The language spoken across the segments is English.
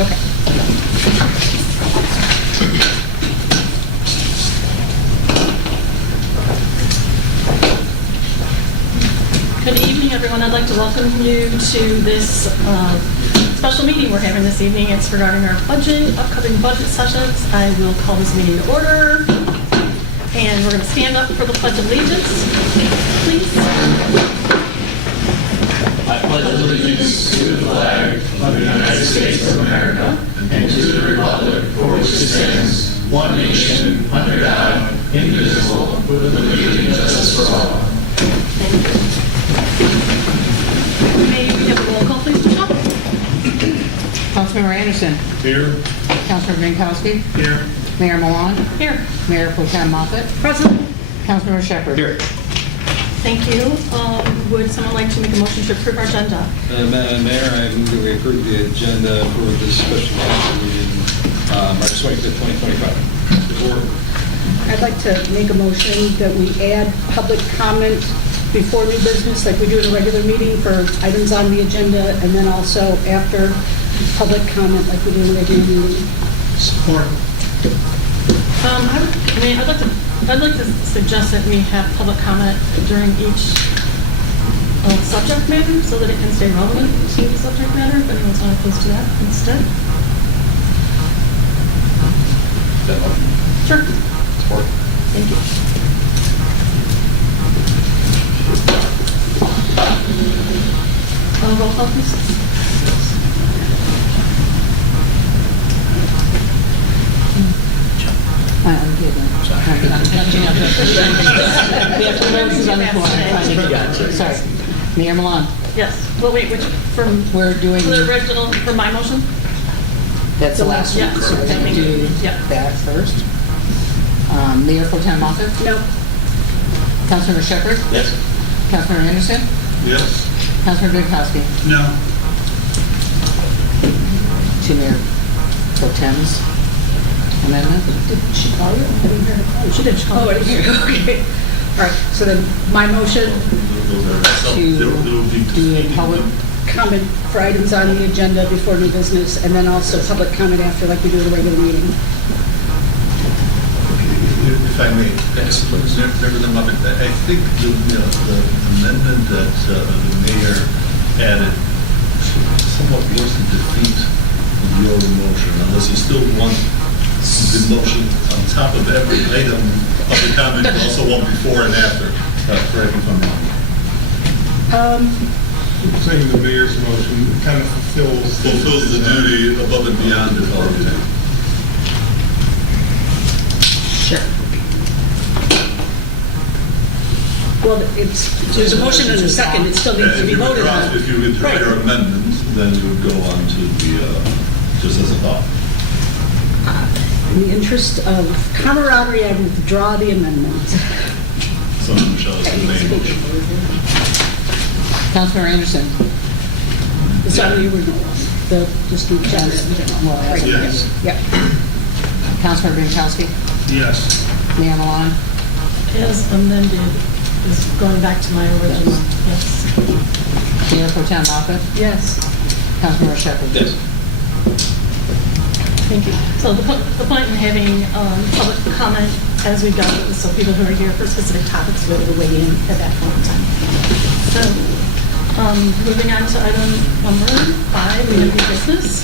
Okay. Good evening, everyone. I'd like to welcome you to this special meeting we're having this evening. It's regarding our budget, upcoming budget sessions. I will call this meeting to order. And we're going to stand up for the Pledge of Allegiance, please. I pledge allegiance to the flag of the United States of America and to the republic for which it stands, one nation, under God, indivisible, with liberty and justice for all. May we have a roll call, please, Michelle? Councilmember Anderson. Here. Councilmember Binkowski. Here. Mayor Milan. Here. Mayor Pro Tem Moffett. Present. Councilmember Shepherd. Here. Thank you. Would someone like to make a motion to approve our agenda? Madam Mayor, I move that we approve the agenda for this special council meeting, March 25th, 2025. Support. I'd like to make a motion that we add public comment before new business, like we do in a regular meeting for items on the agenda, and then also after public comment, like we do in a regular meeting. Support. I'd like to suggest that we have public comment during each subject matter so that it can stay relevant to the subject matter, if anyone's not opposed to that instead. Sure. Support. Thank you. Roll call, please. I'm kidding. We have two motions on the floor. Sorry. Mayor Milan. Yes. Well, wait, which, from We're doing, the original, from my motion? that's the last Yeah. one. So we're going to do Yeah. that first. Mayor Pro Tem Moffett. No. Councilmember Shepherd. Yes. Councilmember Anderson. Yes. Councilmember Binkowski. No. Two Mayor Pro Tems amendment. Did she call you? I didn't hear her call you. She did. She called. Oh, I didn't hear her. Okay. All right. So then my motion, To do a public, comment for items on the agenda before new business, and then also public comment after, like we do in a regular meeting. If I may, Member Muppet, I think the amendment that the mayor added somewhat works in defeat of your motion, unless you still want the motion on top of every item of the comment, you also want before and after. Correct me if I'm wrong. Saying the mayor's motion kind of Fulfills the duty above and beyond it all the time. Sure. Well, there's a motion and a second, it still needs to be voted on. If you withdraw Right. your amendment, then you would go on to the, just as a thought. In the interest of camaraderie, I withdraw the amendment. So Michelle's the main motion. Councilmember Anderson. It's on the original one, just the agenda in general. Well, that's- Right. Yes. Yeah. Councilmember Binkowski. yes. Mayor Milan. As amended is going back to my original, yes. Mayor Pro Tem Moffett. Yes. Councilmember Shepherd. Yes. Thank you. So the point in having public comment as we go is so people who are here for specific topics will weigh in at that point in time. So, moving on to item number 5, we have new business,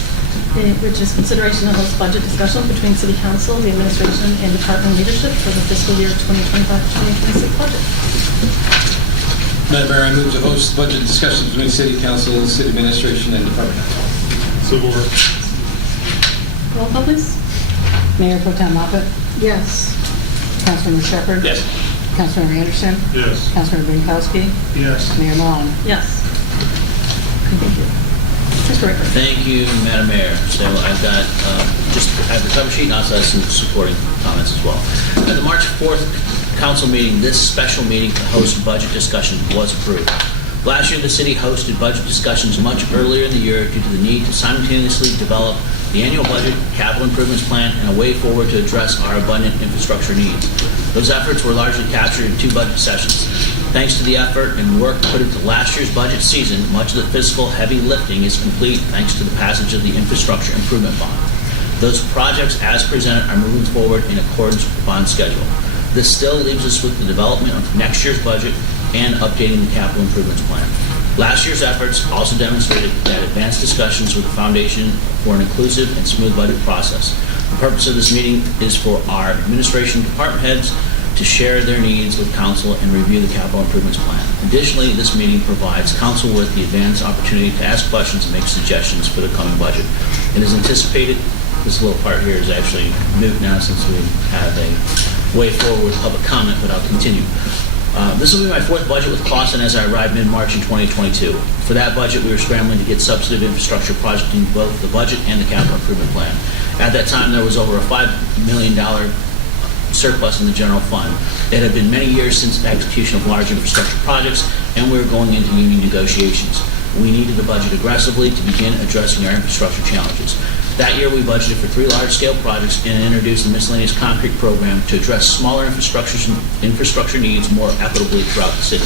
which is consideration of host budget discussion between City Council, the administration, and department leadership for the fiscal year 2025-2026 budget. Madam Mayor, I move to host budget discussions between City Council, City Administration, and Department heads. Support. Roll call, please. Mayor Pro Tem Moffett. Yes. Councilmember Shepherd. Yes. Councilmember Anderson. Yes. Councilmember Binkowski. Yes. Mayor Milan. Yes. Thank you. Mr. Ricker. Thank you, Madam Mayor. So I've got, I have the cover sheet and also have some supporting comments as well. At the March 4th council meeting, this special meeting to host budget discussion was approved. Last year, the city hosted budget discussions much earlier in the year due to the need to simultaneously develop the annual budget, capital improvements plan, and a way forward to address our abundant infrastructure needs. Those efforts were largely captured in 2 budget sessions. Thanks to the effort and work put into last year's budget season, much of the fiscal heavy lifting is complete thanks to the passage of the Infrastructure Improvement Bond. Those projects, as presented, are moving forward in accordance with the bond schedule. This still leaves us with the development of next year's budget and updating the capital improvements plan. Last year's efforts also demonstrated that advanced discussions with the foundation for an inclusive and smooth budget process. The purpose of this meeting is for our administration department heads to share their needs with council and review the capital improvements plan. Additionally, this meeting provides council with the advanced opportunity to ask questions and make suggestions for the coming budget. It is anticipated, this little part here is actually moot now since we have a way forward with public comment, but I'll continue. This will be my fourth budget with Clausen as I arrived mid-March in 2022. For that budget, we were scrambling to get substantive infrastructure projects in both the budget and the capital improvement plan. At that time, there was over a $5 million surplus in the general fund. It had been many years since the execution of large infrastructure projects, and we were going into union negotiations. We needed the budget aggressively to begin addressing our infrastructure challenges. That year, we budgeted for 3 large-scale projects and introduced the miscellaneous concrete program to address smaller infrastructure needs more equitably throughout the city.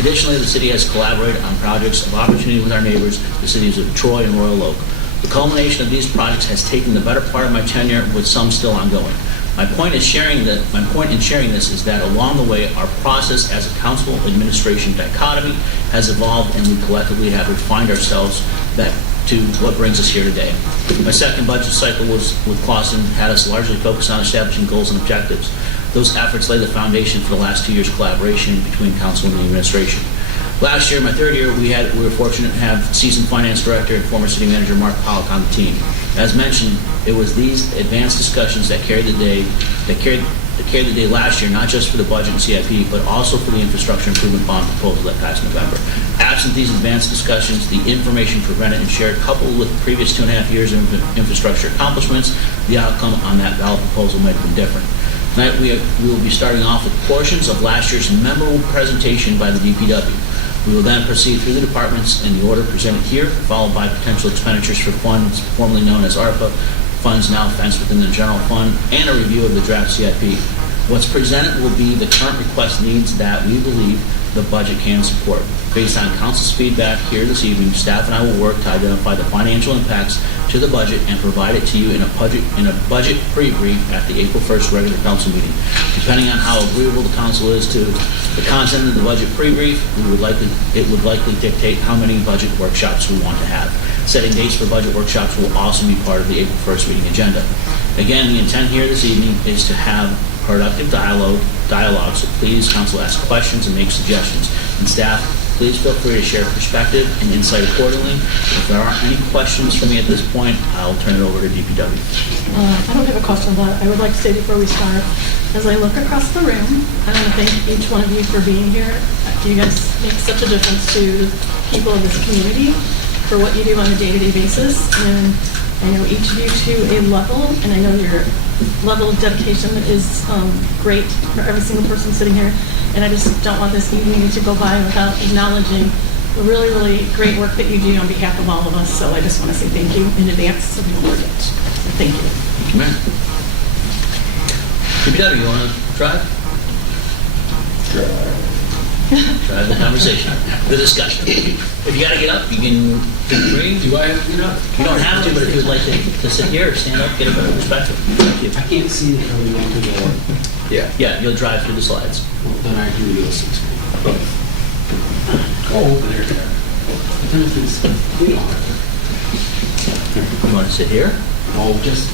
Additionally, the city has collaborated on projects of opportunity with our neighbors, the cities of Troy and Royal Oak. The culmination of these projects has taken the better part of my tenure, with some still ongoing. My point in sharing this is that along the way, our process as a council administration dichotomy has evolved, and we collectively have refined ourselves to what brings us here today. My second budget cycle was with Clausen had us largely focused on establishing goals and objectives. Those efforts lay the foundation for the last 2 years' collaboration between council and the administration. Last year, my third year, we were fortunate to have seasoned finance director and former city manager Mark Pollock on the team. As mentioned, it was these advanced discussions that carried the day last year, not just for the budget and CIP, but also for the infrastructure improvement bond proposal that passed November. Absent these advanced discussions, the information presented and shared, coupled with the previous 2.5 years of infrastructure accomplishments, the outcome on that ballot proposal might have been different. Tonight, we will be starting off with portions of last year's memorable presentation by the DPW. We will then proceed through the departments in the order presented here, followed by potential expenditures for funds formerly known as ARPA, funds now fenced within the general fund, and a review of the draft CIP. What's presented will be the current request needs that we believe the budget can support. Based on council's feedback here this evening, staff and I will work to identify the financial impacts to the budget and provide it to you in a budget pre-brief at the April 1st regular council meeting. Depending on how agreeable the council is to the content of the budget pre-brief, it would likely dictate how many budget workshops we want to have. Setting dates for budget workshops will also be part of the April 1st meeting agenda. Again, the intent here this evening is to have productive dialogue, so please, council, ask questions and make suggestions. And staff, please feel free to share perspective and insight accordingly. If there aren't any questions for me at this point, I'll turn it over to DPW. I don't have a question, but I would like to say before we start, as I look across the room, I want to thank each one of you for being here. You guys make such a difference to the people of this community for what you do on a day-to-day basis. And I know each of you to a level, and I know your level of dedication is great for every single person sitting here. And I just don't want this evening to go by without acknowledging the really, really great work that you do on behalf of all of us. So I just want to say thank you in advance so we don't forget. So thank you. Thank you, ma'am. DPW, you want to drive? Drive the conversation, the discussion. If you got to get up, you can agree. Do I have to get up? You don't have to, but if you would like to sit here or stand up, get a better perspective. Thank you. I can't see it coming into the... Yeah, you'll drive through the slides. Well, then I do listen to it. Go over there. We don't have to. You want to sit here? Oh, just...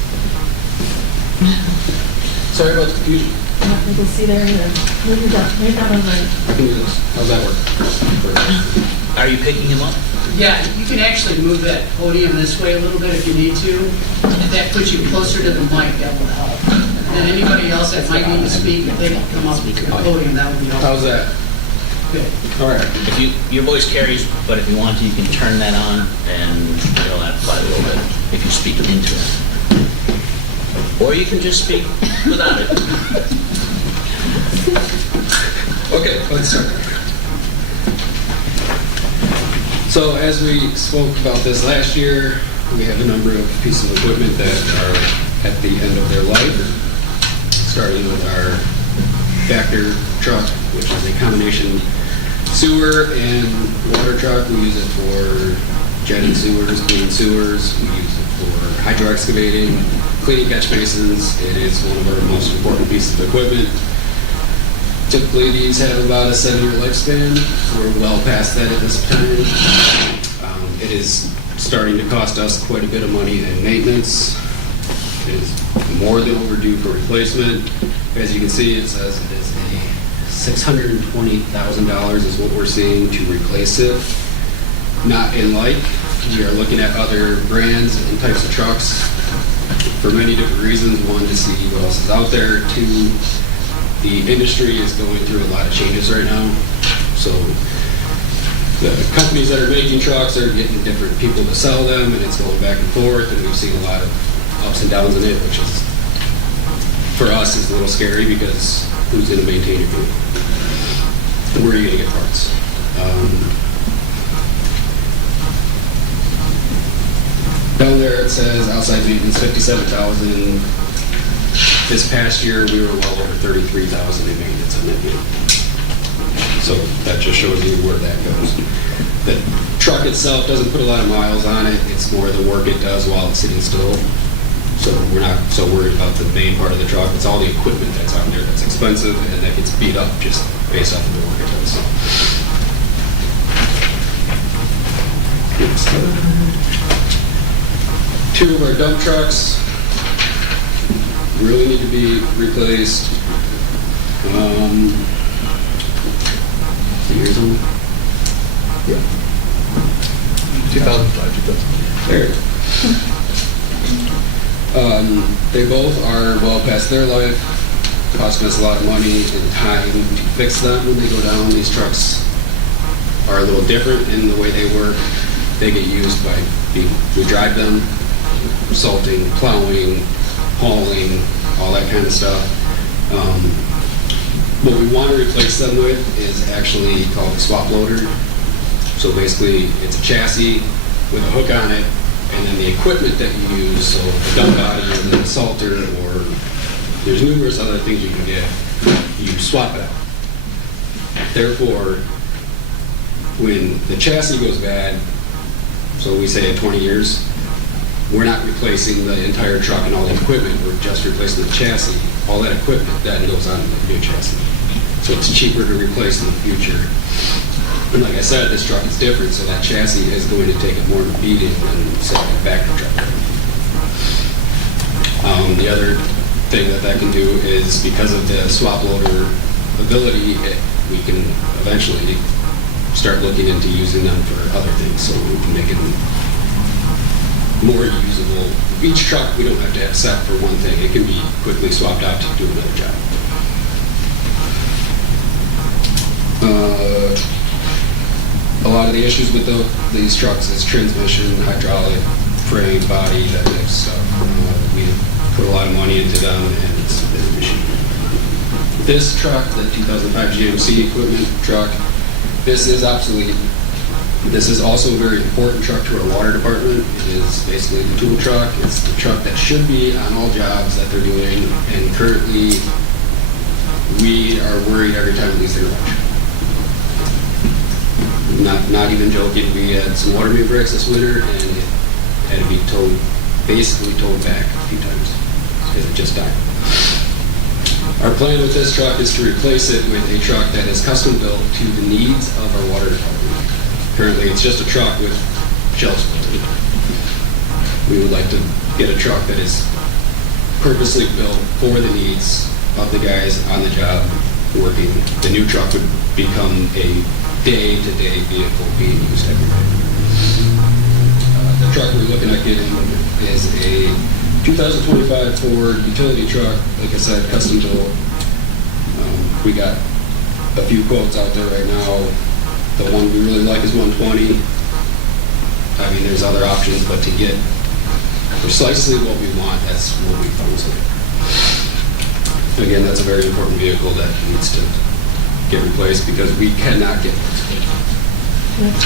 Sorry about the confusion. You can see there, move down over. I can do this. How's that work? Are you picking him up? Yeah, you can actually move that podium this way a little bit if you need to. If that puts you closer to the mic, that will help. And then anybody else that might need to speak, if they can come up to the podium, that would be helpful. How's that? Good. All right. If your voice carries, but if you want to, you can turn that on and it'll amplify a little bit if you speak into it. Or you can just speak without it. Okay, let's start. So as we spoke about this last year, we have a number of pieces of equipment that are at the end of their life, starting with our Vector truck, which is a combination sewer and water truck, we use it for jetting sewers, cleaning sewers. We use it for hydro excavating, cleaning catch basins. It is one of our most important pieces of equipment. Typically, these have about a 7-year lifespan. We're well past that at this time. It is starting to cost us quite a bit of money in maintenance. It is more than overdue for replacement. As you can see, it says it is $620,000 is what we're seeing to replace it. Not in like, we are looking at other brands and types of trucks for many different reasons. One, to see what else is out there. Two, the industry is going through a lot of changes right now. So the companies that are making trucks are getting different people to sell them, and it's going back and forth, and we've seen a lot of ups and downs in it, which is, for us, is a little scary because who's going to maintain your vehicle? Where are you going to get parts? Down there it says outside maintenance, $57,000. This past year, we were well over $33,000 in maintenance on that vehicle. So that just shows you where that goes. The truck itself doesn't put a lot of miles on it. It's more the work it does while it's sitting still. So we're not so worried about the main part of the truck. It's all the equipment that's out there that's expensive and that gets beat up just based off of the work it does. Two of our dump trucks really need to be replaced. 2 years old? Yeah. 2005, There. They both are well past their life. Costing us a lot of money and time to fix them when they go down. These trucks are a little different in the way they work. They get used by we drive them, salting, plowing, hauling, all that kind of stuff. What we want to replace them with is actually called a swap loader. So basically, it's a chassis with a hook on it, and then the equipment that you use, so a dump body or the salter, or there's numerous other things you can get, you swap it out. Therefore, when the chassis goes bad, so we say at 20 years, we're not replacing the entire truck and all the equipment, we're just replacing the chassis. All that equipment then goes on the new chassis. So it's cheaper to replace in the future. And like I said, this truck is different, so that chassis is going to take a more beating than, say, a factory truck. The other thing that can do is because of the swap loader ability, we can eventually start looking into using them for other things, so we can make it more usable. Each truck we don't have to have set for one thing. It can be quickly swapped out to do another job. A lot of the issues with these trucks is transmission, hydraulic, frame, body, that type of stuff. We put a lot of money into them, and it's a big machine. This truck, the 2005 GMC equipment truck, this is obsolete. This is also a very important truck to our water department. It is basically the tool truck. It's the truck that should be on all jobs that they're doing, and currently we are worried every time it leaves the garage. Not even joking, we had some water main breaks this winter, and it had to be basically towed back a few times because it just died. Our plan with this truck is to replace it with a truck that is custom built to the needs of our water department. Currently, it's just a truck with shelves built in. We would like to get a truck that is purposely built for the needs of the guys on the job working. The new truck would become a day-to-day vehicle being used every day. The truck we're looking at getting is a 2025 Ford utility truck, like I said, custom built. We got a few quotes out there right now. The one we really like is 120. I mean, there's other options, but to get precisely what we want, that's what we found today. Again, that's a very important vehicle that needs to get replaced because we cannot get it.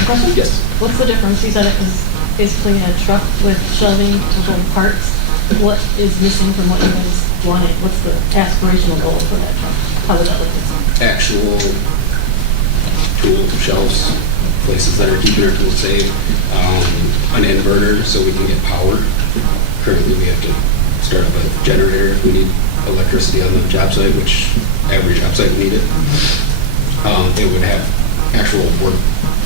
Question? Yes. What's the difference? You said it was basically a truck with shelving to hold parts. What is missing from what you guys wanted? What's the aspirational goal for that truck? How would that look? Actual tool shelves, places that are keeping our tools safe, an inverter so we can get power. Currently, we have to start up a generator if we need electricity on the job site, which every job site we need it. It would have actual work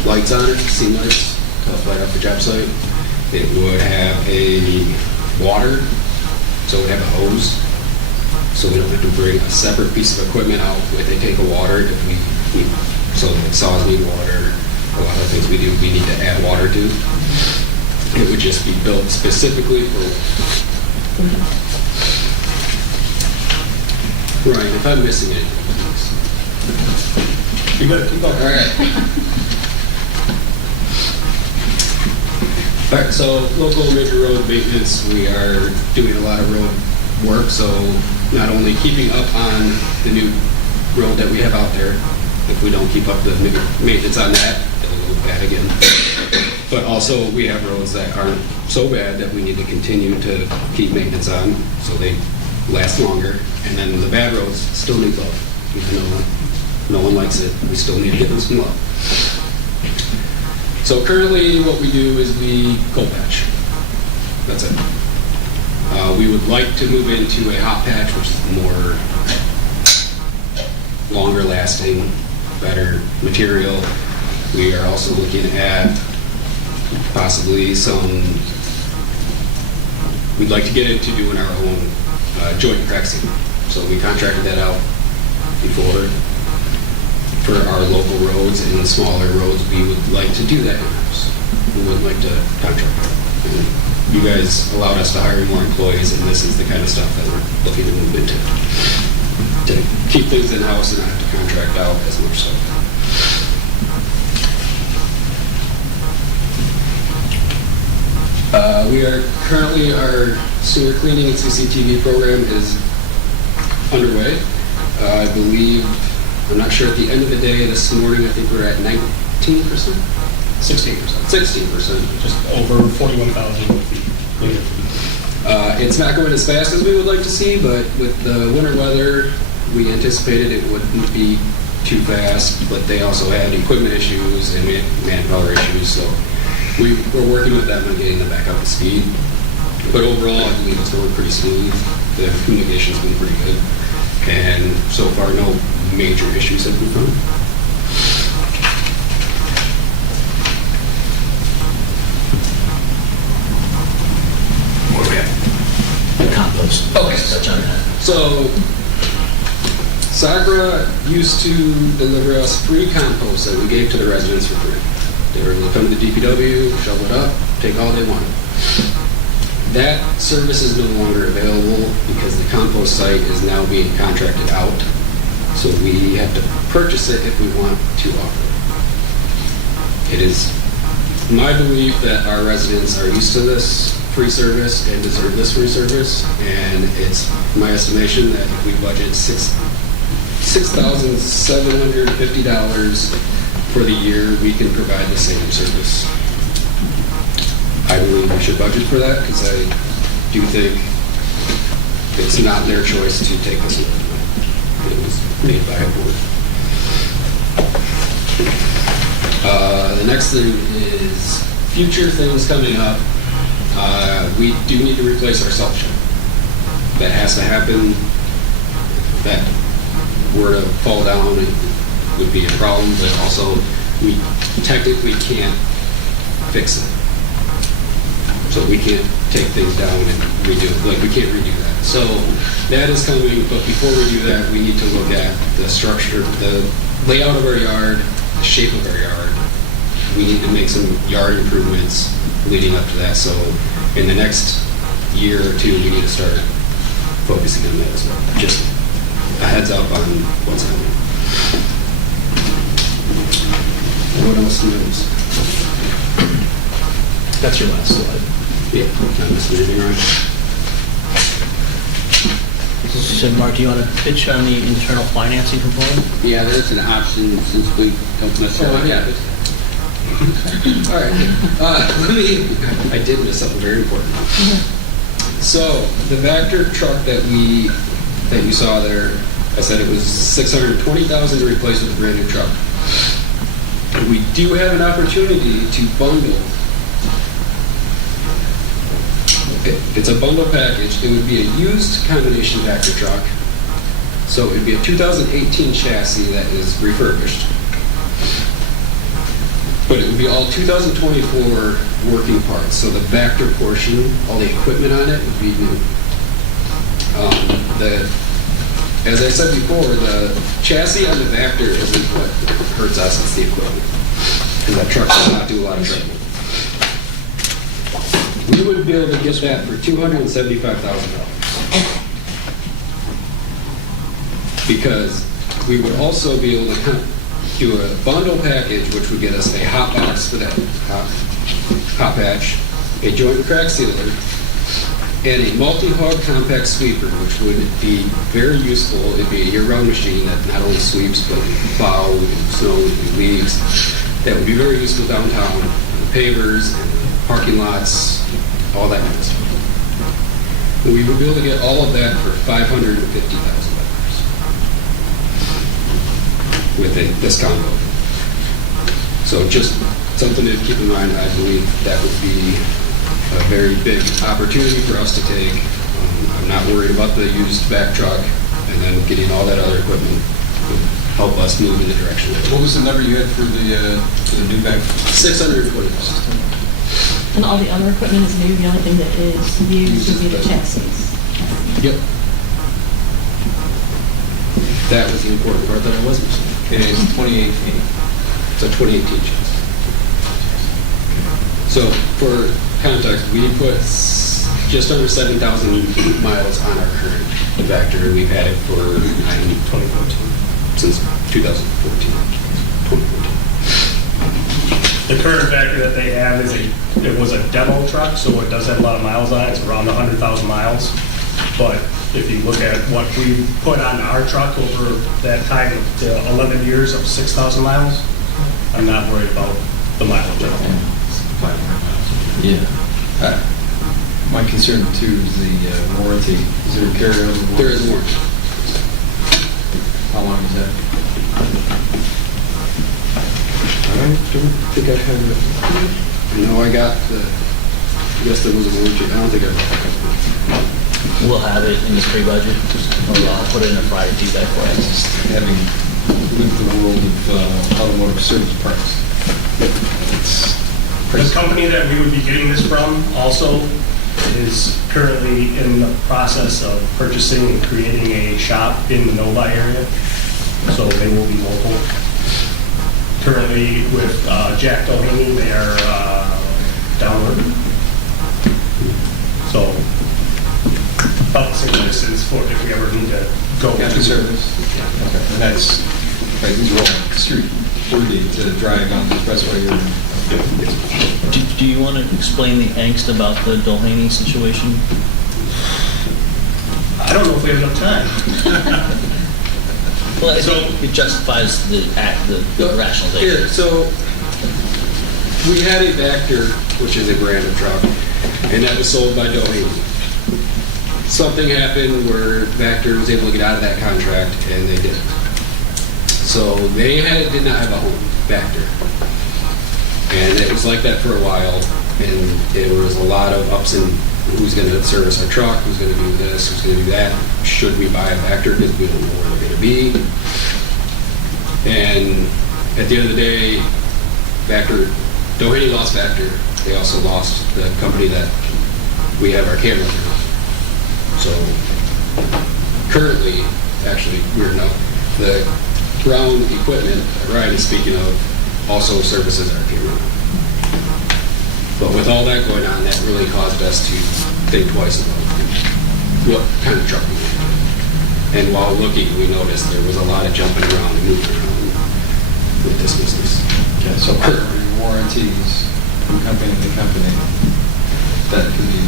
lights on it, scene lights, to help light up the job site. It would have a water, so it would have a hose, so we don't have to bring a separate piece of equipment out with a tank of water if we need. So like saws need water, a lot of things we do, we need to add water to. It would just be built specifically for. Ryan, if I'm missing anything, please. You better keep going. All right. All right, so local major road maintenance, we are doing a lot of road work, so not only keeping up on the new road that we have out there, if we don't keep up the maintenance on that, it'll look bad again. But also, we have roads that aren't so bad that we need to continue to keep maintenance on, so they last longer. And then the bad roads still need love, even though no one likes it, we still need to give them some love. So currently, what we do is we cold patch. That's it. We would like to move into a hot patch, which is more longer lasting, better material. We are also looking at possibly we'd like to get into doing our own joint prexing. So we contracted that out before. For our local roads and smaller roads, we would like to do that in-house. We would like to contract. And you guys allowed us to hire more employees, and this is the kind of stuff that we're looking to move into. To keep things in-house and not have to contract out as much so. We are currently, our sewer cleaning and CCTV program is underway. I believe, I'm not sure at the end of the day, this morning, I think we're at 19%? 16%. 16%. Just over 41,000 feet. It's not going as fast as we would like to see, but with the winter weather, we anticipated it wouldn't be too fast, but they also had equipment issues and manpower issues, so we're working with them on getting them back up to speed. But overall, I believe it's going pretty smooth. The communication's been pretty good. And so far, no major issues have been found. Where we at? The compost. Okay. Let's touch on that. So, Sagra used to deliver us free compost that we gave to the residents for free. They were able to come to the DPW, shovel it up, take all they wanted. That service is no longer available because the compost site is now being contracted out. So we have to purchase it if we want to offer it. It is my belief that our residents are used to this free service and deserve this free service. And it's my estimation that if we budget $6,750 for the year, we can provide the same service. I believe we should budget for that because I do think it's not their choice to take this away. It was made by a board. The next thing is future things coming up. We do need to replace our salt shed. That has to happen. If that were to fall down, it would be a problem, but also we technically can't fix it. So we can't take things down and redo it. Like, we can't redo that. So that is coming, but before we do that, we need to look at the structure, the layout of our yard, the shape of our yard. We need to make some yard improvements leading up to that. So in the next year or two, we need to start focusing on that as well. Just a heads up on what's happening. What else news? That's your last slide. Yeah, I'm just reading right. So, Mark, do you want to pitch on the internal financing component? Yeah, there's an option since we don't necessarily have it. All right. I did miss something very important. So the Vector truck that you saw there, I said it was $620,000 to replace with a brand new truck. We do have an opportunity to bundle. It's a bundle package. It would be a used combination Vector truck. So it would be a 2018 chassis that is refurbished. But it would be all 2024 working parts. So the Vector portion, all the equipment on it would be new. As I said before, the chassis on the Vector isn't what hurts us, it's the equipment. Because that truck does not do a lot of travel. We would be able to get that for $275,000. Because we would also be able to do a bundle package, which would get us a hot box for that hot patch, a joint crack sealer, and a multi-hog compact sweeper, which would be very useful. It'd be a year-round machine that not only sweeps, but plow and snow and leaves. That would be very useful downtown, the pavers, and the parking lots, all that kind of stuff. And we would be able to get all of that for $550,000 with this combo. So just something to keep in mind. I believe that would be a very big opportunity for us to take. I'm not worried about the used back truck, and then getting all that other equipment would help us move in the direction. What was the number you had for the new back? 620. And all the other equipment is new, the only thing that is used would be the chassis. Yep. That was the important part that I wasn't saying. It is 2018. It's a 2018 chassis. So for context, we put just under 7,000 miles on our current Vector. We've had it for 2014, since 2014. 2014. The current Vector that they have it was a demo truck, so it does have a lot of miles on it. It's around 100,000 miles. But if you look at what we put on our truck over that time, the 11 years of 6,000 miles, I'm not worried about the mileage at all. Yeah. My concern too is the warranty. Is there a carryover warranty? There is a warranty. How long is that? I don't think I have it. I know I got yes, there was a warranty. I don't think I got it. We'll have it in the pre-budget. I'll put it in a Friday feedback for you. Just having lived the world of automotive service parts. The company that we would be getting this from also is currently in the process of purchasing and creating a shop in the Novi area, so they will be local. Currently with Jack Doheny, they are downward. So about the same distance for if we ever need to go Got to the service? Okay. And that's, right, these are all street 40 to drive on the expressway or... Do you want to explain the angst about the Doheny situation? I don't know if we have enough time. Well, I think it justifies the rationalization. Yeah, so we had a Vector, which is a brand of truck, and that was sold by Doheny. Something happened where Vector was able to get out of that contract, and they didn't. So they did not have a home, Vector. And it was like that for a while, and there was a lot of ups and who's going to service our truck, who's going to do this, who's going to do that. Should we buy a Vector because we don't know where they're going to be? And at the end of the day, Vector, Doheny lost Vector. They also lost the company that we have our camera through. So currently, actually, we're not. The ground equipment that Ryan is speaking of also services our camera. But with all that going on, that really caused us to think twice about what kind of truck we wanted. And while looking, we noticed there was a lot of jumping around and moving around with this business. Okay, so warranties from company to company, that could be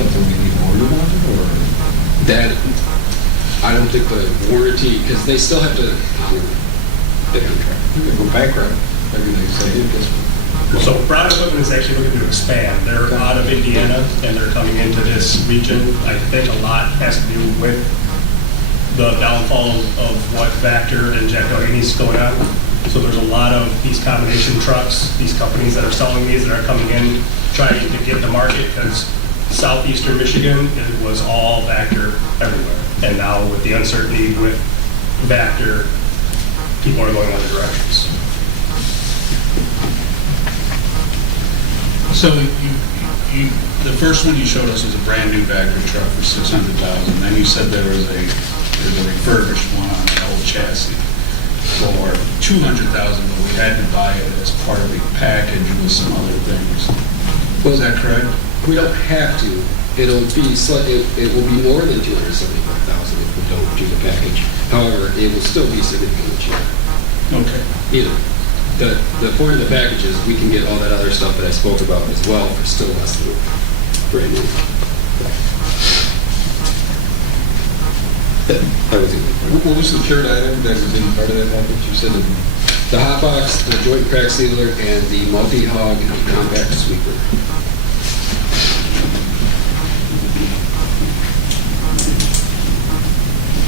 something we need more about, or? That, I don't think the warranty, because they still have to honor the contract. You could go bankrupt, everything, so you just... So Brown Equipment is actually looking to expand. They're out of Indiana and they're coming into this region. I think a lot has to do with the downfall of what Vector and Jack Doheny's going on. So So there's a lot of these combination trucks, these companies that are selling these that are coming in, trying to get the market, because southeastern Michigan, it was all Vector everywhere. And now with the uncertainty with Vector, people are going other directions. So the first one you showed us was a brand new Vector truck for $600,000. Then you said there's a refurbished one on an old chassis for $200,000, but we had to buy it as part of the package with some other things. Was that correct? We don't have to. It'll be it will be more than $275,000 if we don't do the package. However, it will still be significantly cheaper. Okay. Either. The point of the package is we can get all that other stuff that I spoke about as well for still less than brand new. That was it. What was the third item that was in part of that package? You said The hot box, the joint crack sealer, and the multi-hog compact sweeper.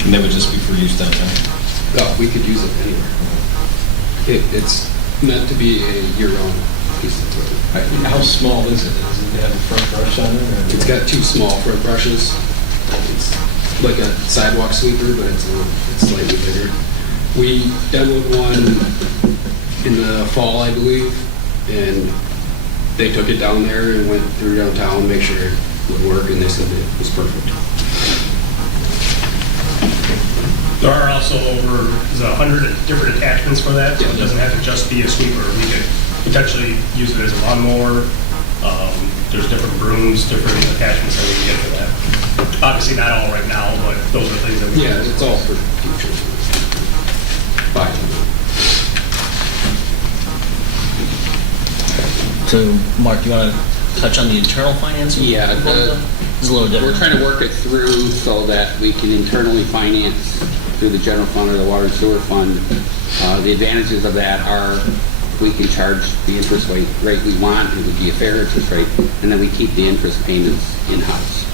and that would just be for use downtown. Oh, we could use it anywhere. It's meant to be a year-round piece of equipment. How small is it? Does it have a front brush on it? Or? It's got two small front brushes. It's like a sidewalk sweeper, but it's slightly bigger. We demoed one in the fall, I believe, and they took it down there and went through downtown, make sure it would work, and they said it was perfect. There are also over 100 different attachments for that, so it doesn't have to just be a sweeper. We could potentially use it as a lawnmower. There's different brooms, different attachments that we can get for that. Obviously not all right now, but those are things that we Yeah, it's all for future. Bye. So, Mark, you want to touch on the internal financing? Yeah, It's a little different. we're trying to work it through so that we can internally finance through the general fund or the water and sewer fund. The advantages of that are we can charge the interest rate we want, it would be a fair interest rate, and then we keep the interest payments in-house.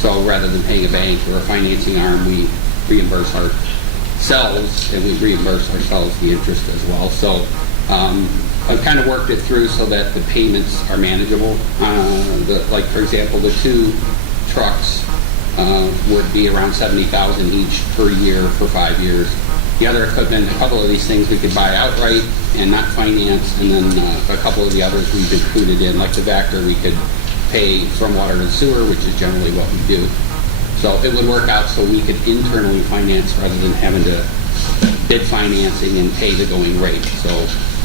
So rather than paying a bank or a financing arm, we reimburse ourselves, and we reimburse ourselves the interest as well. So I've kind of worked it through so that the payments are manageable. Like, for example, the two trucks would be around $70,000 each per year for 5 years. The other equipment, a couple of these things we could buy outright and not finance, and then a couple of the others we've included in, like the Vector, we could pay from water and sewer, which is generally what we do. So it would work out so we could internally finance rather than having to bid financing and pay the going rate. So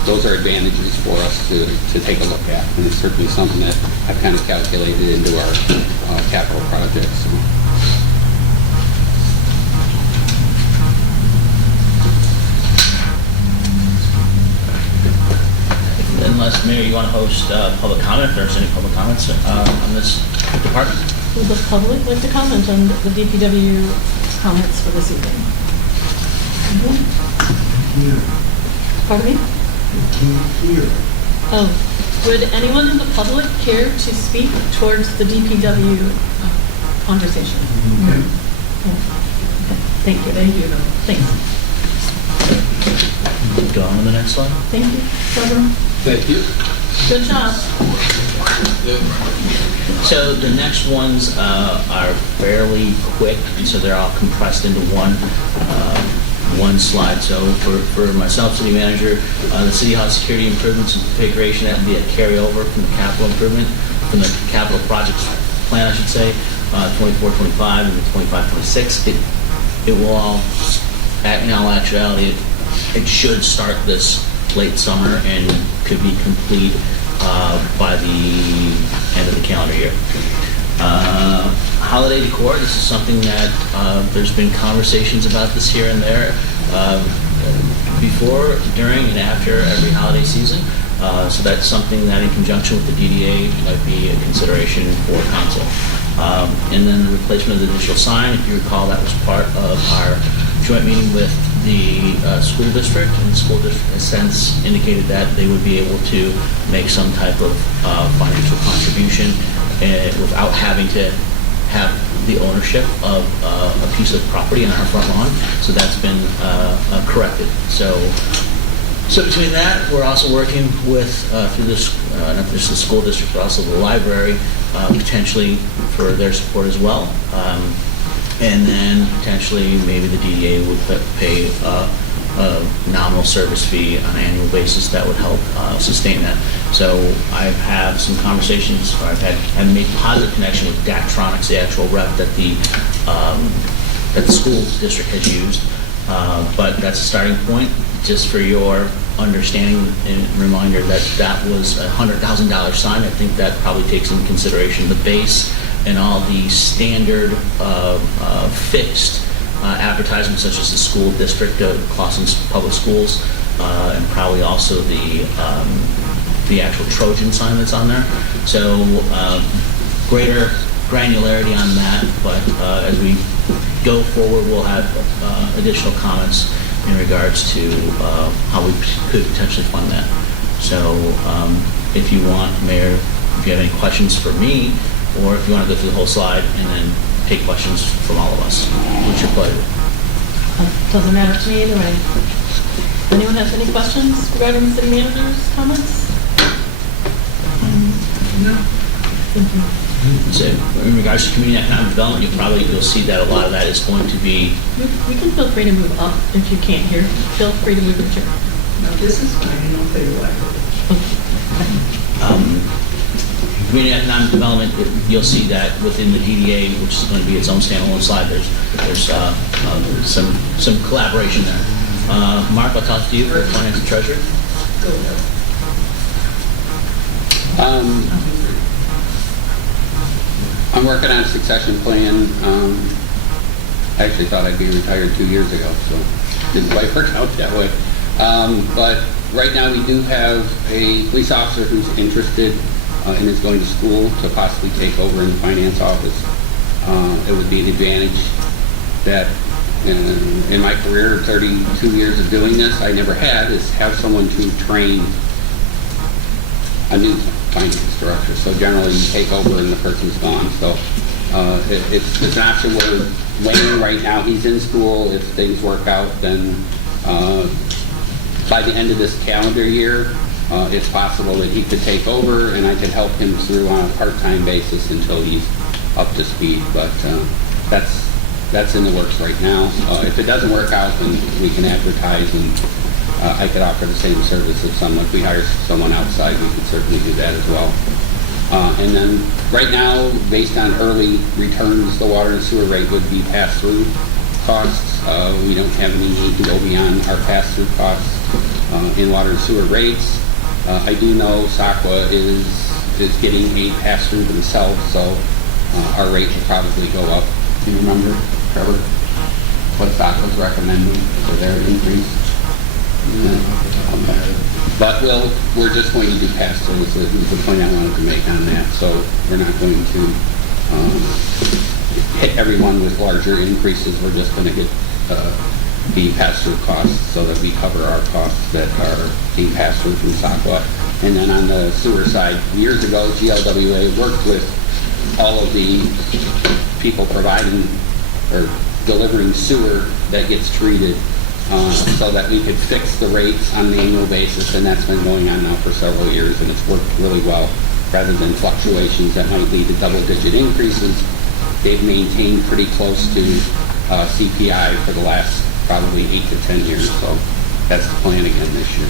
those are advantages for us to take a look at, and it's certainly something that I've kind of calculated into our capital projects. So. Unless, Mayor, you want to host public comment, if there's any public comments on this department? Would the public like to comment on the DPW comments for this evening? Pardon me? Oh, would anyone in the public care to speak towards the DPW conversation? No. Okay. Thank you. Thanks. Go on to the next slide. Thank you, Trevor. Thank you. Good job. So the next ones are fairly quick, and so they're all compressed into one slide. So for myself, city manager, the city hall security improvements and configuration, that would be a carryover from the capital improvement, from the capital projects plan, I should say, 24-25 and the 25-26. It will all, in all actuality, it should start this late summer and could be complete by the end of the calendar year. Holiday decor, this is something that there's been conversations about this here and there before, during, and after every holiday season. So that's something that in conjunction with the DDA might be a consideration for council. And then the replacement of the digital sign, if you recall, that was part of our joint meeting with the school district, and the school district in a sense indicated that they would be able to make some type of financial contribution without having to have the ownership of a piece of property on our front lawn. So that's been corrected. So So between that, we're also working with, through this, not just the school district, but also the library, potentially for their support as well. And then potentially, maybe the DDA would pay a nominal service fee on an annual basis that would help sustain that. So I've had some conversations, or I've made positive connection with Daktronics, the actual rep that the school district has used. But that's a starting point, just for your understanding and reminder that that was a $100,000 sign. I think that probably takes into consideration the base and all the standard fixed advertisements, such as the school district, Clawson Public Schools, and probably also the actual Trojan sign that's on there. So greater granularity on that, but as we go forward, we'll have additional comments in regards to how we could potentially fund that. So if you want, Mayor, if you have any questions for me, or if you want to go through the whole slide and then take questions from all of us, what's your pleasure? Doesn't matter to me either way. Anyone has any questions regarding the city manager's comments? No. Thank you. So in regards to community economic development, you'll see that a lot of that is going to be. You can feel free to move up if you can't hear. Feel free to move your chair. No, this is fine, and I'll tell you why. Community economic development, you'll see that within the DDA, which is going to be its own standalone slide, there's some collaboration there. Mark, I'll talk to you for finance and treasurer. I'm working on a succession plan. I actually thought I'd be retired 2 years ago, so didn't quite work out that way. But right now we do have a police officer who's interested and is going to school to possibly take over in the finance office. It would be an advantage that in my career, 32 years of doing this, I never had, is have someone to train a new finance director. So generally you take over and the person's gone. So it's an option where Wayne right now, he's in school. If things work out, then by the end of this calendar year, it's possible that he could take over and I could help him through on a part-time basis until he's up to speed. But that's in the works right now. If it doesn't work out, then we can advertise and I could offer the same service if if we hire someone outside, we could certainly do that as well. And then right now, based on early returns, the water and sewer rate would be pass-through costs. We don't have any need to go beyond our pass-through costs in water and sewer rates. I do know SACWA is getting a pass-through themselves, so our rate will probably go up. Do you remember, Trevor, what SACWA's recommending for their increase? Okay. But we're just going to do pass-through, is the point I wanted to make on that. So we're not going to hit everyone with larger increases. We're just going to get the pass-through costs so that we cover our costs that are being passed through from SACWA. And then on the sewer side, years ago, GLWA worked with all of the people providing or delivering sewer that gets treated so that we could fix the rates on an annual basis, and that's been going on now for several years, and it's worked really well. Rather than fluctuations that might lead to double-digit increases, they've maintained pretty close to CPI for the last probably 8 to 10 years, so that's the plan again this year.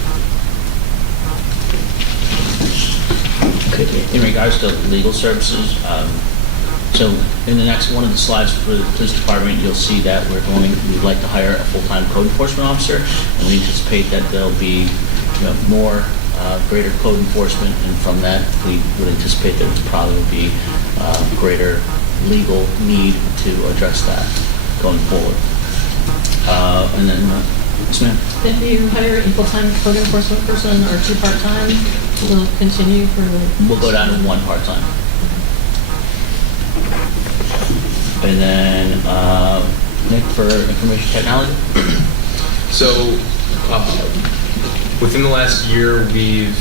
In regards to legal services, so in the next one of the slides for the police department, you'll see that we'd like to hire a full-time code enforcement officer, and we anticipate that there'll be more greater code enforcement, and from that we would anticipate that it probably will be greater legal need to address that going forward. And then, yes, ma'am. If you hire a full-time code enforcement person or 2 part-time, will it continue for? We'll go down to 1 part-time. And then Nick for information technology. So within the last year, we've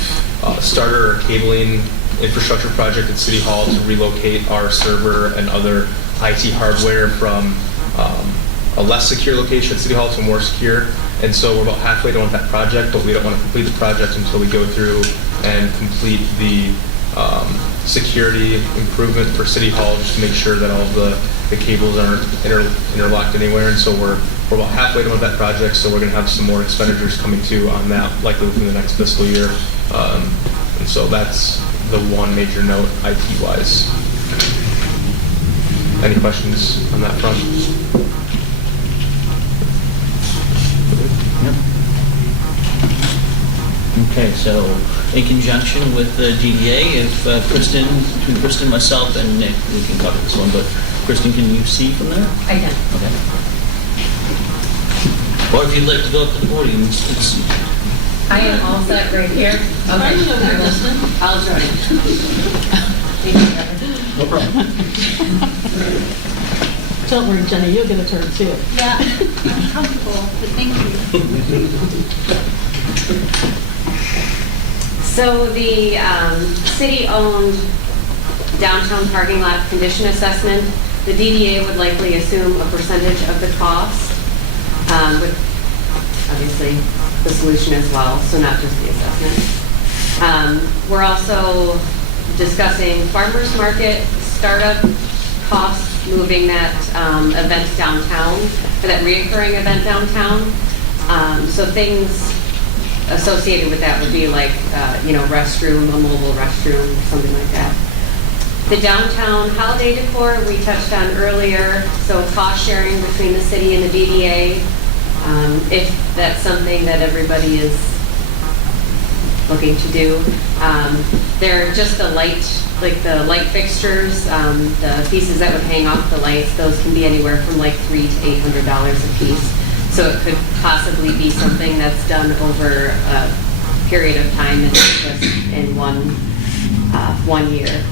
started our cabling infrastructure project at City Hall to relocate our server and other IT hardware from a less secure location at City Hall to a more secure. And so we're about halfway done with that project, but we don't want to complete the project until we go through and complete the security improvement for City Hall, just to make sure that all the cables aren't interlocked anywhere. And so we're about halfway done with that project, so we're going to have some more expenditures coming too on that, likely within the next fiscal year. And so that's the one major note IT-wise. Any questions on that front? Okay, so in conjunction with the DDA, if Kristen, between Kristen, myself, and Nick, we can cover this one, but Kristen, can you see from there? I can. Okay. Or if you'd like to go up to the podium, it's I am all set right here. Okay. I'll join. Thank you, Trevor. No problem. Don't worry, Jenny, you'll get a turn too. Yeah, I'm comfortable, but thank you. So the city-owned downtown parking lot condition assessment, the DDA would likely assume a percentage of the cost, with obviously the solution as well, so not just the assessment. We're also discussing farmers market startup costs, moving that event downtown, or that reoccurring event downtown. So things associated with that would be like, restroom, a mobile restroom, something like that. The downtown holiday decor we touched on earlier, so cost sharing between the city and the DDA. If that's something that everybody is looking to do. They're just the light fixtures, the pieces that would hang off the lights, those can be anywhere from like $300 to $800 a piece. So it could possibly be something that's done over a period of time and not just in one year.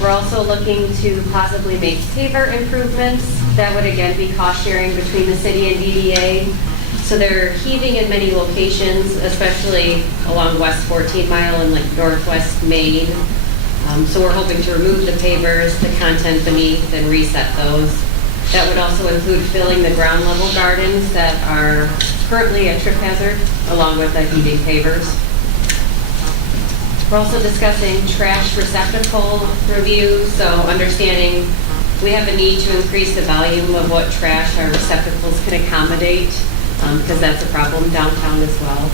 We're also looking to possibly make paver improvements. That would again be cost sharing between the city and DDA. So they're heaving in many locations, especially along West 14 Mile and like Northwest Main. So we're hoping to remove the pavers, the content beneath, and reset those. That would also include filling the ground level gardens that are currently a trip hazard, along with the heating pavers. We're also discussing trash receptacle review, so understanding we have a need to increase the volume of what trash our receptacles can accommodate, because that's a problem downtown as well.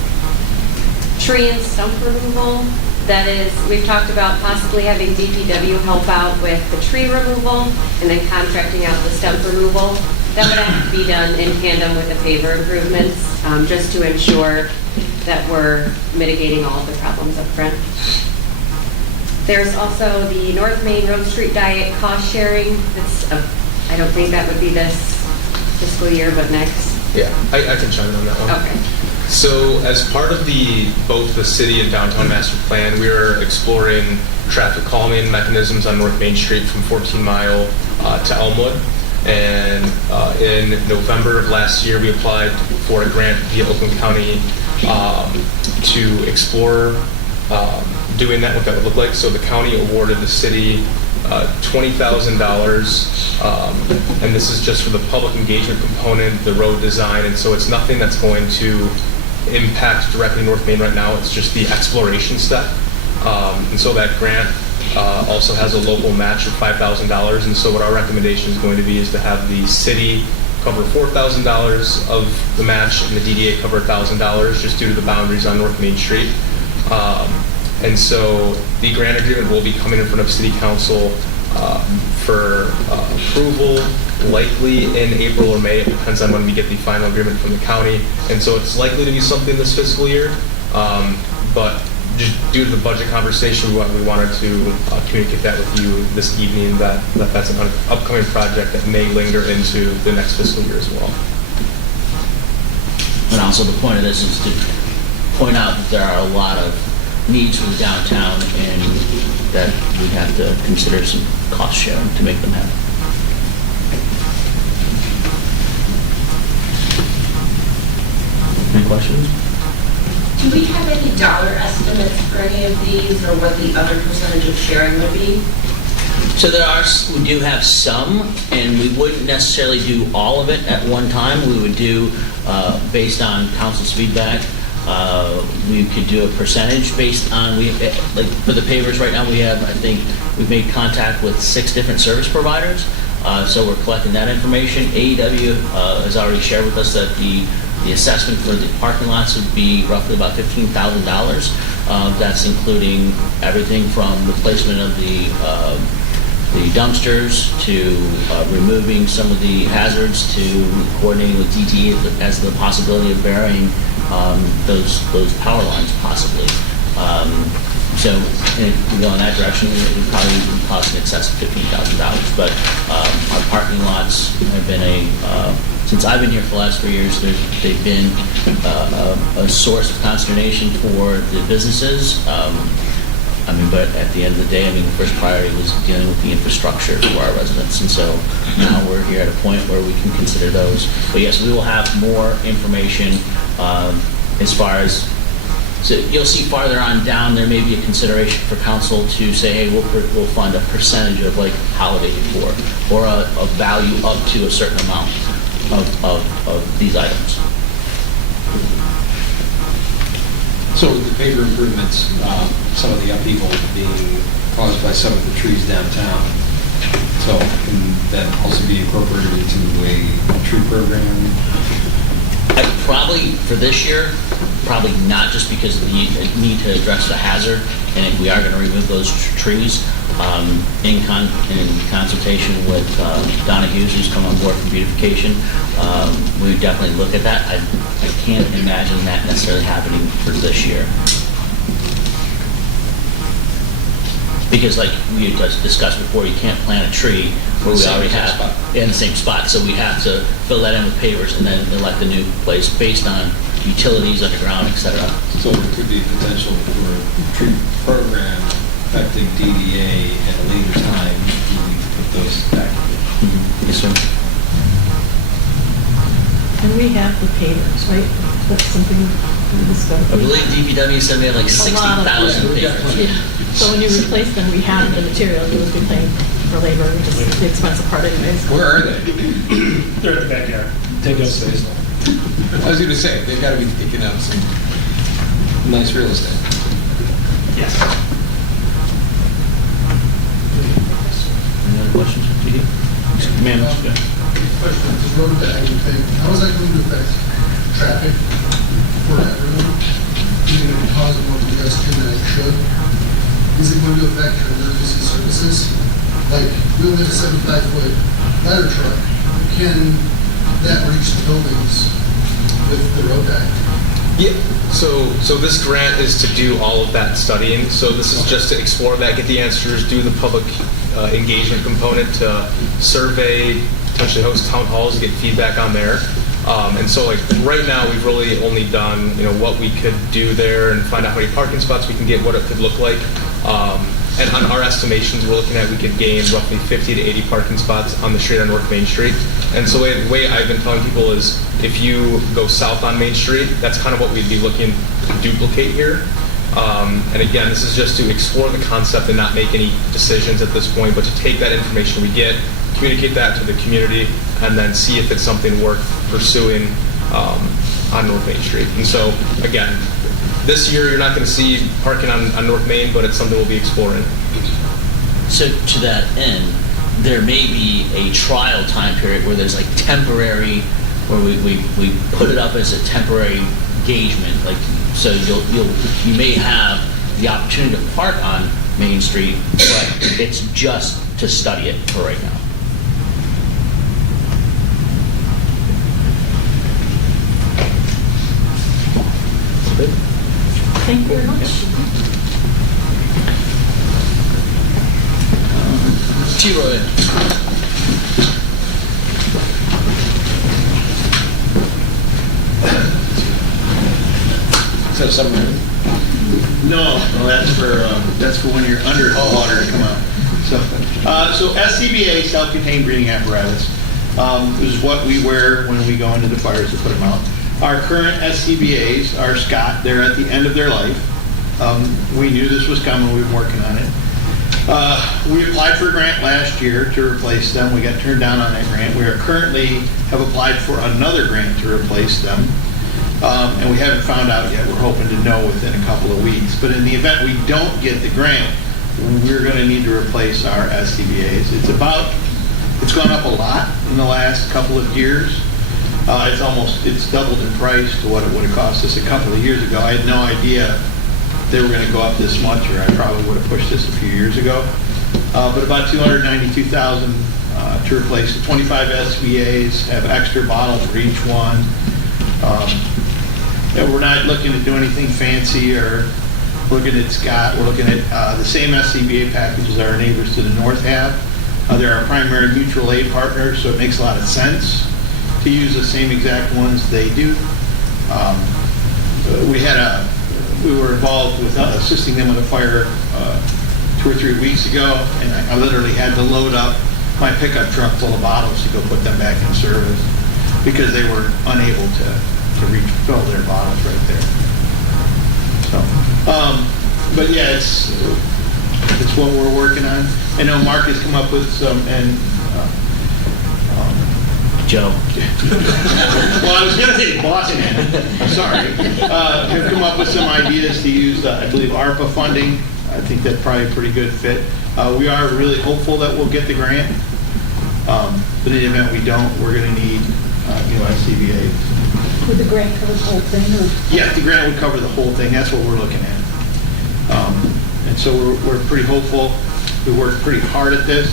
Tree and stump removal, that is, we've talked about possibly having DPW help out with the tree removal and then contracting out the stump removal. That would have to be done in tandem with the paver improvements, just to ensure that we're mitigating all of the problems up front. There's also the North Main Road Street Diet cost sharing. I don't think that would be this fiscal year, but next. Yeah, I can chime in on that one. Okay. So as part of both the city and downtown master plan, we are exploring traffic calming mechanisms on North Main Street from 14 Mile to Elmwood. And in November of last year, we applied for a grant via Oakland County to explore doing that, what that would look like. So the county awarded the city $20,000, and this is just for the public engagement component, the road design, and so it's nothing that's going to impact directly North Main right now. It's just the exploration step. And so that grant also has a local match of $5,000, and so what our recommendation is going to be is to have the city cover $4,000 of the match and the DDA cover $1,000 just due to the boundaries on North Main Street. And so the grant agreement will be coming in front of City Council for approval, likely in April or May. It depends on when we get the final agreement from the county. And so it's likely to be something this fiscal year. But just due to the budget conversation, we wanted to communicate that with you this evening, that's an upcoming project that may linger into the next fiscal year as well. And also the point of this is to point out that there are a lot of needs for the downtown and that we have to consider some cost sharing to make them happen. Any questions? Do we have any dollar estimates for any of these or what the other percentage of sharing would be? So we do have some, and we wouldn't necessarily do all of it at one time. We would do, based on council's feedback, we could do a percentage based on, like for the pavers right now, we've made contact with 6 different service providers. So we're collecting that information. AEW has already shared with us that the assessment for the parking lots would be roughly about $15,000. That's including everything from replacement of the dumpsters to removing some of the hazards to coordinating with DTE as the possibility of burying those power lines possibly. So if we go in that direction, it would probably cost in excess of $15,000. But our parking lots have been since I've been here for the last 3 years, they've been a source of consternation for the businesses. But at the end of the day, the first priority was dealing with the infrastructure for our residents. And so now we're here at a point where we can consider those. But yes, we will have more information as far as, so you'll see farther on down, there may be a consideration for council to say, hey, we'll fund a percentage of like holiday decor or a value up to a certain amount of these items. So with the paver improvements, some of the upheaval being caused by some of the trees downtown, so can that also be incorporated into a tree program? Probably for this year, probably not, just because of the need to address the hazard, and if we are going to remove those trees, in consultation with Donna Hughes, who's come on board for beautification, we would definitely look at that. I can't imagine that necessarily happening for this year. Because like we had discussed before, you can't plant a tree where we already have in the same spot. So we have to fill that in with pavers and then elect a new place based on utilities underground, et cetera. So there could be potential for a tree program affecting DDA at a later time if we put those back. Yes, sir. And we have the pavers, right? That's something we discussed. I believe DPW said we have like 60,000 pavers. Yeah. So when you replace them, we have the material, you would be paying for labor, which is the expensive part anyways. Where are they? They're at the backyard. Take up space. I was going to say, they've got to be taking up some nice real estate. Yes. Any other questions for PD? Ma'am. Question, this road backing thing, how is that going to affect traffic for everyone? Is it going to cause more congestion than it should? Is it going to affect your emergency services? Like, we only have a 75-foot ladder truck. Can that reach the buildings with the road back? Yeah, so this grant is to do all of that studying. So this is just to explore that, get the answers, do the public engagement component, to survey, potentially host town halls, get feedback on there. And so like right now we've really only done, what we could do there and find out how many parking spots we can get, what it could look like. And on our estimations, we're looking at we could gain roughly 50 to 80 parking spots on the street on North Main Street. And so the way I've been telling people is if you go south on Main Street, that's kind of what we'd be looking to duplicate here. And again, this is just to explore the concept and not make any decisions at this point, but to take that information we get, communicate that to the community, and then see if it's something worth pursuing on North Main Street. And so again, this year, you're not going to see parking on North Main, but it's something we'll be exploring. So to that end, there may be a trial time period where there's like temporary, where we put it up as a temporary engagement. Like, so you may have the opportunity to park on Main Street, but it's just to study it for right now. Thank you very much. T-Roy. Is that something? No, that's for when you're under water to come out. So SCBA, self-contained breathing apparatus, is what we wear when we go into the fires to put them out. Our current SCBAs are Scott. They're at the end of their life. We knew this was coming. We've been working on it. We applied for a grant last year to replace them. We got turned down on that grant. We are currently have applied for another grant to replace them. And we haven't found out yet. We're hoping to know within a couple of weeks. But in the event we don't get the grant, we're going to need to replace our SCBA's. It's gone up a lot in the last couple of years. It's doubled in price to what it would have cost us a couple of years ago. I had no idea they were going to go up this much, or I probably would have pushed this a few years ago. But about $292,000 to replace the 25 SVAs, have extra bottles for each one. We're not looking to do anything fancy or looking at Scott. We're looking at the same SCBA packages our neighbors to the north have. They're our primary mutual aid partners, so it makes a lot of sense to use the same exact ones they do. We were involved with assisting them with a fire 2 or 3 weeks ago, and I literally had to load up my pickup truck full of bottles to go put them back in service because they were unable to refill their bottles right there. So, but yeah, it's what we're working on. I know Mark has come up with some, and Joe. well, I was going to say Boston. I'm sorry. Have come up with some ideas to use, I believe, ARPA funding. I think that's probably a pretty good fit. We are really hopeful that we'll get the grant. But in the event we don't, we're going to need new SCBA's. Would the grant cover the whole thing? Or? Yeah, the grant would cover the whole thing. That's what we're looking at. And so we're pretty hopeful. We worked pretty hard at this.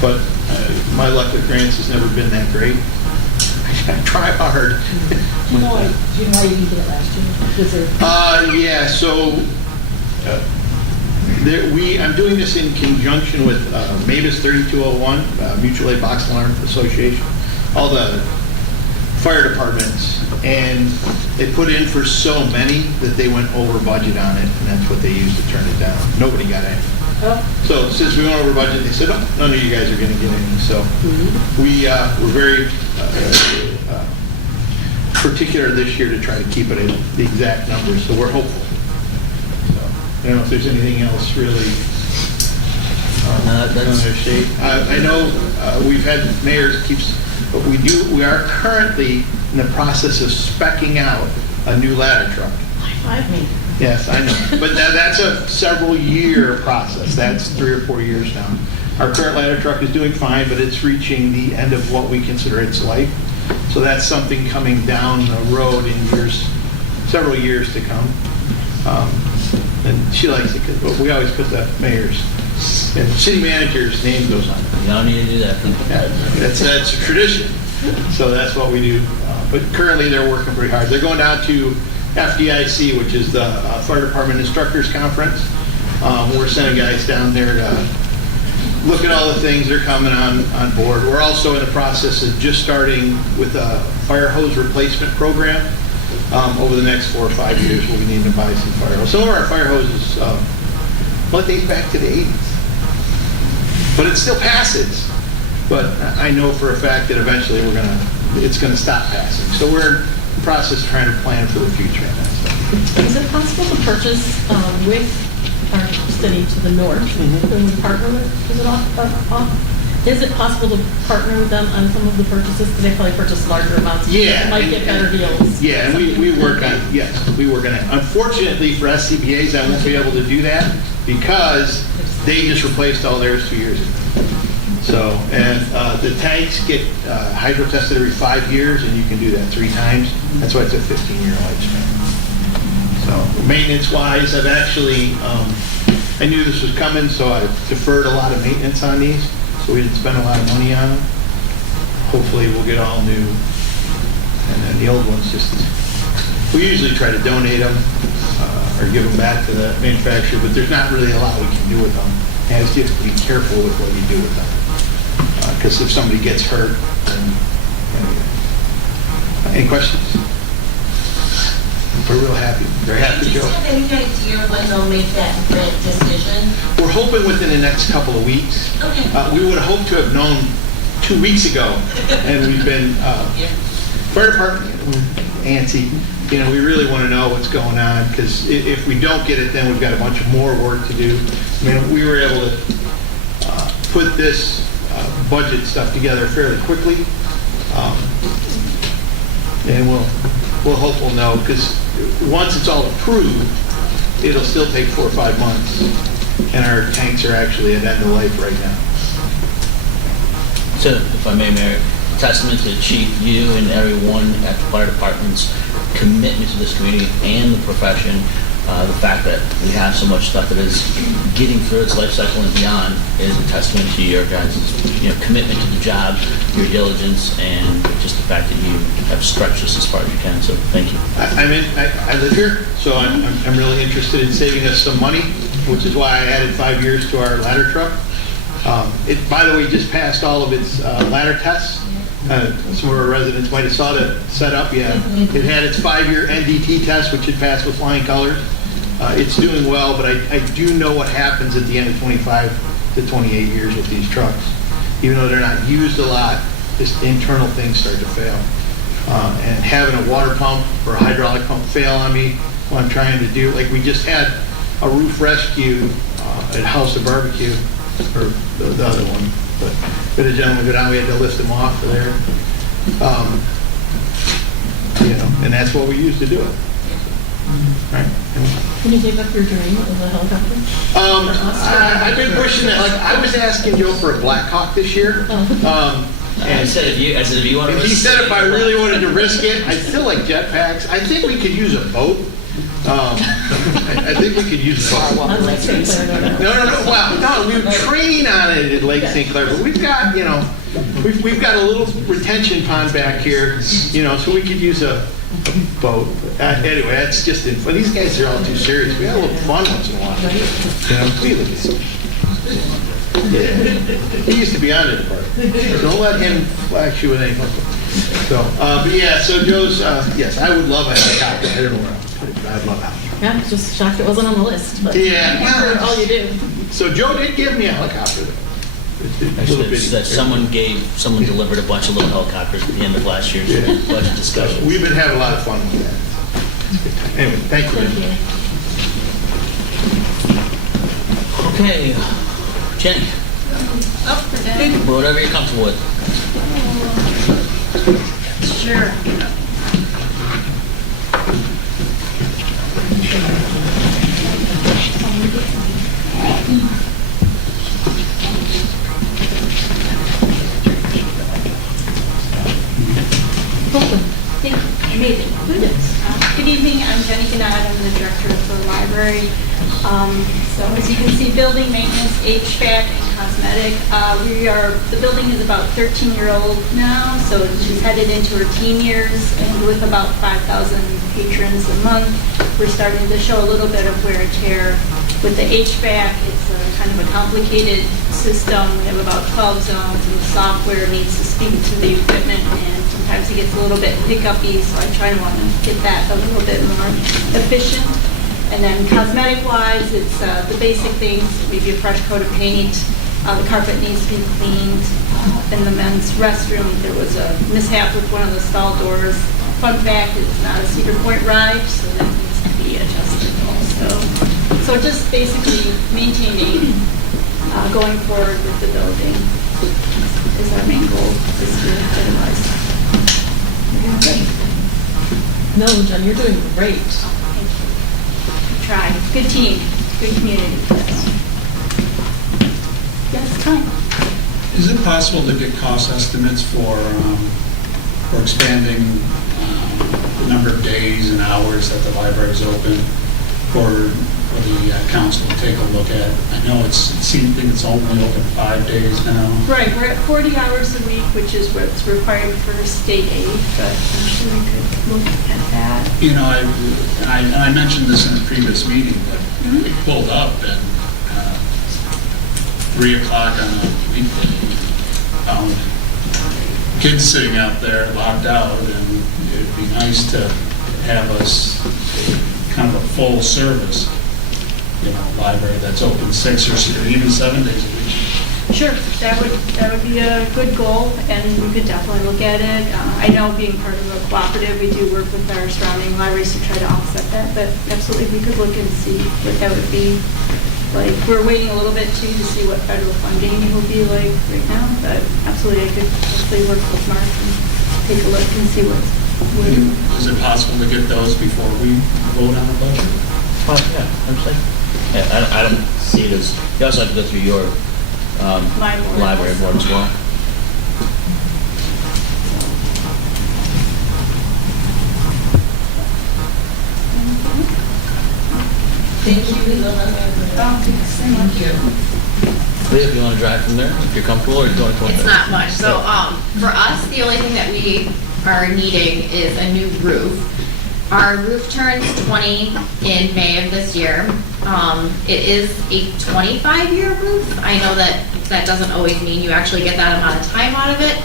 But my luck with grants has never been that great. I try hard. Do you know why you didn't get it last year? Yeah, so I'm doing this in conjunction with Mavis 3201, Mutual Aid Box Alarm Association, all the fire departments, and they put in for so many that they went over budget on it, and that's what they used to turn it down. Nobody got any. So since we went over budget, they said, oh, none of you guys are going to get any. So we're very particular this year to try to keep it at the exact numbers, so we're hopeful. So I don't know if there's anything else really on their state. I know we've had mayors but we are currently in the process of speccing out a new ladder truck. I mean. Yes, I know. But that's a several-year process. That's 3 or 4 years now. Our current ladder truck is doing fine, but it's reaching the end of what we consider its life. So that's something coming down the road in several years to come. And she likes it because we always put the mayor's and city manager's name goes on it. You don't need to do that. That's a tradition. So that's what we do. But currently they're working pretty hard. They're going down to FDIC, which is the Fire Department Instructors Conference. We're sending guys down there to look at all the things. They're coming on board. We're also in the process of just starting with a fire hose replacement program. Over the next 4 or 5 years, we'll be needing to buy some fire hoses. Some of our fire hoses, it dates back to the 80s. But it still passes. But I know for a fact that eventually it's going to stop passing. So we're in the process of trying to plan for the future. Is it possible to purchase with our city to the north? When we partner with, is it possible to partner with them on some of the purchases? Because they probably purchase larger amounts. Yeah. Might get better deals. Yeah, and we work on it. Yes, we work on it. Unfortunately for SCBA's, I won't be able to do that because they just replaced all theirs 2 years ago. So, and the tanks get hydro tested every 5 years, and you can do that 3 times. That's why it's a 15-year lifespan. So, maintenance-wise, I've actually, I knew this was coming, so I deferred a lot of maintenance on these, so we didn't spend a lot of money on them. Hopefully, we'll get all new, and then the old ones we usually try to donate them or give them back to the manufacturer, but there's not really a lot we can do with them. And you have to be careful with what you do with them. Because if somebody gets hurt, then any questions? We're real happy. Very happy, Joe. Do you have any idea when they'll make that grant decision? We're hoping within the next couple of weeks. Okay. We would have hoped to have known 2 weeks ago, and we've been fire department antsy. We really want to know what's going on because if we don't get it, then we've got a bunch of more work to do. we were able to put this budget stuff together fairly quickly. And we'll hope we'll know, because once it's all approved, it'll still take 4 or 5 months. And our tanks are actually at end of life right now. So, if I may, Mayor, testament to Chief, you and everyone at the fire department's commitment to this community and the profession. The fact that we have so much stuff that is getting through its life cycle and beyond is a testament to your guys' commitment to the job, your diligence, and just the fact that you have stretched this as far as you can. So thank you. I live here, so I'm really interested in saving us some money, which is why I added 5 years to our ladder truck. It, by the way, just passed all of its ladder tests. Some of our residents might have saw it set up. Yeah, it had its 5-year NDT test, which it passed with flying colors. It's doing well, but I do know what happens at the end of 25 to 28 years with these trucks. Even though they're not used a lot, just internal things start to fail. And having a water pump or a hydraulic pump fail on me when I'm trying to do, like we just had a roof rescue at House of Barbecue, or the other one, but we had a gentleman go down, we had to lift him off of there. And that's what we used to do it. Right? Can you give up your dream of a helicopter? I've been pushing it. Like, I was asking Joe for a Black Hawk this year. And I said, if you want to risk it. He said if I really wanted to risk it, I feel like jetpacks. I think we could use a boat. I think we could use a boat. On Lake St. Clair, No. Well, no, we were training on it at Lake St. Clair, but we've got, we've got a little retention pond back here, so we could use a boat. Anyway, that's just in fun. These guys are all too serious. We got a little fun once in a while. We look at Yeah. He used to be on it, part. Don't let him flash you with anything. So, but yeah, so Joe's, yes, I would love a helicopter. I don't know where else to put it, but I'd love that. Yeah, just shocked it wasn't on the list. But yeah. For all you do. So Joe did give me a helicopter. Actually, that someone delivered a bunch of little helicopters at the end of last year's budget discussion. We've been having a lot of fun with that. Anyway, thank you. Okay, Jenny. Up for down. Whatever you're comfortable with. Sure. Thank you. Amazing. Good evening. I'm Jenny Gannett. I'm the director of the library. So as you can see, building maintenance, HVAC, and cosmetic. The building is about 13-year-old now, so she's headed into her teen years, and with about 5,000 patrons a month, we're starting to show a little bit of wear and tear. With the HVAC, it's kind of a complicated system. We have about 12 zones, and the software needs to speak to the equipment, and sometimes it gets a little bit hiccupy, so I try to want to get that a little bit more efficient. And then cosmetic-wise, it's the basic things, maybe a fresh coat of paint. The carpet needs to be cleaned. In the men's restroom, there was a mishap with one of the stall doors. Fun fact, it's not a Cedar Point ride, so that needs to be adjusted also. So just basically maintaining, going forward with the building is our main goal this year, otherwise. No, Jen, you're doing great. Thank you. Try. Good team, good community. Yes, time. Is it possible to get cost estimates for expanding the number of days and hours that the library is open for the council to take a look at? I know it seems it's only open 5 days now. Right, we're at 40 hours a week, which is what's required for state aid, but I'm sure we could look at that. I mentioned this in a previous meeting, but we pulled up and 3 o'clock on a weekday, found kids sitting out there locked out, and it'd be nice to have us kind of a full service, library that's open 6 or even 7 days a week. Sure, that would be a good goal, and we could definitely look at it. I know being part of a cooperative, we do work with our surrounding libraries to try to offset that, but absolutely we could look and see what that would be. like, we're waiting a little bit too to see what federal funding will be like right now, but absolutely, I could hopefully work with Mark and take a look and see what's. Is it possible to get those before we vote on the budget? Well, yeah, I'm saying. Yeah, I don't see it as, you also have to go through your library board as well. Thank you. Thank you. Leah, if you want to drive from there, if you're comfortable, or do you want to go? It's not much. So, for us, the only thing that we are needing is a new roof. Our roof turns 20 in May of this year. It is a 25-year roof. I know that doesn't always mean you actually get that amount of time out of it.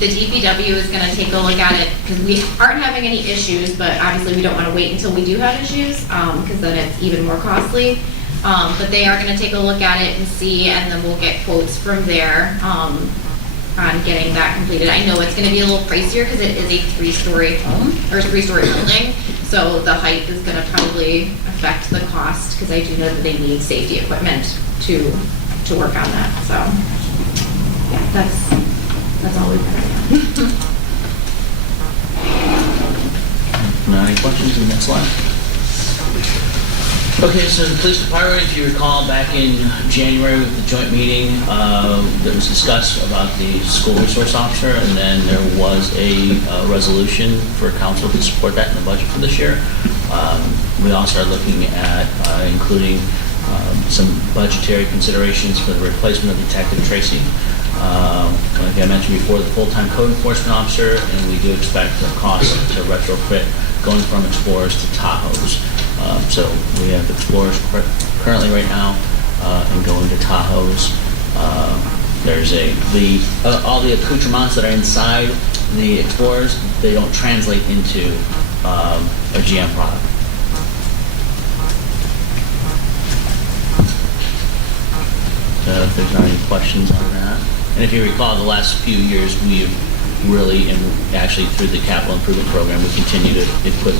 The DPW is going to take a look at it because we aren't having any issues, but obviously we don't want to wait until we do have issues because then it's even more costly. But they are going to take a look at it and see, and then we'll get quotes from there on getting that completed. I know it's going to be a little pricier because it is a 3-story home or a 3-story building, so the height is going to probably affect the cost because I do know that they need safety equipment to work on that. So yeah, that's all we've got. Now, any questions in the next slide? Okay, so the police department, if you recall, back in January with the joint meeting, that was discussed about the school resource officer, and then there was a resolution for council to support that in the budget for this year. We also are looking at including some budgetary considerations for the replacement of Detective Tracy. Like I mentioned before, the full-time code enforcement officer, and we do expect the cost to retrofit going from Explorers to Tahoes. So we have Explorers currently right now and going to Tahoes. There's all the accoutrements that are inside the Explorers, they don't translate into a GM product. If there's not any questions on that. And if you recall, the last few years, we've really, and actually through the capital improvement program, we continue to equip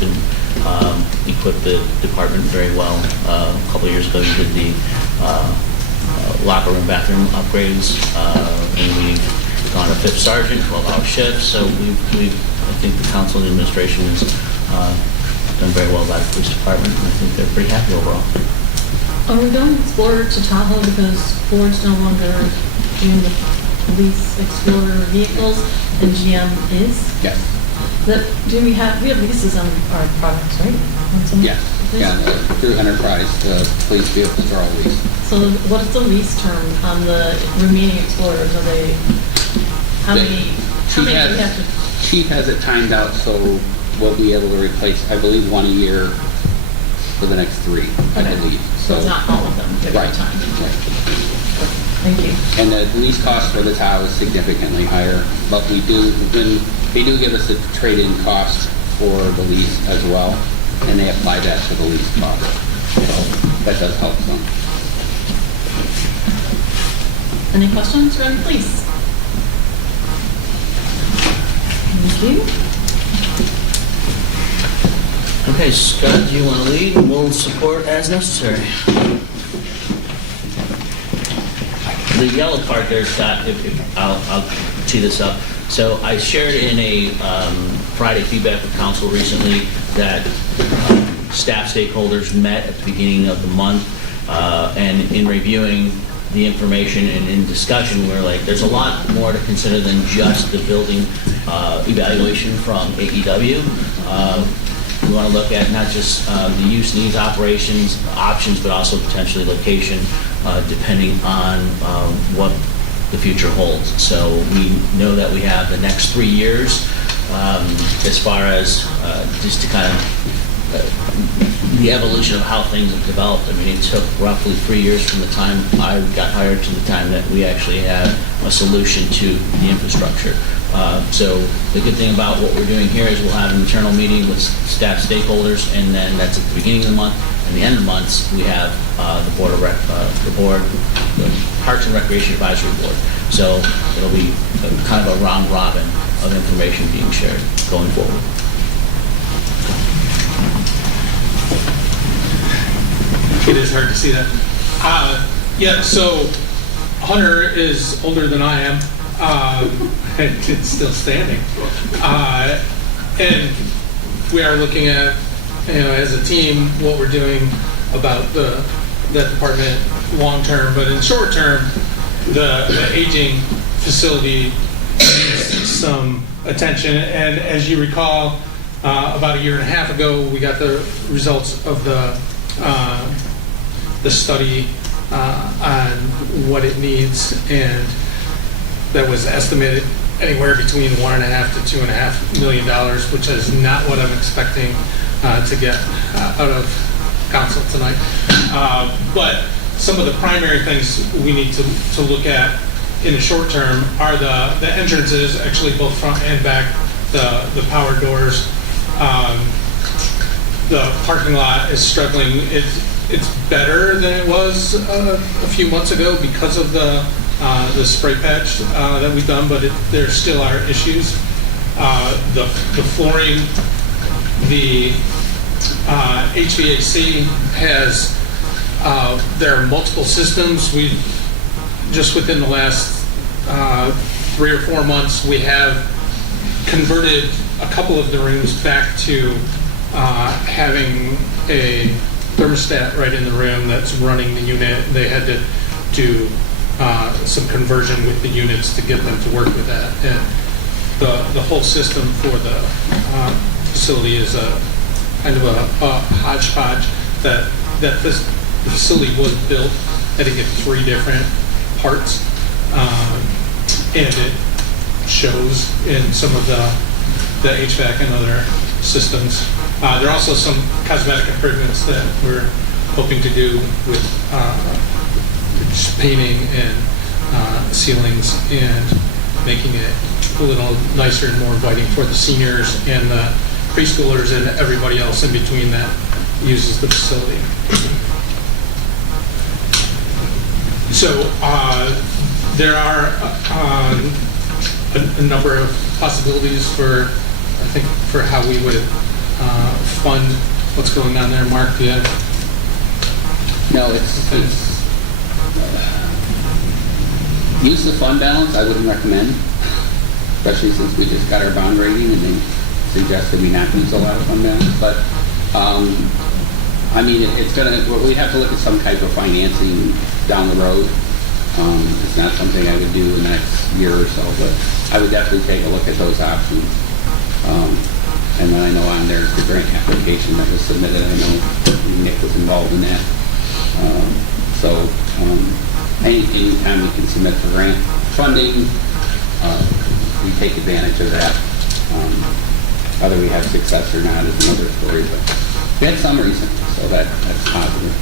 the department very well. A couple of years ago, we did the locker room, bathroom upgrades, and we've gone to 5th Sergeant, 12-hour shifts. So I think the council and administration has done very well by the police department, and I think they're pretty happy overall. Are we going Explorer to Tahoe because Ford's no longer doing the police Explorer vehicles and GM is? Yes. We have leases on our products, right? On some Yeah, through Enterprise, the police vehicles are all leased. So what is the lease term on the remaining Explorers? Are they, how many do we have to? Chief has it timed out, so we'll be able to replace, I believe, 1 a year for the next 3, I believe. So it's not all of them every Right. time? Right. Thank you. And the lease cost for the Tahoe is significantly higher, but they do give us a trade-in cost for the lease as well, and they apply that to the lease cost. So that does help some. Any questions from the police? Thank you. Okay, Scott, do you want to lead? We'll support as necessary. The yellow part there, Scott, I'll tee this up. So I shared in a Friday feedback with council recently that staff stakeholders met at the beginning of the month, and in reviewing the information and in discussion, we're like, there's a lot more to consider than just the building evaluation from AEW. We want to look at not just the use, needs, operations, options, but also potentially location, depending on what the future holds. So we know that we have the next 3 years as far as just to kind of the evolution of how things have developed. I mean, it took roughly 3 years from the time I got hired to the time that we actually had a solution to the infrastructure. So the good thing about what we're doing here is we'll have an internal meeting with staff stakeholders, and then that's at the beginning of the month. And the end of the months, we have the Parks and Recreation Advisory Board. So it'll be kind of a round robin of information being shared going forward. It is hard to see that. Yeah, so Hunter is older than I am, and it's still standing. And we are looking at, as a team, what we're doing about that department long-term, but in short-term, the aging facility needs some attention. And as you recall, about a year and a half ago, we got the results of the study on what it needs, and that was estimated anywhere between $1.5 to $2.5 million, which is not what I'm expecting to get out of council tonight. But some of the primary things we need to look at in the short term are the entrances, actually both front and back, the power doors. The parking lot is struggling. It's better than it was a few months ago because of the spray patch that we've done, but there still are issues. The flooring, the HVAC has, there are multiple systems. We just within the last 3 or 4 months, we have converted a couple of the rooms back to having a thermostat right in the room that's running the unit. They had to do some conversion with the units to get them to work with that. And the whole system for the facility is a kind of a hodgepodge. That this facility was built, I think, in 3 different parts, and it shows in some of the HVAC and other systems. There are also some cosmetic improvements that we're hoping to do with just painting and ceilings and making it a little nicer and more inviting for the seniors and the preschoolers and everybody else in between that uses the facility. So there are a number of possibilities for, I think, for how we would fund what's going on there. Mark, do you have? No, it's use the fund balance. I wouldn't recommend, especially since we just got our bond rating and they suggested we not use a lot of fund balance. But I mean, we have to look at some type of financing down the road. It's not something I would do in the next year or so, but I would definitely take a look at those options. And then I know on there's the grant application that was submitted. I know Nick was involved in that. Anytime we can submit for grant funding, we take advantage of that. Whether we have success or not is another story, but we had some reason, so that's positive.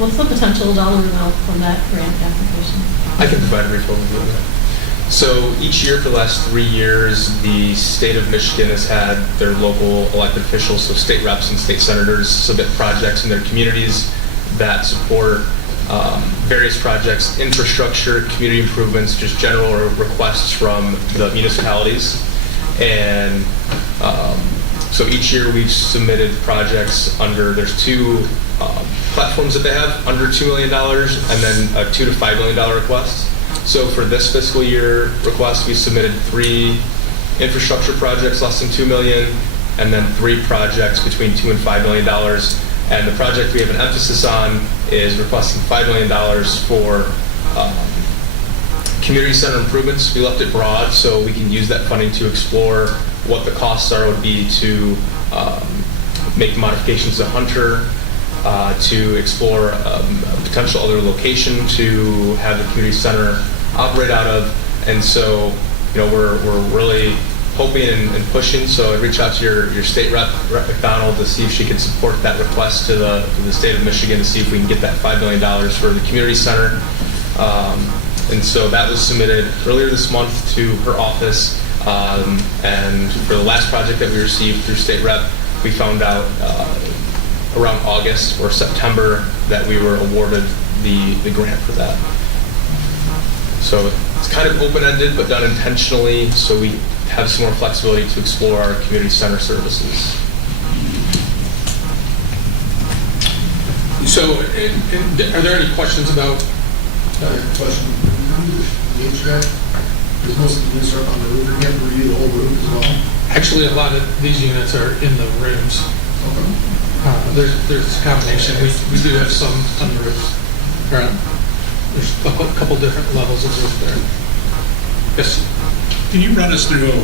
What's the potential dollar amount from that grant application? I can provide a brief overview of that. So each year for the last 3 years, the state of Michigan has had their local elected officials, so state reps and state senators, submit projects in their communities that support various projects, infrastructure, community improvements, just general requests from the municipalities. And so each year we've submitted projects under, there's 2 platforms that they have, under $2 million, and then a $2 to $5 million request. So for this fiscal year request, we submitted 3 infrastructure projects less than $2 million, and then 3 projects between $2 and $5 million. And the project we have an emphasis on is requesting $5 million for community center improvements. We left it broad so we can use that funding to explore what the costs would be to make modifications to Hunter, to explore a potential other location to have the community center operate out of. And so, we're really hoping and pushing. So I reached out to your state rep, Rep. McDonald, to see if she could support that request to the state of Michigan to see if we can get that $5 million for the community center. And so that was submitted earlier this month to her office. And for the last project that we received through state rep, we found out around August or September that we were awarded the grant for that. So it's kind of open-ended but done intentionally so we have some more flexibility to explore our community center services. So, are there any questions about? Question. The HVAC, because most of the units are up on the roof, you have to review the whole roof as well. Actually, a lot of these units are in the rooms. There's a combination. We do have some on the roof. There's a couple different levels of roof there. Yes. Can you run us through a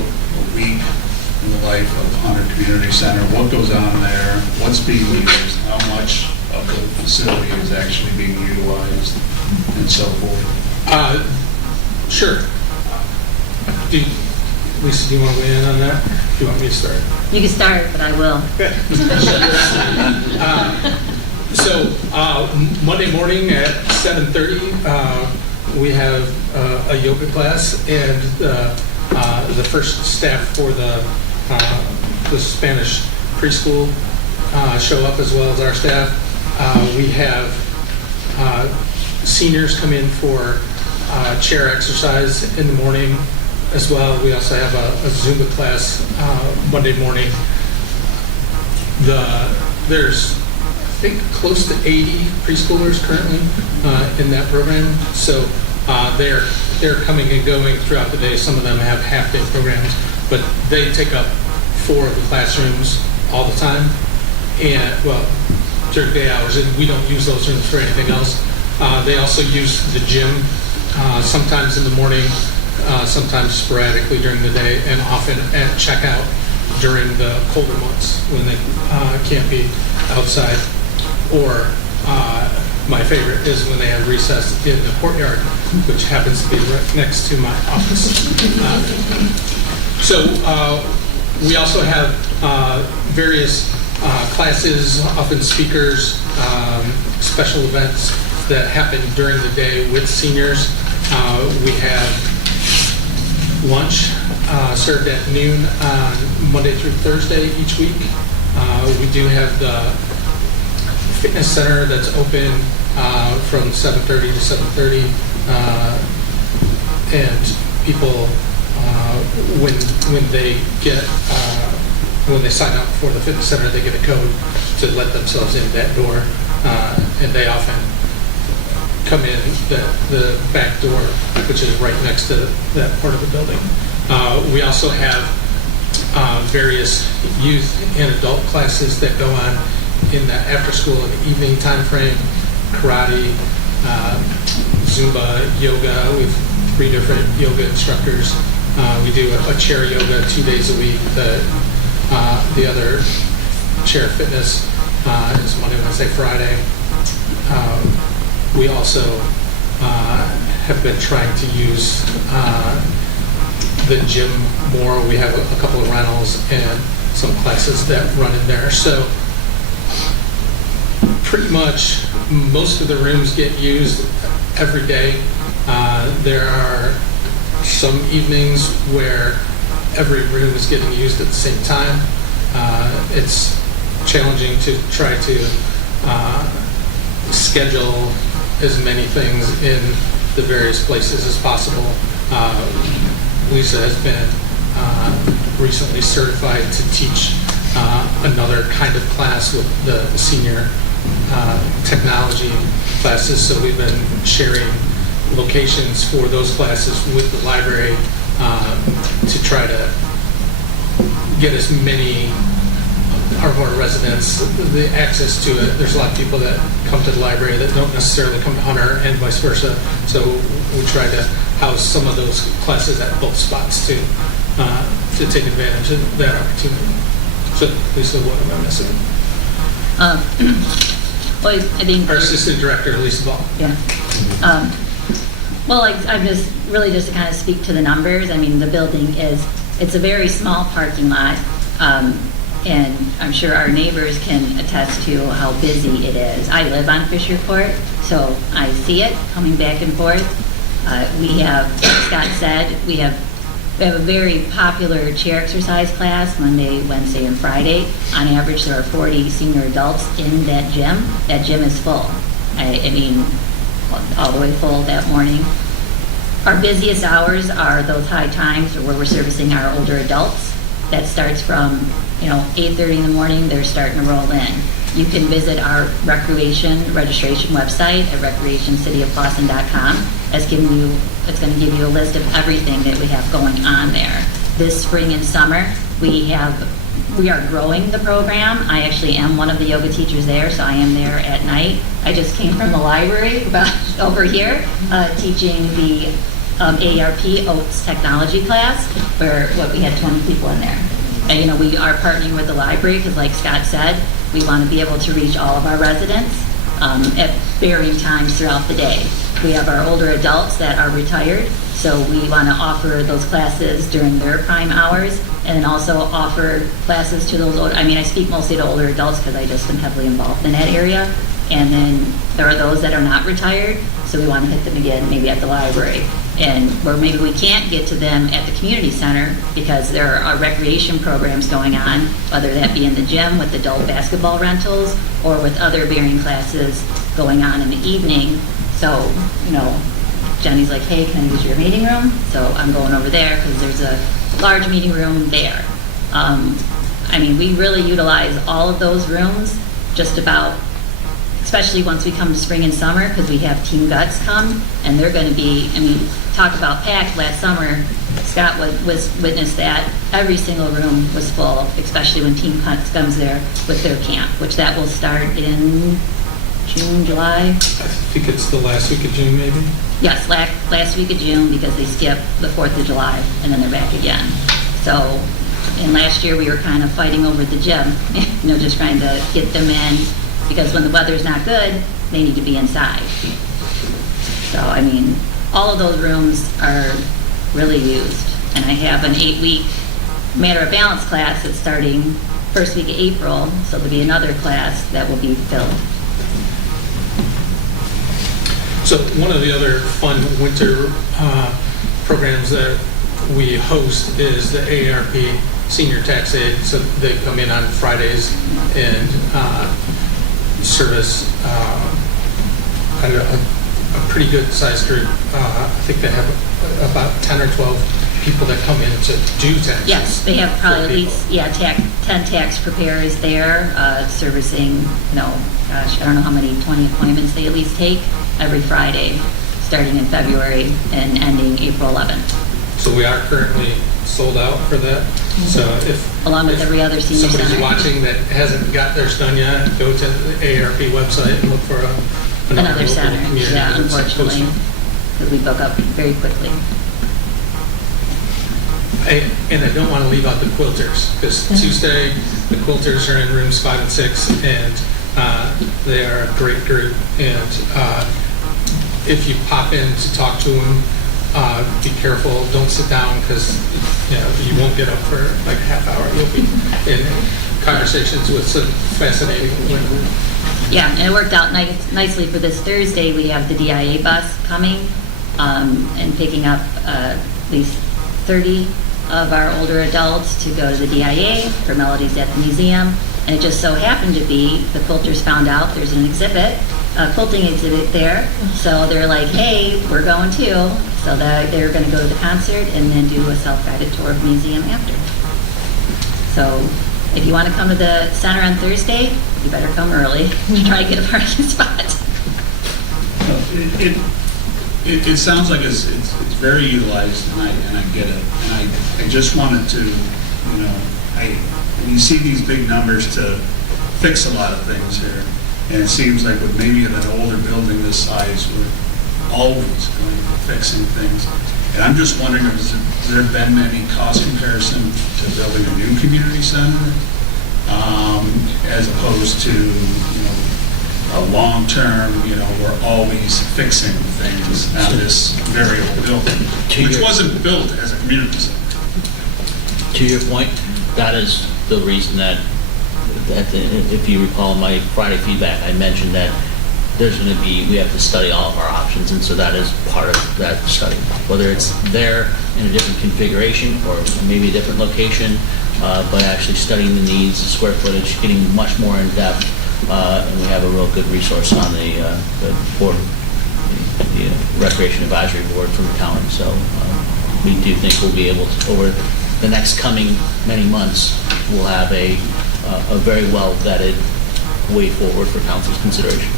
week in the life of Hunter Community Center? What goes on there? What's being used? How much of the facility is actually being utilized and so forth? Sure. Lisa, do you want to weigh in on that? Do you want me to start? You can start, but I will. Monday morning at 7:30, we have a yoga class, and the first staff for the Spanish preschool show up as well as our staff. We have seniors come in for chair exercise in the morning as well. We also have a Zumba class Monday morning. There's, I think, close to 80 preschoolers currently in that program. So they're coming and going throughout the day. Some of them have half-day programs, but they take up 4 of the classrooms all the time. And, well, during day hours, and we don't use those rooms for anything else. They also use the gym, sometimes in the morning, sometimes sporadically during the day, and often at checkout during the colder months when they can't be outside. Or my favorite is when they have recess in the courtyard, which happens to be right next to my office. We also have various classes, often speakers, special events that happen during the day with seniors. We have lunch served at noon on Monday through Thursday each week. We do have the fitness center that's open from 7:30 to 7:30, and people when they sign up for the fitness center, they get a code to let themselves in that door, and they often come in the back door, which is right next to that part of the building. We also have various youth and adult classes that go on in the after school and evening time frame: karate, Zumba, yoga with 3 different yoga instructors. We do a chair yoga 2 days a week. The other chair fitness is Monday, Wednesday, Friday. We also have been trying to use the gym more. We have a couple of rentals and some classes that run in there. So pretty much most of the rooms get used every day. There are some evenings where every room is getting used at the same time. It's challenging to try to schedule as many things in the various places as possible. Lisa has been recently certified to teach another kind of class with the senior technology classes, so we've been sharing locations for those classes with the library to try to get as many of our residents the access to it. There's a lot of people that come to the library that don't necessarily come to Hunter, and vice versa. So we try to house some of those classes at both spots to take advantage of that opportunity. So, Lisa, what am I missing? Well, I think our assistant director, Lisa Ball. Yeah. Well, I'm just to kind of speak to the numbers. I mean, the building it's a very small parking lot, and I'm sure our neighbors can attest to how busy it is. I live on Fisher Court, so I see it coming back and forth. We have, like Scott said, we have a very popular chair exercise class Monday, Wednesday, and Friday. On average, there are 40 senior adults in that gym. That gym is full. I mean, all the way full that morning. Our busiest hours are those high times where we're servicing our older adults. That starts from 8:30 in the morning. They're starting to roll in. you can visit our recreation registration website at recreationcityofboston.com. It's going to give you a list of everything that we have going on there. This spring and summer, we are growing the program. I actually am one of the yoga teachers there, so I am there at night. I just came from the library over here teaching the AARP Oats technology class, where we had 20 people in there. And we are partnering with the library because, like Scott said, we want to be able to reach all of our residents at varying times throughout the day. We have our older adults that are retired, so we want to offer those classes during their prime hours, and then also offer classes to those older, I speak mostly to older adults because I just am heavily involved in that area. And then there are those that are not retired, so we want to hit them again maybe at the library. And where maybe we can't get to them at the community center because there are recreation programs going on, whether that be in the gym with adult basketball rentals or with other varying classes going on in the evening. So, Jenny's like, hey, can I use your meeting room? So I'm going over there because there's a large meeting room there. We really utilize all of those rooms just about, especially once we come to spring and summer, because we have Team Guts come, and they're going to be, talk about packed last summer. Scott witnessed that. Every single room was full, especially when Team Guts comes there with their camp, which that will start in June, July. I think it's the last week of June, maybe? Yes, last week of June, because they skip the 4th of July, and then they're back again. So, and last year we were kind of fighting over the gym, just trying to get them in, because when the weather's not good, they need to be inside. So, all of those rooms are really used. And I have an 8-week Matter of Balance class that's starting first week of April, so there'll be another class that will be filled. So one of the other fun winter programs that we host is the AARP Senior Tax Aid. So they come in on Fridays and service a pretty good sized group. I think they have about 10 or 12 people that come in to do taxes. Yes, they have probably at least 10 tax preparers there servicing, I don't know how many, 20 appointments they at least take every Friday, starting in February and ending April 11th. So we are currently sold out for that. So along with every other senior somebody's center. watching that hasn't got theirs done yet, go to the AARP website and look for another center. community Yeah, that's unfortunately, because we book up very quickly. And I don't want to leave out the quilters, because Tuesday, the quilters are in rooms 5 and 6, and they are a great group. And if you pop in to talk to them, be careful, don't sit down, because you won't get up for like a half hour. You'll be in conversations with some fascinating women. Yeah, and it worked out nicely for this Thursday. We have the DIA bus coming and picking up at least 30 of our older adults to go to the DIA for Melodies at the Museum. And it just so happened to be, the quilters found out there's an exhibit, a quilting exhibit there. So they're like, hey, we're going too. So they're going to go to the concert and then do a self-guided tour of the museum after. So if you want to come to the center on Thursday, you better come early to try to get a parking spot. It sounds like it's very utilized, and I get it. And I just wanted to, when you see these big numbers to fix a lot of things here, and it seems like with maybe an older building this size, we're always going to be fixing things. And I'm just wondering, has there been any cost comparison to building a new community center, as opposed to, a long-term, we're always fixing things on this very old building, which wasn't built as a community center. To your point, that is the reason that if you recall my Friday feedback, I mentioned that we have to study all of our options, and so that is part of that study. Whether it's there in a different configuration or maybe a different location, but actually studying the needs, the square footage, getting much more in depth, and we have a real good resource on the board, the Recreation Advisory Board from the county. So we do think we'll be able to, over the next coming many months, we'll have a very well vetted way forward for council's consideration.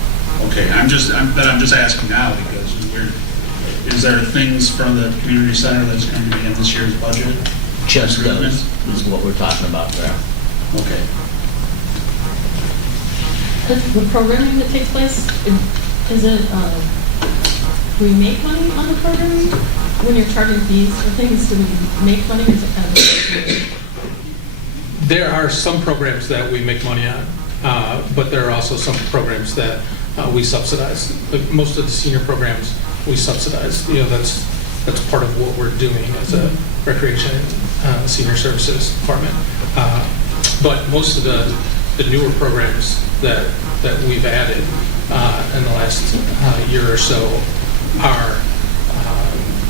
Okay, I'm just asking now because is there things from the community center that's going to be in this year's budget? Just those Improvements? is what we're talking about there. Okay. The programming that takes place, is it, do we make money on the programming? When you're charging fees for things, do we make money or is it kind of? There are some programs that we make money on, but there are also some programs that we subsidize. Like most of the senior programs, we subsidize. You know, that's part of what we're doing as a recreation senior services department. But most of the newer programs that we've added in the last year or so are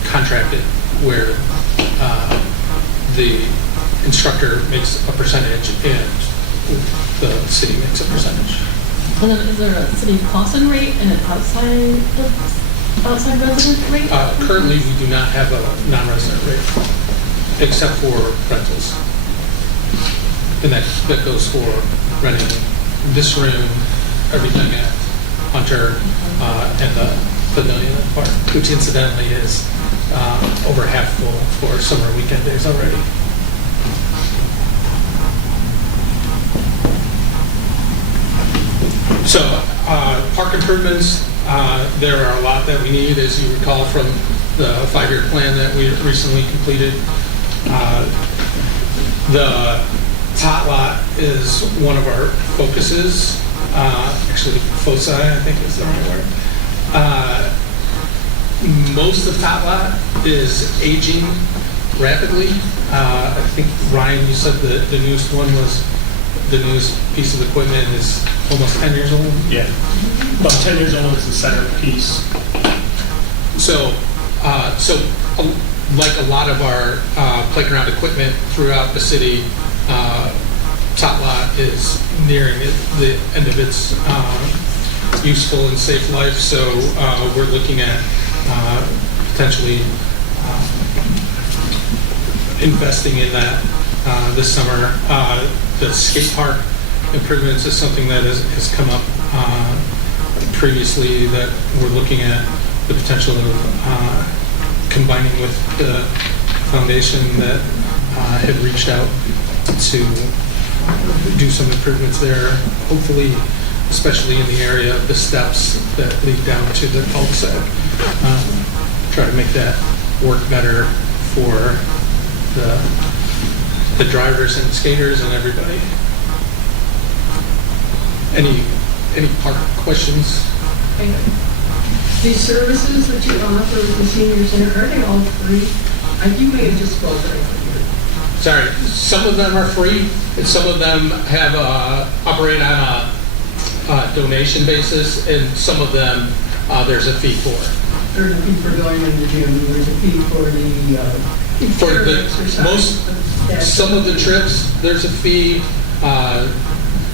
contracted, where the instructor makes a percentage and the city makes a percentage. And then is there a city Clausen rate and an outside resident rate? Currently, we do not have a non-resident rate, except for rentals. And that goes for renting this room, everything at Hunter, and the pavilion part, which incidentally is over half full for summer weekend days already. So, park improvements, there are a lot that we need, as you recall from the 5-year plan that we recently completed. The tot lot is one of our focuses. Actually, foci, I think is the right word. Most of tot lot is aging rapidly. I think, Ryan, you said the newest one was, the newest piece of equipment is almost 10 years old? Yeah. About 10 years old is the center piece. So, like a lot of our playground equipment throughout the city, tot lot is nearing the end of its useful and safe life. So we're looking at potentially investing in that this summer. The skate park improvements is something that has come up previously, that we're looking at the potential of combining with the foundation that had reached out to do some improvements there, hopefully, especially in the area of the steps that lead down to the cul-de-sac. Try to make that work better for the drivers and skaters and everybody. Any park questions? These services that you offer with the senior center, are they all free? You may have just spoken over here. Sorry, some of them are free, and some of them have operate on a donation basis, and some of them there's a fee for. There's a fee for going in the gym, there's a fee for the some of the trips, there's a fee.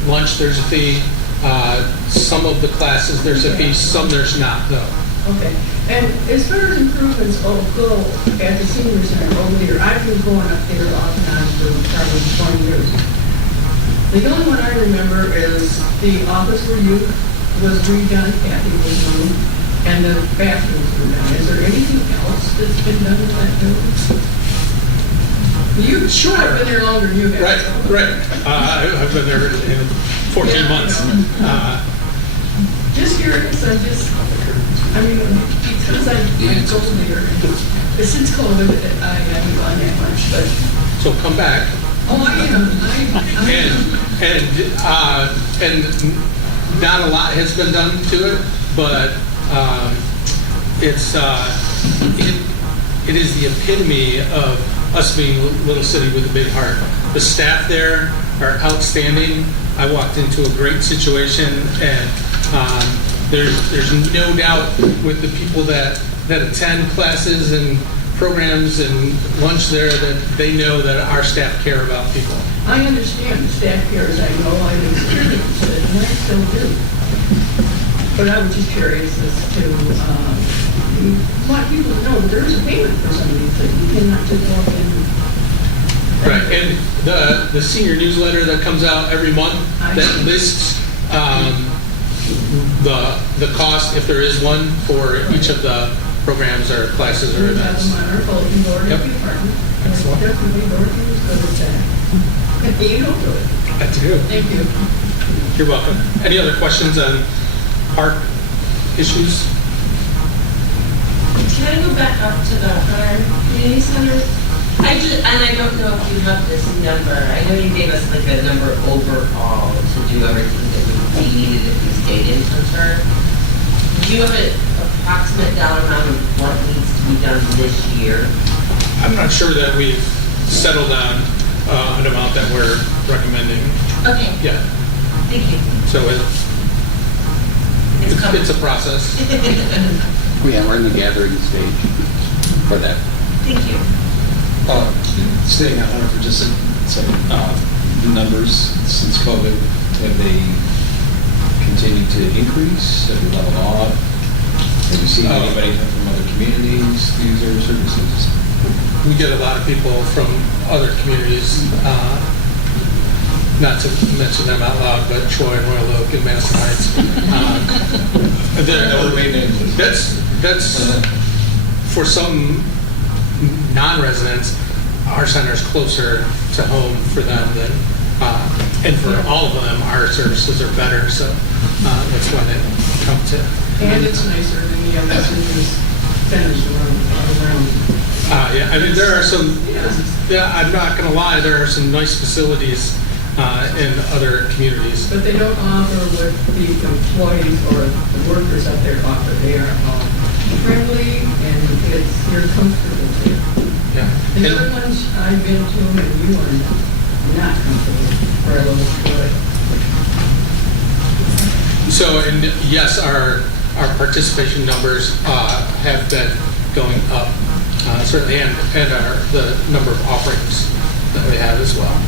Lunch, there's a fee. Some of the classes, there's a fee. Some there's not, though. Okay. And as far as improvements go at the senior center over there, I've been going up there off and on for probably 20 years. The only one I remember is the office where you was redone, Kathy was moved, and the bathrooms were done. Is there anything else that's been done with that building? You sure have been there longer than you have. Right. I've been there 14 months. Just curious, because I go there, since COVID, I haven't gone that much, but. So come back. Oh, I am. And not a lot has been done to it, but it is the epitome of us being a little city with a big heart. The staff there are outstanding. I walked into a great situation, and there's no doubt with the people that attend classes and programs and lunch there that they know that our staff care about people. I understand the staff cares. I know I've experienced it, and I still do. But I was just curious as to what people know. There is a payment for some of these things. You cannot just walk in. Right, and the senior newsletter that comes out every month that lists The cost, if there is one, for each of the programs or classes or events. Yep. Excellent. Definitely Dorothy was good at that. You don't do it. That's good. Thank you. You're welcome. Any other questions on park issues? Can I go back up to the Hunter Community Center? I don't know if you have this number. I know you gave us like a number overall to do everything that we needed if we stayed in Hunter. Do you have an approximate dollar amount of what needs to be done this year? I'm not sure that we've settled on an amount that we're recommending. Okay. Yeah. Thank you. So it's a process. Yeah, we're in the gathering stage for that. Thank you. Staying on Hunter for just a second, the numbers since COVID, have they continued to increase? Have they leveled off? Have you seen anybody come from other communities to use their services? We get a lot of people from other communities, not to mention them out loud, but Troy, Royal Oak, and Madison Heights. That's for some non-residents, our center is closer to home for them than, and for all of them, our services are better, so that's why they come to. And it's nicer than the other centers around. Yeah, I mean, there are some, yeah, I'm not gonna lie, there are some nice facilities in other communities. But they don't offer what the employees or the workers up there offer. They are friendly and you're comfortable there. Yeah. The other ones I've been to and you are not comfortable for a little bit. So, and yes, our participation numbers have been going up, certainly, and the number of offerings that we have as well.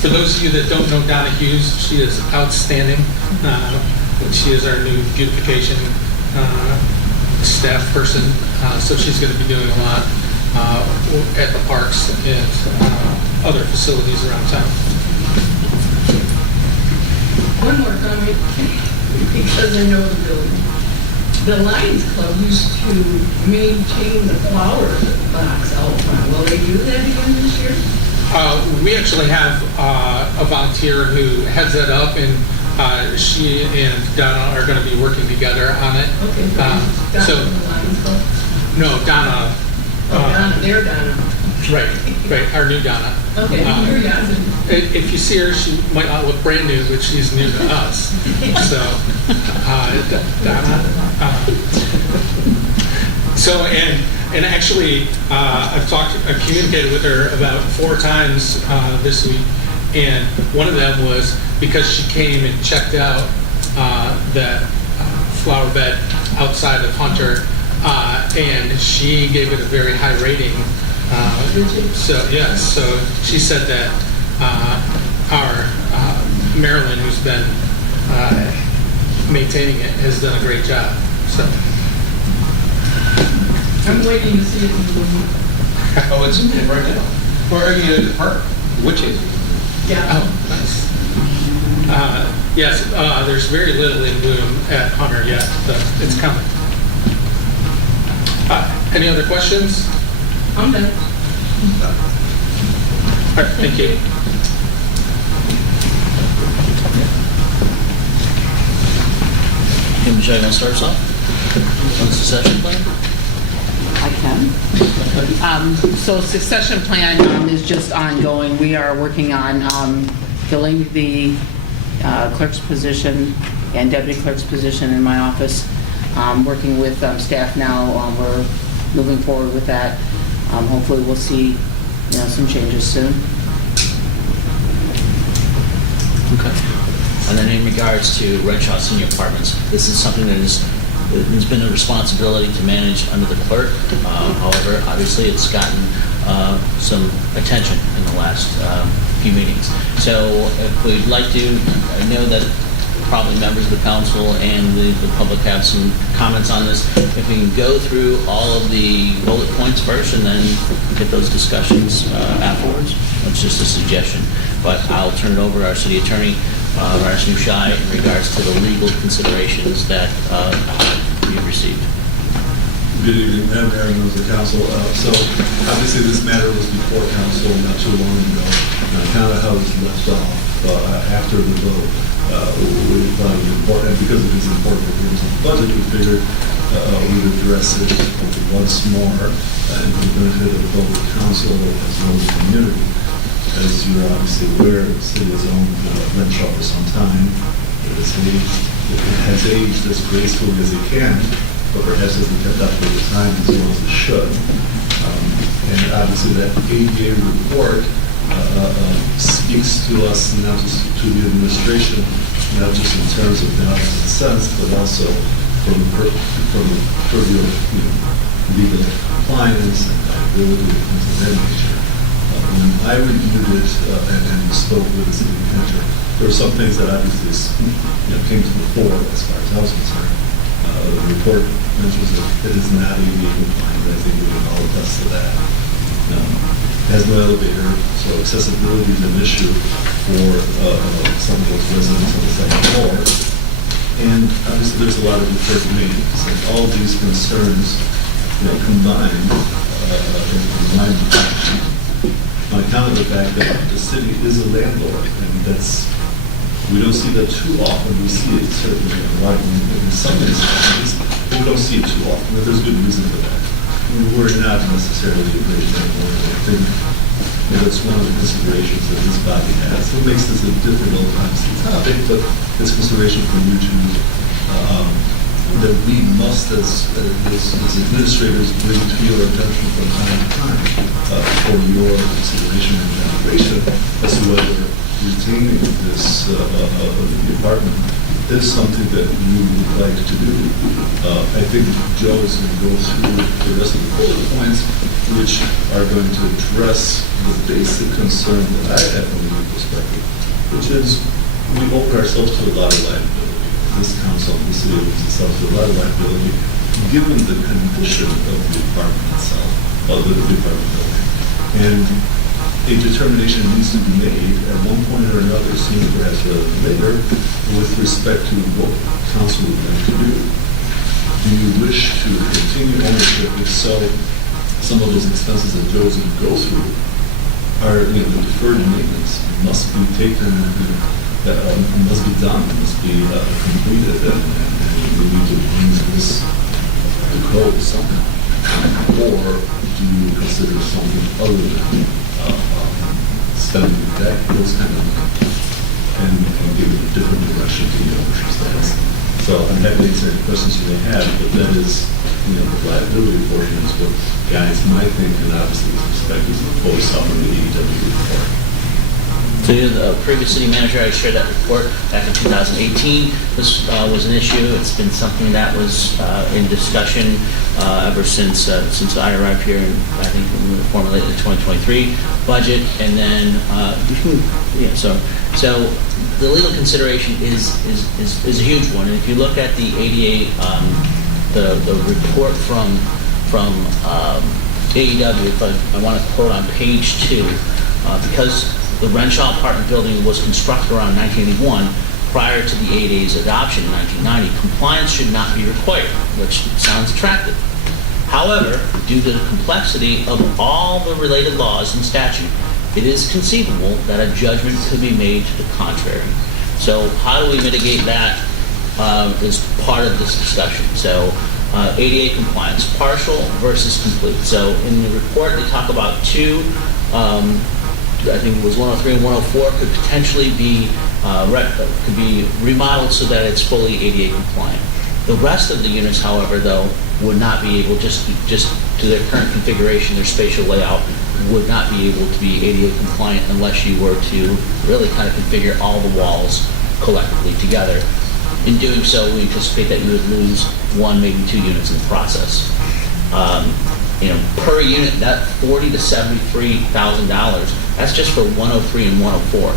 For those of you that don't know Donna Hughes, she is outstanding. She is our new beautification staff person, so she's going to be doing a lot at the parks and other facilities around town. One more comment, because I know the building. The Lions Club used to maintain the flower box out front. Will they do that again this year? We actually have a volunteer who heads that up, and she and Donna are going to be working together on it. Okay, so the Lions Club? No, Donna. Donna, their Donna. Right, our new Donna. Okay, you're Donna. If you see her, she might not look brand new, but she's new to us. So, Donna. So, and actually, I've communicated with her about 4 times this week, and one of them was because she came and checked out that flower bed outside of Hunter, and she gave it a very high rating. So yes, so she said that our Marilyn, who's been maintaining it, has done a great job. So I'm waiting to see it in bloom. Oh, it's in right now. Or are you at the park? Which is? Yeah. Oh, nice. Yes, there's very little in bloom at Hunter yet, but it's coming. Any other questions? I'm done. All right, thank you. Hey, Michelle, you want to start us off on the succession plan? I can. So succession plan is just ongoing. We are working on filling the clerk's position and deputy clerk's position in my office. Working with staff now, we're moving forward with that. Hopefully we'll see some changes soon. Okay. And then in regards to Renshaw Senior Apartments, this is something that has been a responsibility to manage under the clerk. However, obviously it's gotten some attention in the last few meetings. So if we'd like to, I know that probably members of the council and the public have some comments on this. If we can go through all of the bullet points points first and then get those discussions afterwards. That's just a suggestion. But I'll turn it over to our city attorney, Lars Nushai, in regards to the legal considerations that you've received. Good evening, Madam Mayor, members of the council. So obviously this matter was before council not too long ago. Kind of how it was left off after the vote. We thought it was important, and because it is important in terms of the budget, we figured we would address it once more and for the benefit of both the council as well as the community. As you're obviously aware, the city has owned Renshaw for some time. It has aged as gracefully as it can, but perhaps hasn't kept up with the time as well as it should. And obviously that ADA report speaks to us, not just to the administration, not just in terms of dollars and cents, but also from the purview of legal compliance and liability and things of that nature. When I reviewed it and spoke with the city manager, there were some things that obviously came to the fore as far as I was concerned. The report mentions that it is not ADA compliant. I think we can all attest to that. It has no elevator, so accessibility is an issue for some of those residents on the second floor. And obviously there's a lot of deferred maintenance. And all these concerns combined on account of the fact that the city is a landlord, and we don't see that too often. We see it certainly in some instances, but we don't see it too often. But there's good reason for that. We're not necessarily a great landlord. I think that's one of the considerations that this body has. It makes this a difficult, obviously, topic, but it's consideration for you to that we must, as administrators, bring to your attention from time to time for your consideration and deliberation as to whether retaining this department is something that you would like to do. I think Joe is going to go through the rest of the bullet points, which are going to address the basic concern that I have from a legal perspective, which is we open ourselves to a lot of liability. This council, the city opens itself to a lot of liability, given the condition of the department itself, of the department building. And a determination needs to be made at one point or another, sooner perhaps rather than later, with respect to what council would like to do. Do you wish to continue ownership? If so, some of those expenses that Joe's going to go through are, the deferred maintenance must be taken, must be done, must be completed, and we need to bring this to close somehow. Or do you consider something other than spending the deck, those kind of things, and give it a different direction to the ownership status? So I'm happy to answer any questions you may have, but that is, the liability portion is what guides my thinking, obviously, with respect to the fully sovereign DEW report. So the previous city manager, I shared that report back in 2018. This was an issue. It's been something that was in discussion ever since I arrived here, and I think we formulated the 2023 budget. And then, so the legal consideration is a huge one. And if you look at the ADA, the report from AEW, I want to quote on page 2, because the Renshaw apartment building was constructed around 1981 prior to the ADA's adoption in 1990. Compliance should not be required, which sounds attractive. However, due to the complexity of all the related laws and statute, it is conceivable that a judgment could be made to the contrary. So how do we mitigate that is part of this discussion. So ADA compliance, partial versus complete. So in the report, they talk about two, I think it was 103 and 104 could potentially be could be remodeled so that it's fully ADA compliant. The rest of the units, however, though, would not be able, just to their current configuration, their spatial layout, would not be able to be ADA compliant unless you were to really kind of configure all the walls collectively together. In doing so, we anticipate that you would lose one, maybe two units in the process. Per unit, that $40,000 to $73,000, that's just for 103 and 104.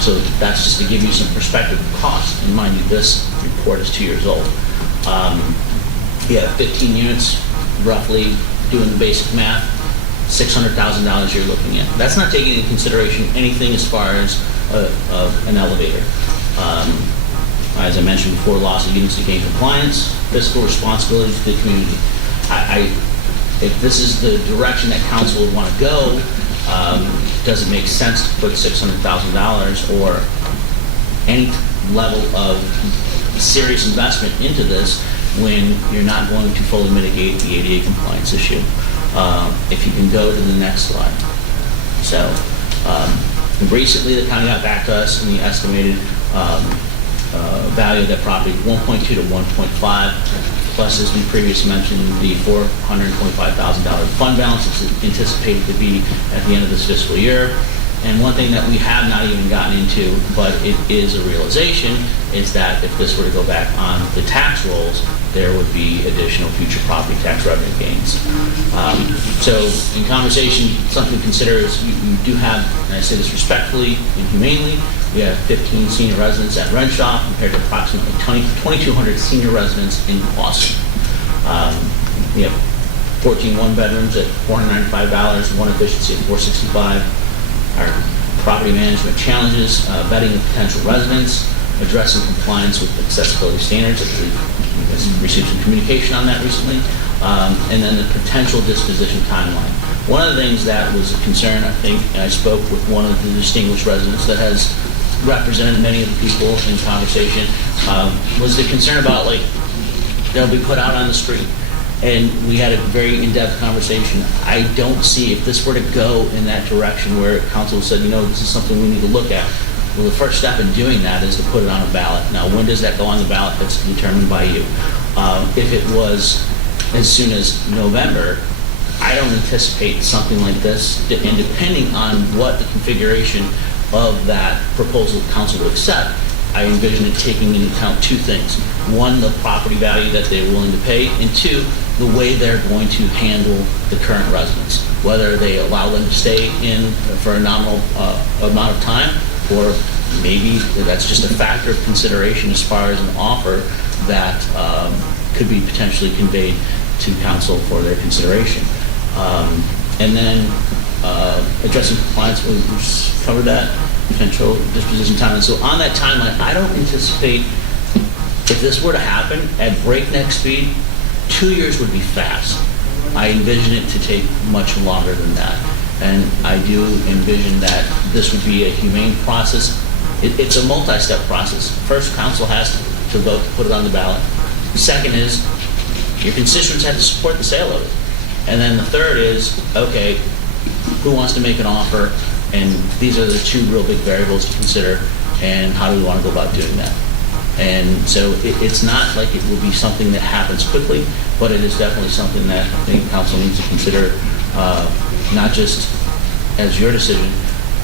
So that's just to give you some perspective of cost. And mind you, this report is 2 years old. 15 units, roughly doing the basic math, $600,000 you're looking at. That's not taking into consideration anything as far as an elevator. As I mentioned before, loss of units to gain compliance, fiscal responsibility to the community. If this is the direction that council would want to go, does it make sense to put $600,000 or any level of serious investment into this when you're not going to fully mitigate the ADA compliance issue? If you can go to the next slide. So, recently the county got back to us and the estimated value of that property, 1.2 to 1.5, plus, as we previously mentioned, the $425,000 fund balance is anticipated to be at the end of this fiscal year. And one thing that we have not even gotten into, but it is a realization, is that if this were to go back on the tax rolls, there would be additional future property tax revenue gains. So in conversation, something to consider is you do have, and I say this respectfully and humanely, we have 15 senior residents at Renshaw compared to approximately 2,200 senior residents in Boston. We have 14 one-bedrooms at $495, one efficiency at $465. Our property management challenges, vetting of potential residents, addressing compliance with accessibility standards. I believe you guys received some communication on that recently. And then the potential disposition timeline. One of the things that was a concern, I think, and I spoke with one of the distinguished residents that has represented many of the people in conversation, was the concern about, like, they'll be put out on the street. And we had a very in-depth conversation. I don't see, if this were to go in that direction where council said, you know, this is something we need to look at, well, the first step in doing that is to put it on a ballot. Now, when does that go on the ballot? That's determined by you. If it was as soon as November, I don't anticipate something like this, and depending on what the configuration of that proposal council will accept, I envision it taking into account two things. One, the property value that they're willing to pay, and two, the way they're going to handle the current residents. Whether they allow them to stay in for a nominal amount of time, or maybe that's just a factor of consideration as far as an offer that could be potentially conveyed to council for their consideration. And then addressing compliance, we just covered that, potential disposition timeline. So on that timeline, I don't anticipate, if this were to happen at breakneck speed, 2 years would be fast. I envision it to take much longer than that. And I do envision that this would be a humane process. It's a multi-step process. First, council has to vote to put it on the ballot. Second is, your constituents have to support the sale of it. And then the third is, okay, who wants to make an offer? And these are the two real big variables to consider, and how do we want to go about doing that? And so it's not like it will be something that happens quickly, but it is definitely something that I think council needs to consider, not just as your decision,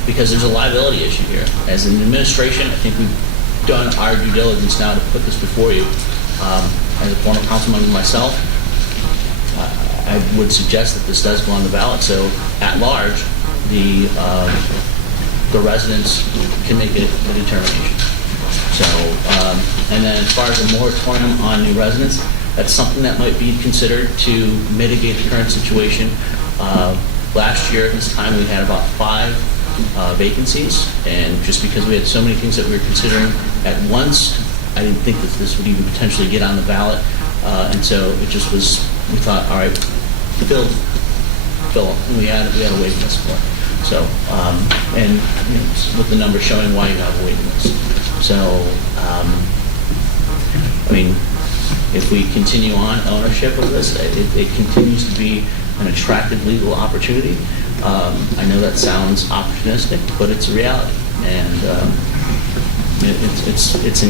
because there's a liability issue here. As an administration, I think we've done our due diligence now to put this before you. As a former councilman myself, I would suggest that this does go on the ballot, so at large, the residents can make a determination. So, and then as far as a moratorium on new residents, that's something that might be considered to mitigate the current situation. Last year at this time, we had about 5 vacancies, and just because we had so many things that we were considering at once, I didn't think that this would even potentially get on the ballot, and so it just was, we thought, all right, Phil, we had a waiting list for it. So, and you know, with the numbers showing why you have a waiting list. So, I mean, if we continue on ownership of this, it continues to be an attractive legal opportunity. I know that sounds opportunistic, but it's a reality, and it's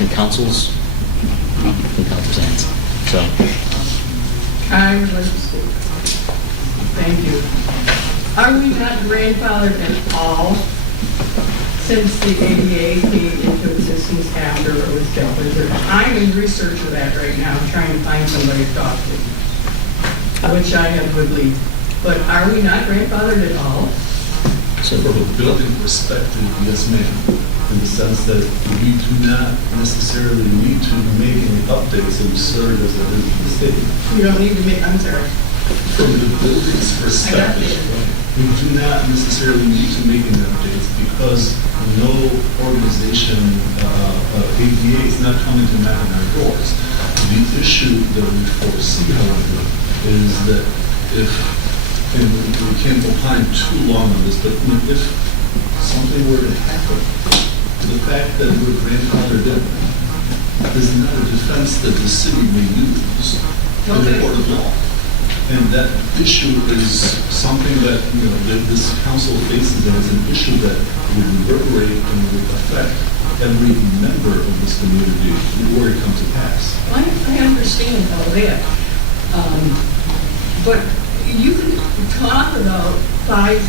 in council's hands. So. I would like to speak. Thank you. Are we not grandfathered at all since the ADA came into existence after it was built? I'm in research of that right now, trying to find somebody to talk to, which I have good lead. But are we not grandfathered at all? So from a building perspective, yes, ma'am. In the sense that we do not necessarily need to make any updates and serve as a state. You don't need to make, I'm sorry. from the building's perspective, we do not necessarily need to make any updates because no organization, ADA is not coming to knock on our doors. The issue that we foresee, however, is that if, and we can't opine too long on this, but if something were to happen, the fact that we're grandfathered in is not a defense that the city may use in the court of law. And that issue is something that, that this council faces as an issue that would reverberate and would affect every member of this community where it comes to pass. I understand all that. But you can talk about five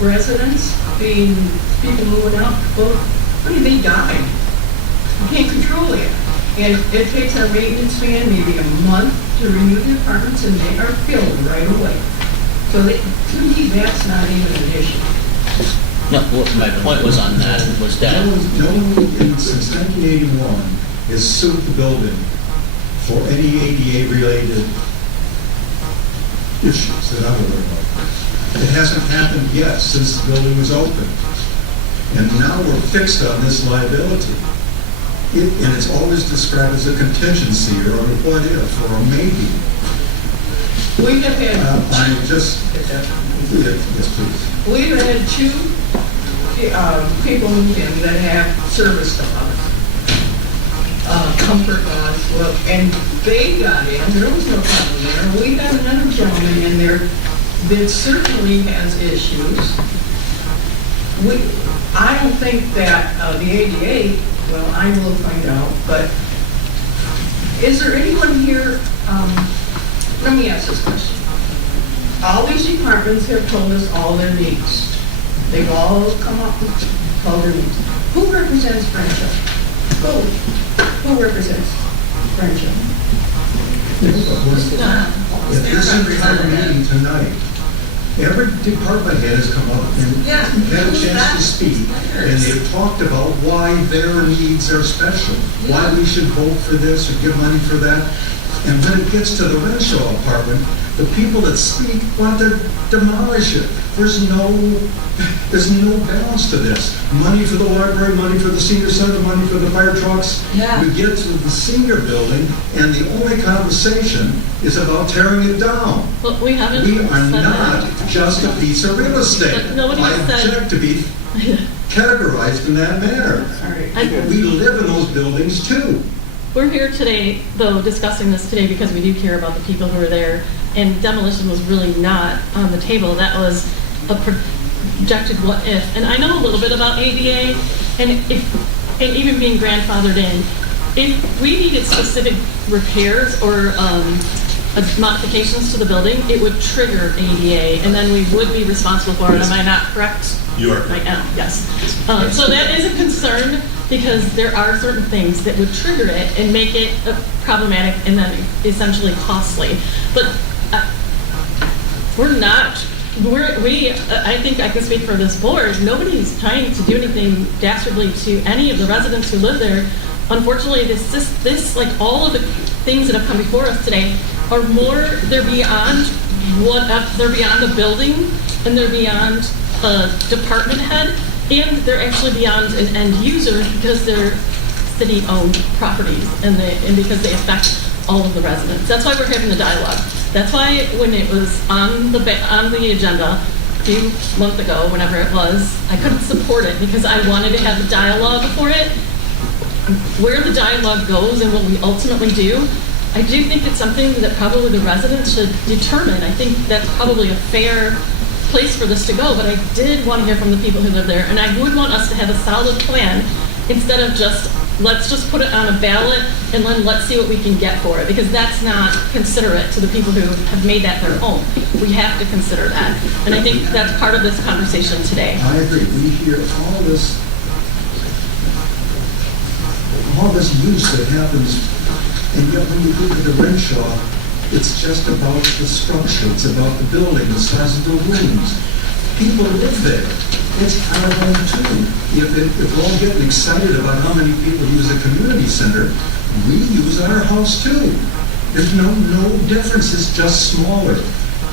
residents being people moving out. Well, they die. You can't control it. And it takes our maintenance man maybe a month to renew the apartments, and they are filled right away. So to me, that's not even an issue. No, my point was on that, was that... No one since 1981 has sued the building for any ADA-related issues that I'm aware of. It hasn't happened yet since the building was open. And now we're fixed on this liability. And it's always described as a contingency or a what if or a maybe. We have had... yes, please. We've had two people move in that have service dogs, comfort dogs, well, and they got in. There was no problem there. We got another gentleman in there that certainly has issues. I don't think that the ADA, well, I will find out, but is there anyone here, let me ask this question. All these departments have told us all their needs. They've all come up with told their needs. Who represents Friendship? Who represents Friendship? If this entire meeting tonight, every department head has come up and had a chance to speak, and they've talked about why their needs are special, why we should vote for this or give money for that. And when it gets to the Renshaw apartment, the people that speak want to demolish it. There's no balance to this. Money for the library, money for the senior center, money for the fire trucks. Yeah. We get to the senior building, and the only conversation is about tearing it down. Well, we haven't We are said not that. just a piece of real estate. But nobody I said- object to be categorized in that manner. We live in those buildings too. We're here today, though, discussing this today because we do care about the people who are there, and demolition was really not on the table. That was a projected what if. And I know a little bit about ADA, and even being grandfathered in, if we needed specific repairs or modifications to the building, it would trigger ADA, and then we would be responsible for it. Am I not correct? You are. I am, yes. So that is a concern, because there are certain things that would trigger it and make it problematic and then essentially costly. But I think I can speak for this board, nobody's trying to do anything dastardly to any of the residents who live there. Unfortunately, this, like all of the things that have come before us today, are they're beyond the building, and they're beyond a department head, and they're actually beyond an end user because they're city-owned properties and because they affect all of the residents. That's why we're having the dialogue. That's why when it was on the agenda a few months ago, whenever it was, I couldn't support it because I wanted to have the dialogue for it. Where the dialogue goes and what we ultimately do, I do think it's something that probably the residents should determine. I think that's probably a fair place for this to go, but I did want to hear from the people who live there, and I would want us to have a solid plan instead of let's just put it on a ballot and then let's see what we can get for it, because that's not considerate to the people who have made that their home. We have to consider that, and I think that's part of this conversation today. I agree. We hear all this use that happens, and yet when you look at the Renshaw, it's just about the structure, it's about the building, the size of the rooms. People live there. It's our home too. If we're all getting excited about how many people use the community center, we use our house too. There's no difference, it's just smaller.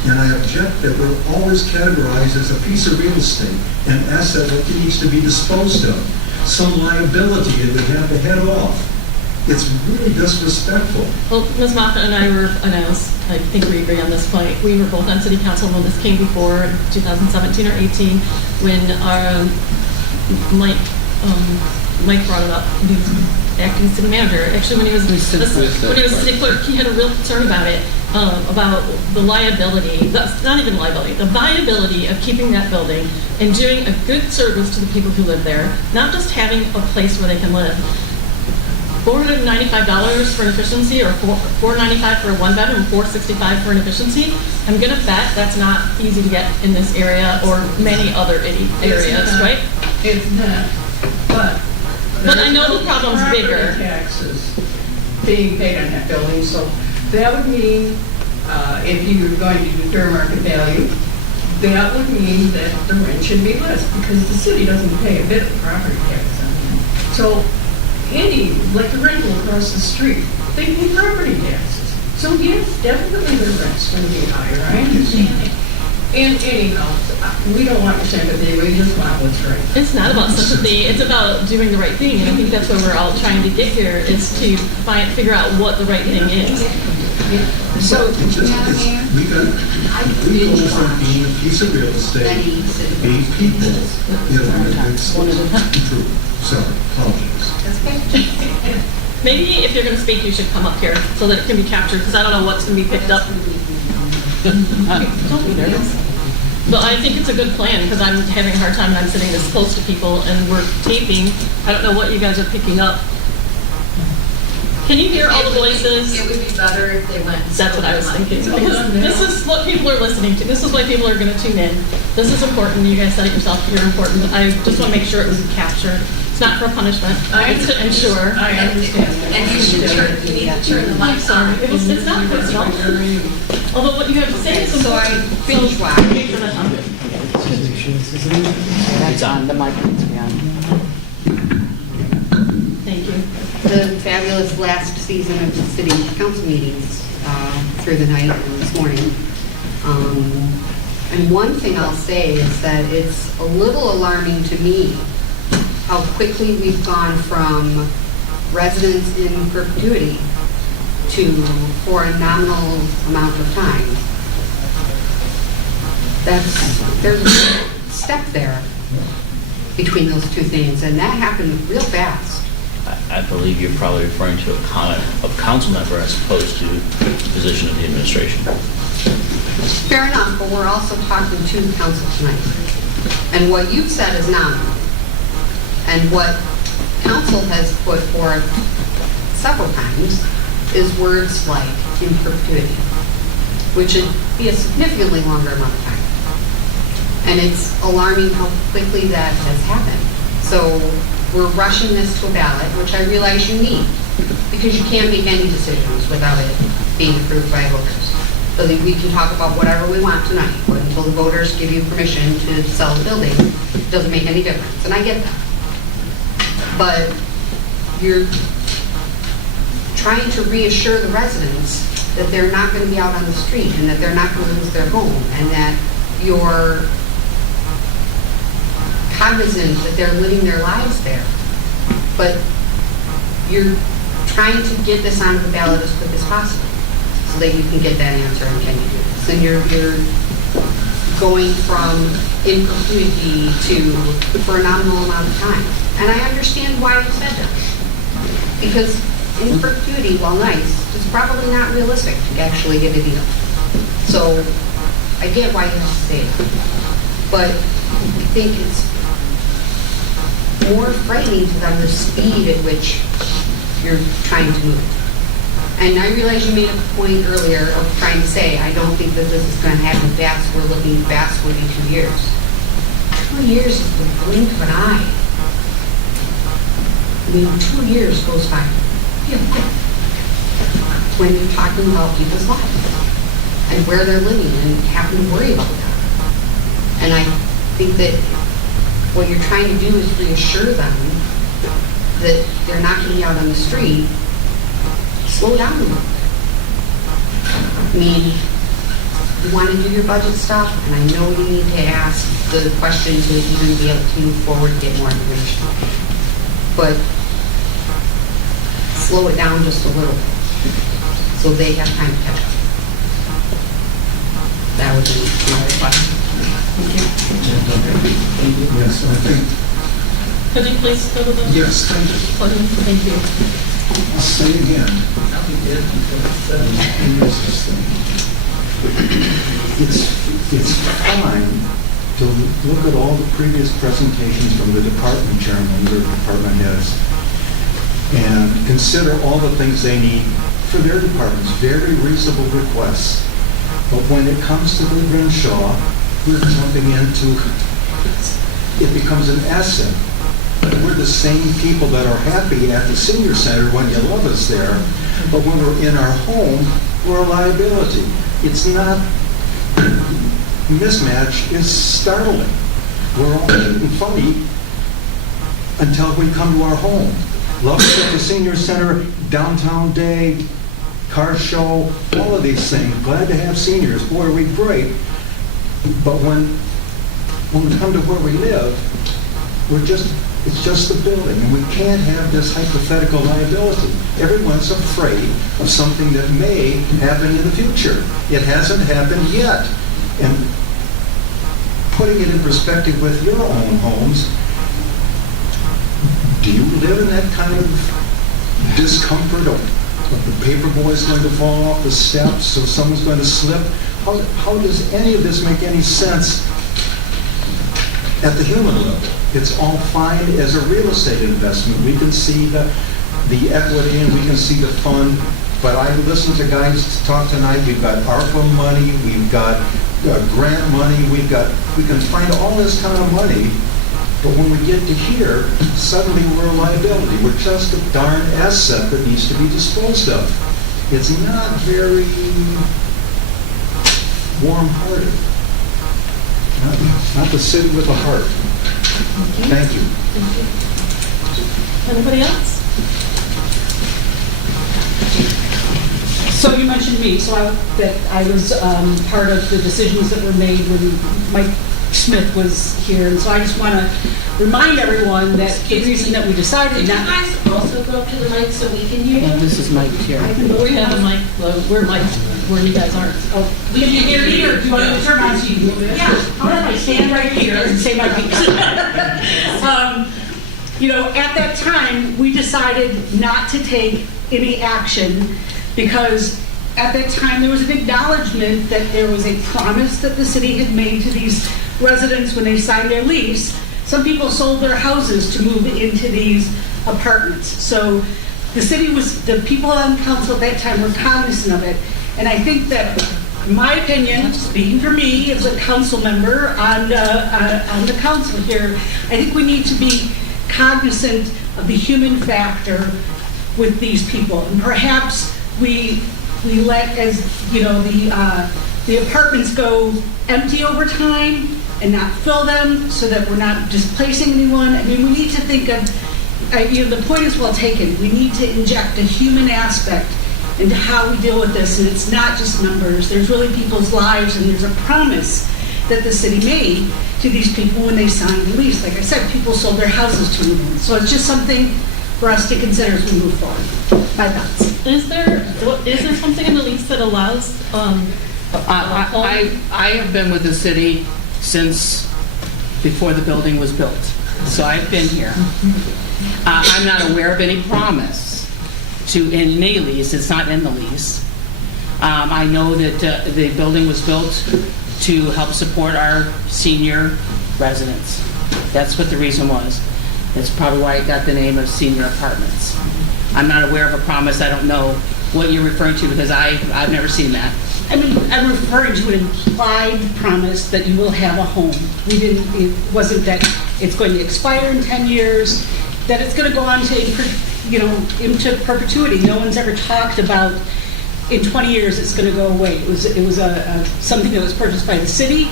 And I object that we're always categorized as a piece of real estate, an asset that needs to be disposed of, some liability that we have to head off. It's really disrespectful. Well, Ms. Moffett and I were, and I think we agree on this point, we were both on city council when this came before, 2017 or 18, when Mike brought it up, he was acting city manager. Actually, when he was city clerk, he had a real concern about it, about the liability, not even liability, the viability of keeping that building and doing a good service to the people who live there, not just having a place where they can live. $495 for an efficiency, or $495 for a one bedroom, $465 for an efficiency. I'm gonna bet that's not easy to get in this area or many other areas, right? It's not, but I know the problem's bigger. Taxes being paid on that building, so that would mean, if you're going to do fair market value, that would mean that the rent should be less, because the city doesn't pay a bit of property tax on it. So, like the rental across the street, they pay property taxes. So yes, definitely the rent's going to be higher, I understand it. And anyhow, we don't want your sympathy, we just want what's right. It's not about sympathy, it's about doing the right thing, and I think that's what we're all trying to get here, is to figure out what the right thing is. So, we go from being a piece of real estate, being people, it's true. Sorry, apologies. Maybe if you're going to speak, you should come up here so that it can be captured, because I don't know what's going to be picked up. Don't be nervous. But I think it's a good plan, because I'm having a hard time and I'm sitting this close to people and we're taping. I don't know what you guys are picking up. Can you hear all the voices? It would be better if they went. That's what I was thinking. Because this is what people are listening to. This is why people are going to tune in. This is important. You guys said it yourself. You're important. I just want to make sure it was captured. It's not for punishment. It's to ensure. I understand. And you need to turn the I'm lights sorry. on. It's not personal. Although what you have to say is important. Finish so, watching. make sure that's on. That's on, the mic needs to be on. Thank you. The fabulous last season of the city council meetings through the night and this morning. And one thing I'll say is that it's a little alarming to me how quickly we've gone from residence in perpetuity to for a nominal amount of time. There's a step there between those two things, and that happened real fast. I believe you're probably referring to a comment of council member as opposed to position of the administration. Fair enough, but we're also talking to council tonight. And what you've said is nominal. And what council has put forth several times is words like in perpetuity, which would be a significantly longer amount of time. And it's alarming how quickly that has happened. So we're rushing this to a ballot, which I realize you need, because you can't make any decisions without it being approved by voters. So that we can talk about whatever we want tonight, but until the voters give you permission to sell the building, it doesn't make any difference, and I get that. But you're trying to reassure the residents that they're not going to be out on the street, and that they're not going to lose their home, and that you're cognizant that they're living their lives there. But you're trying to get this onto the ballot as quick as possible so that you can get that answer and can you do this. And you're going from in perpetuity to for a nominal amount of time. And I understand why you said that. Because in perpetuity, while nice, it's probably not realistic to actually get a deal. So I get why you have to say it. But I think it's more frightening to them the speed at which you're trying to move. And I realize you made a point earlier of trying to say, I don't think that this is going to happen fast. We're looking fast within 2 years. 2 years is the blink of an eye. I mean, 2 years goes by real quick when you're talking about people's lives and where they're living and having to worry about that. And I think that what you're trying to do is reassure them that they're not going to be out on the street. Slow down a little bit. I mean, you want to do your budget stuff, and I know you need to ask the question to even be able to move forward and get more information. But slow it down just a little, so they have time to catch up. That would be my request. Yes, I think, Could you please go to the? yes, thank you. Podium? Thank you. I'll say again. It's fine to look at all the previous presentations from the department chairmen or department heads and consider all the things they need for their departments, very reasonable requests. But when it comes to the Renshaw, we're jumping into, it becomes an asset. We're the same people that are happy at the senior center when you love us there, but when we're in our home, we're a liability. It's not, mismatch is startling. We're all getting funny until we come to our home. Love us at the senior center, downtown day, car show, all of these things. Glad to have seniors. Boy, are we great. But when we come to where we live, it's just the building, and we can't have this hypothetical liability. Everyone's afraid of something that may happen in the future. It hasn't happened yet. And putting it in perspective with your own homes, do you live in that kind of discomfort of the paper boy's going to fall off the steps or someone's going to slip? How does any of this make any sense at the human level? It's all fine as a real estate investment. We can see the equity and we can see the fund. But I listened to guys talk tonight. We've got ARPA money. We've got grant money. We can find all this kind of money. But when we get to here, suddenly we're a liability. We're just a darn asset that needs to be disposed of. It's not very warm-hearted. Not the city with a heart. Thank you. Anybody else? So you mentioned me, that I was part of the decisions that were made when Mike Smith was here, and so I just want to remind everyone that the reason that we decided not. Can you guys also go up to the mic so we can hear you? This is Mike here. We have a mic, we're mic, where you guys aren't. Oh, can you hear me, or do you want me to turn on to you? Yeah. How about I stand right here and say my piece? At that time, we decided not to take any action because at that time there was an acknowledgement that there was a promise that the city had made to these residents when they signed their lease. Some people sold their houses to move into these apartments. So the people on council at that time were cognizant of it. And I think that, in my opinion, speaking for me as a council member on the council here, I think we need to be cognizant of the human factor with these people. And perhaps we let, as the apartments go empty over time and not fill them so that we're not displacing anyone. I mean, we need to think of, the point is well taken. We need to inject a human aspect into how we deal with this, and it's not just numbers. There's really people's lives, and there's a promise that the city made to these people when they signed the lease. Like I said, people sold their houses to move in. So it's just something for us to consider as we move forward. My thoughts. Is there something in the lease that allows, I have been with the city since before the building was built, so I've been here. I'm not aware of any promise in any lease. It's not in the lease. I know that the building was built to help support our senior residents. That's what the reason was. That's probably why it got the name of senior apartments. I'm not aware of a promise. I don't know what you're referring to because I've never seen that. I mean, I'm referring to an implied promise that you will have a home. It wasn't that it's going to expire in 10 years, that it's going to go on to, into perpetuity. No one's ever talked about in 20 years it's going to go away. It was something that was purchased by the city.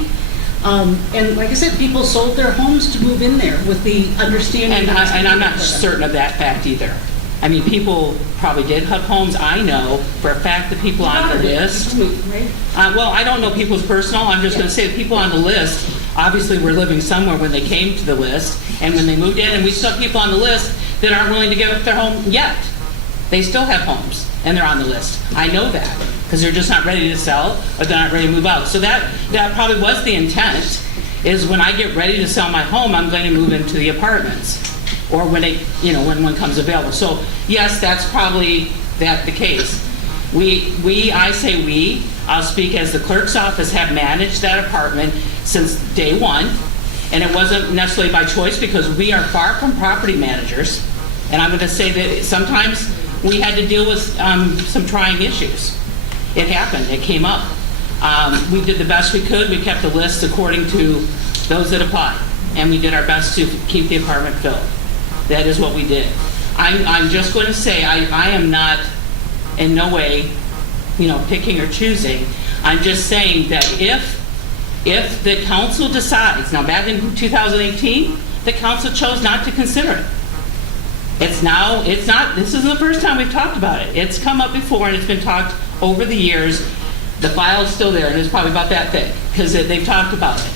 And like I said, people sold their homes to move in there with the understanding. And I'm not certain of that fact either. I mean, people probably did have homes. I know for a fact the people on the list, well, I don't know people's personal, I'm just going to say the people on the list obviously were living somewhere when they came to the list, and when they moved in, and we still have people on the list that aren't willing to give up their home yet. They still have homes, and they're on the list. I know that, because they're just not ready to sell, or they're not ready to move out. So that probably was the intent, is when I get ready to sell my home, I'm going to move into the apartments, or when when one comes available. So yes, that's probably the case. I say we, I'll speak as the clerk's office, have managed that apartment since day one, and it wasn't necessarily by choice because we are far from property managers, and I'm going to say that sometimes we had to deal with some trying issues. It happened, it came up. We did the best we could, we kept the list according to those that applied, and we did our best to keep the apartment filled. That is what we did. I'm just going to say, I am not in no way, picking or choosing. I'm just saying that if the council decides, now back in 2018, the council chose not to consider it. This isn't the first time we've talked about it. It's come up before and it's been talked over the years. The file's still there and it's probably about that thick because they've talked about it.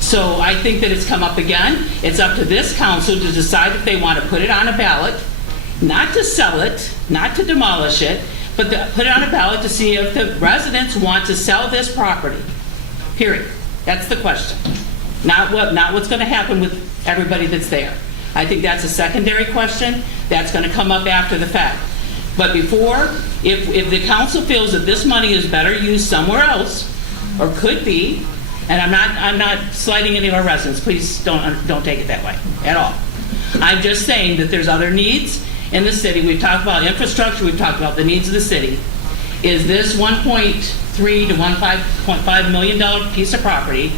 So I think that it's come up again. It's up to this council to decide if they want to put it on a ballot, not to sell it, not to demolish it, but to put it on a ballot to see if the residents want to sell this property. Period. That's the question. Not what's going to happen with everybody that's there. I think that's a secondary question. That's going to come up after the fact. But before, if the council feels that this money is better used somewhere else, or could be, and I'm not slighting any of our residents, please don't take it that way at all. I'm just saying that there's other needs in the city. We've talked about infrastructure, we've talked about the needs of the city. Is this $1.3 to $1.5 million piece of property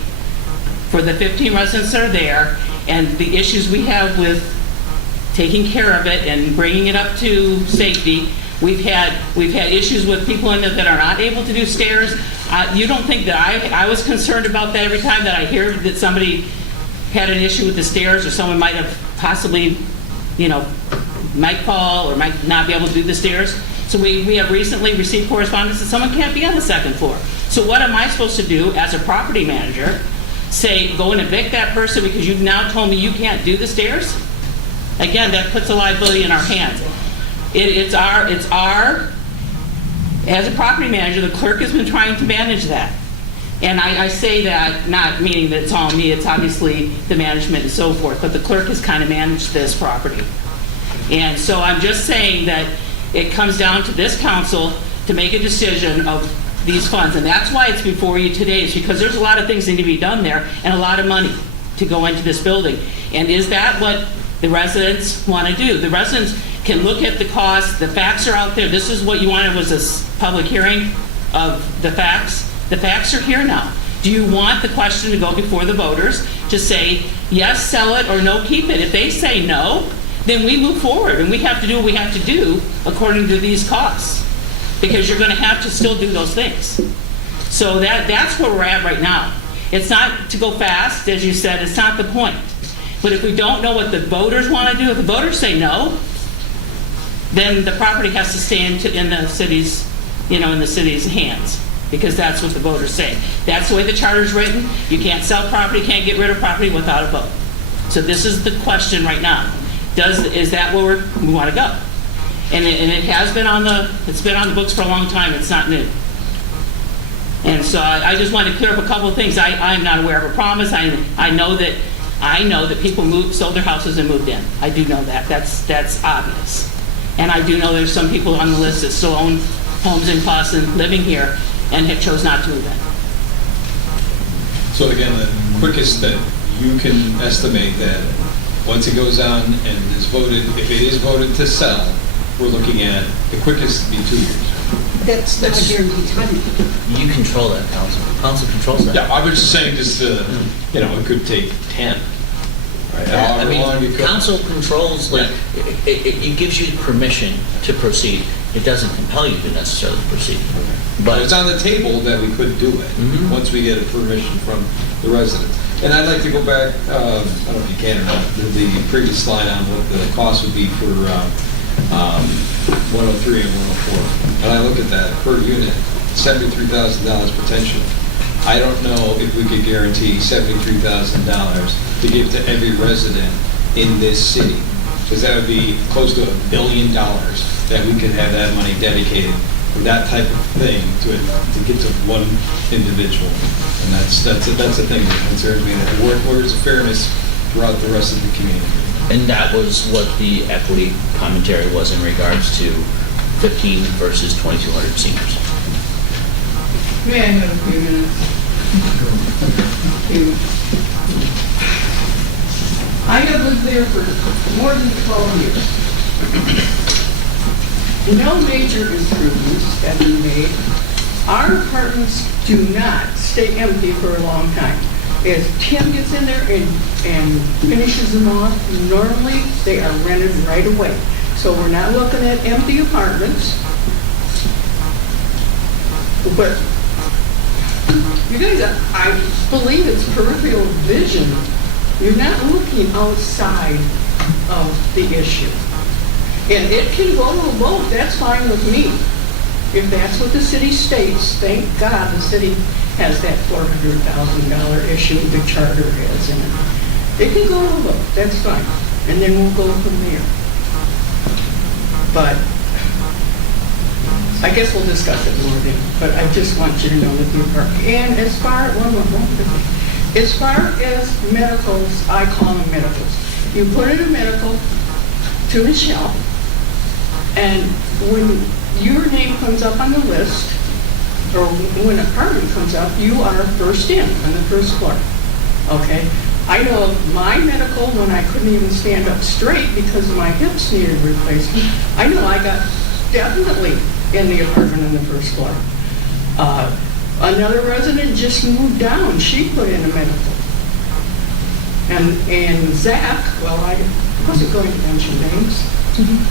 for the 15 residents that are there, and the issues we have with taking care of it and bringing it up to safety? We've had issues with people in it that are not able to do stairs. You don't think that I was concerned about that every time that I hear that somebody had an issue with the stairs, or someone might have possibly, might fall or might not be able to do the stairs? So we have recently received correspondence that someone can't be on the second floor. So what am I supposed to do as a property manager? Say, go and evict that person because you've now told me you can't do the stairs? Again, that puts a liability in our hands. It's our, as a property manager, the clerk has been trying to manage that. And I say that not meaning that it's all me, it's obviously the management and so forth, but the clerk has kind of managed this property. And so I'm just saying that it comes down to this council to make a decision of these funds. And that's why it's before you today, is because there's a lot of things that need to be done there and a lot of money to go into this building. And is that what the residents want to do? The residents can look at the cost, the facts are out there. This is what you wanted, was a public hearing of the facts. The facts are here now. Do you want the question to go before the voters to say, yes, sell it, or no, keep it? If they say no, then we move forward and we have to do what we have to do according to these costs, because you're going to have to still do those things. So that's where we're at right now. It's not to go fast, as you said, it's not the point. But if we don't know what the voters want to do, if the voters say no, then the property has to stay in the city's, in the city's hands, because that's what the voters say. That's the way the charter's written. You can't sell property, can't get rid of property without a vote. So this is the question right now. Is that where we want to go? And it has been it's been on the books for a long time. It's not new. And so I just want to clear up a couple of things. I'm not aware of a promise. I know that people sold their houses and moved in. I do know that. That's obvious. And I do know there's some people on the list that still own homes in Clawson living here and have chose not to move in. So again, the quickest that you can estimate that once it goes on and is voted, if it is voted to sell, we're looking at the quickest to be 2 years. That's not a guaranteed time. You control that, council. Council controls that. Yeah, I was just saying it could take 10. Right? I mean, council controls, it gives you permission to proceed. It doesn't compel you to necessarily proceed. But it's on the table that we could do it once we get a permission from the residents. And I'd like to go back, I don't know if you can or not, the previous slide on what the cost would be for 103 and 104. And I look at that per unit, $73,000 potential. I don't know if we could guarantee $73,000 to give to every resident in this city, because that would be close to $1 billion that we could have that money dedicated for that type of thing to get to one individual. And that's the thing that concerns me, that where's the fairness throughout the rest of the community? And that was what the equity commentary was in regards to 15 versus 2,200 seniors. May I have a few minutes? I have lived there for more than 12 years. No major improvements have been made. Our apartments do not stay empty for a long time. As Tim gets in there and finishes them off, normally they are rented right away. So we're not looking at empty apartments. But you guys, I believe it's peripheral vision. You're not looking outside of the issue. And it can go to a vote, that's fine with me. If that's what the city states, thank God the city has that $400,000 issue, the charter has in it. It can go to a vote, that's fine. And then we'll go from there. But I guess we'll discuss it more then. But I just want you to know that you're part. And as far as medicals, I call them medicals. You put in a medical to Michelle, and when your name comes up on the list, or when an apartment comes up, you are first in on the first floor. Okay? I know of my medical when I couldn't even stand up straight because my hips needed replacement. I know I got definitely in the apartment on the first floor. Another resident just moved down. She put in a medical. And Zach, well, I wasn't going to mention names.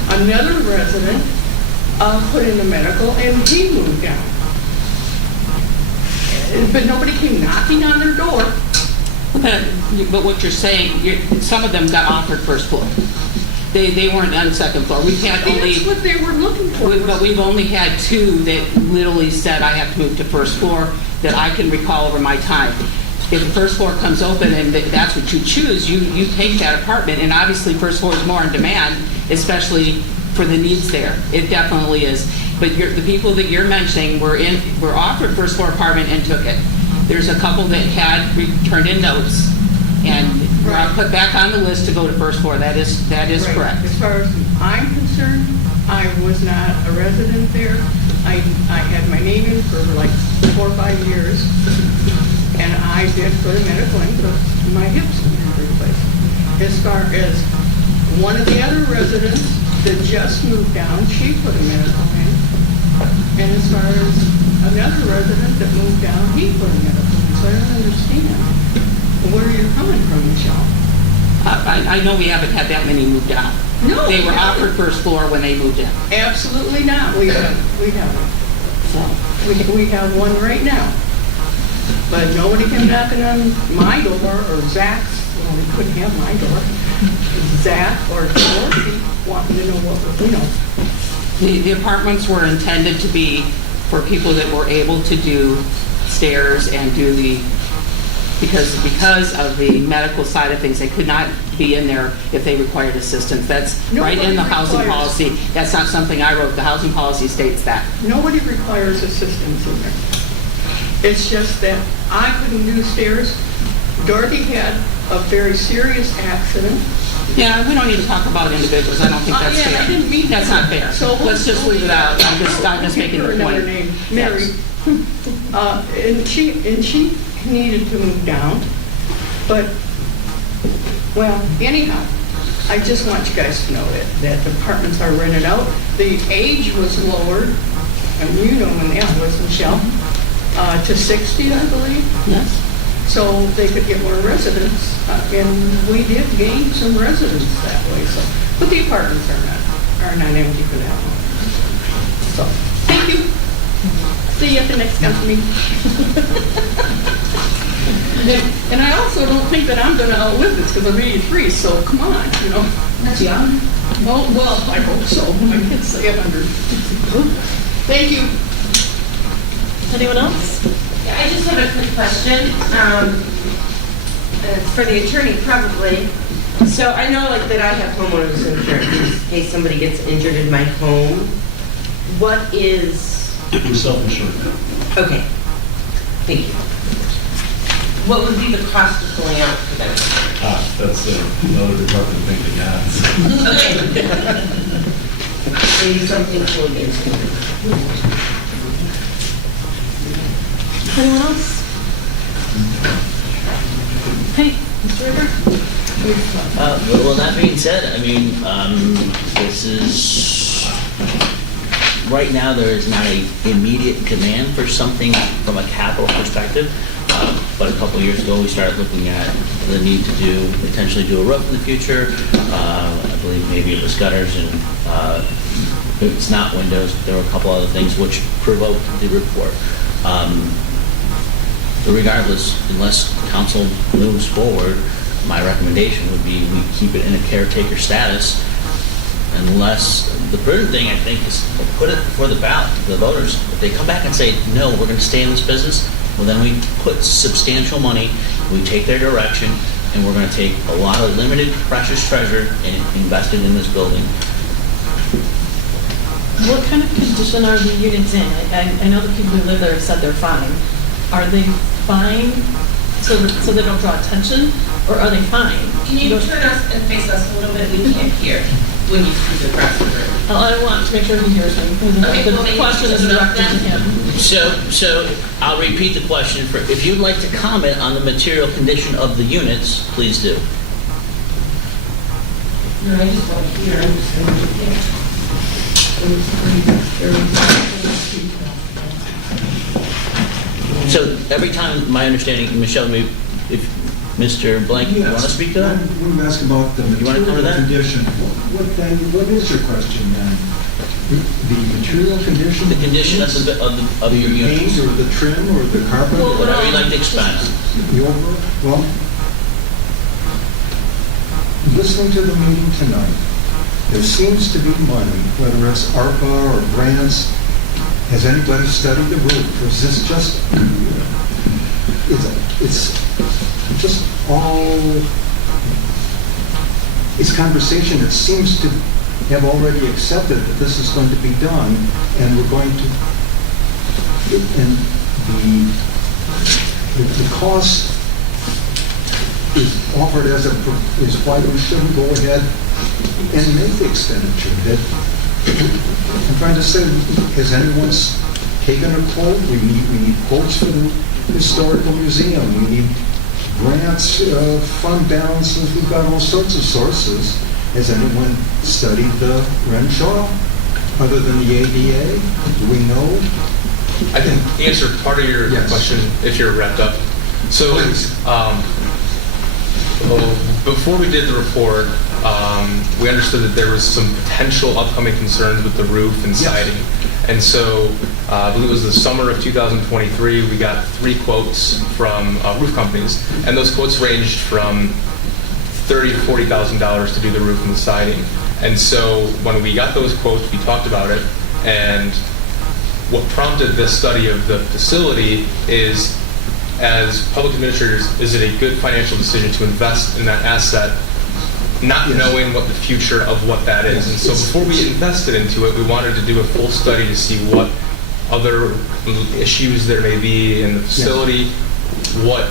Another resident put in a medical, and he moved down. But nobody came knocking on their door. But what you're saying, some of them got offered first floor. They weren't on second floor. We've had only. That's what they were looking for. But we've only had 2 that literally said, I have to move to first floor, that I can recall over my time. If the first floor comes open and that's what you choose, you take that apartment. And obviously first floor is more in demand, especially for the needs there. It definitely is. But the people that you're mentioning were offered first floor apartment and took it. There's a couple that had turned in notes and were put back on the list to go to first floor. That is Right. correct. As far as I'm concerned, I was not a resident there. I had my name in for like 4 or 5 years, and I did put a medical in because my hips needed replaced. As far as one of the other residents that just moved down, she put a medical in. And as far as another resident that moved down, he put a medical in. So I don't understand where you're coming from, Michelle. I know we haven't had that many move down. No. They were offered first floor when they moved in. Absolutely not. We haven't. So we have one right now. But nobody came knocking on my door or Zach's. Well, they couldn't have my door. Zach or Dorothy wanting to know what we know. The apartments were intended to be for people that were able to do stairs and do because of the medical side of things, they could not be in there if they required assistance. That's right in the housing policy. That's not something I wrote. The housing policy states that. Nobody requires assistance in there. It's just that I couldn't do stairs. Dorothy had a very serious accident. Yeah, we don't need to talk about individuals. I don't think that's fair. I didn't mean that's not fair. So let's just leave it out. I'm just making the point. Another name, Mary. And she needed to move down. But well, anyhow, I just want you guys to know that the apartments are rented out. The age was lowered, and you know when that was, Michelle, to 60, I believe. Yes. So they could get more residents, and we did gain some residents that way. So, but the apartments are not empty for that long. So, thank you. See you at the next council meeting. And I also don't think that I'm going to outlive this because I'm 83. So come on, you know. That's young. Well, I hope so. I can say 100. Thank you. Anyone else? Yeah, I just have a quick question. It's for the attorney, probably. So I know like that I have homeowners insurance in case somebody gets injured in my home. What is... We're self-insured now. Okay. Thank you. What would be the cost of going out for that? That's another department thing to ask. Okay. Maybe something to look into. Anyone else? Hey, Mr. Ritter? Well, that being said, I mean, this is, right now, there is not a immediate demand for something from a capital perspective. But a couple of years ago, we started looking at the need to potentially do a roof in the future. I believe maybe it was gutters and it's not windows. There were a couple other things which provoked the report. Regardless, unless council moves forward, my recommendation would be we keep it in a caretaker status unless, the prudent thing I think is put it before the ballot, the voters. If they come back and say, no, we're going to stay in this business, well then we put substantial money, we take their direction, and we're going to take a lot of limited precious treasure and invest it in this building. What kind of condition are the units in? I know the people who live there have said they're fine. Are they fine so they don't draw attention, or are they fine? Can you turn us and face us a little bit? We can't hear when you speak across the room. I want to make sure he hears me. Okay, well, The maybe question is just directed to then. him. So I'll repeat the question for, if you'd like to comment on the material condition of the units, please do. No, I just want to hear. I'm just saying you can't. So every time, my understanding, Michelle, maybe if Mr. Blank, you want to speak to that? When you ask about the You wanna cover material that? condition, what is your question then? The material condition? The condition of your The units. paint or the trim or the carpet? Whatever you'd like to express. Well, listening to the meeting tonight, there seems to be money, whether it's ARPA or grants. Has anybody studied the roof? Or is this just, it's just all, it's conversation that seems to have already accepted that this is going to be done, and we're going to, and the cost is offered as is why we shouldn't go ahead and make the expenditure. That I'm trying to say, has anyone taken a quote? We need quotes for the historical museum. We need grants, fund balances. We've got all sorts of sources. Has anyone studied the Renshaw other than the ADA? Do we know? I can answer part of your question if you're wrapped up. So, before we did the report, we understood that there was some potential upcoming concerns with the roof and siding. And so, I believe it was the summer of 2023, we got 3 quotes from roof companies. And those quotes ranged from $30,000 to $40,000 to do the roof and the siding. And so, when we got those quotes, we talked about it. And what prompted this study of the facility is, as public administrators, is it a good financial decision to invest in that asset, not knowing what the future of what that is? And so before we invested into it, we wanted to do a full study to see what other issues there may be in the facility, what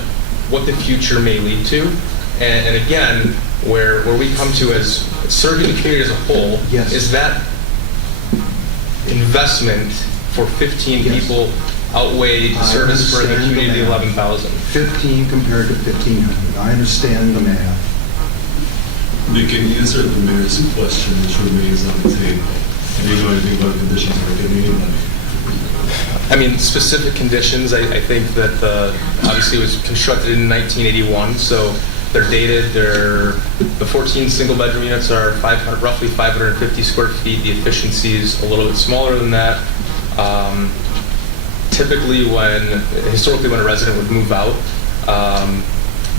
the future may lead to. And again, where we come to as serving the community as a whole, is that investment for 15 people outweigh the service for the community of 11,000? 15 compared to 1,500. I understand the math. Nick, can you answer the mayor's question, which remains on the table? Do you know anything about conditions for getting any money? I mean, specific conditions, I think that obviously it was constructed in 1981, so they're dated. The 14 single-bedroom units are roughly 550 square feet. The efficiency is a little bit smaller than that. Historically, when a resident would move out,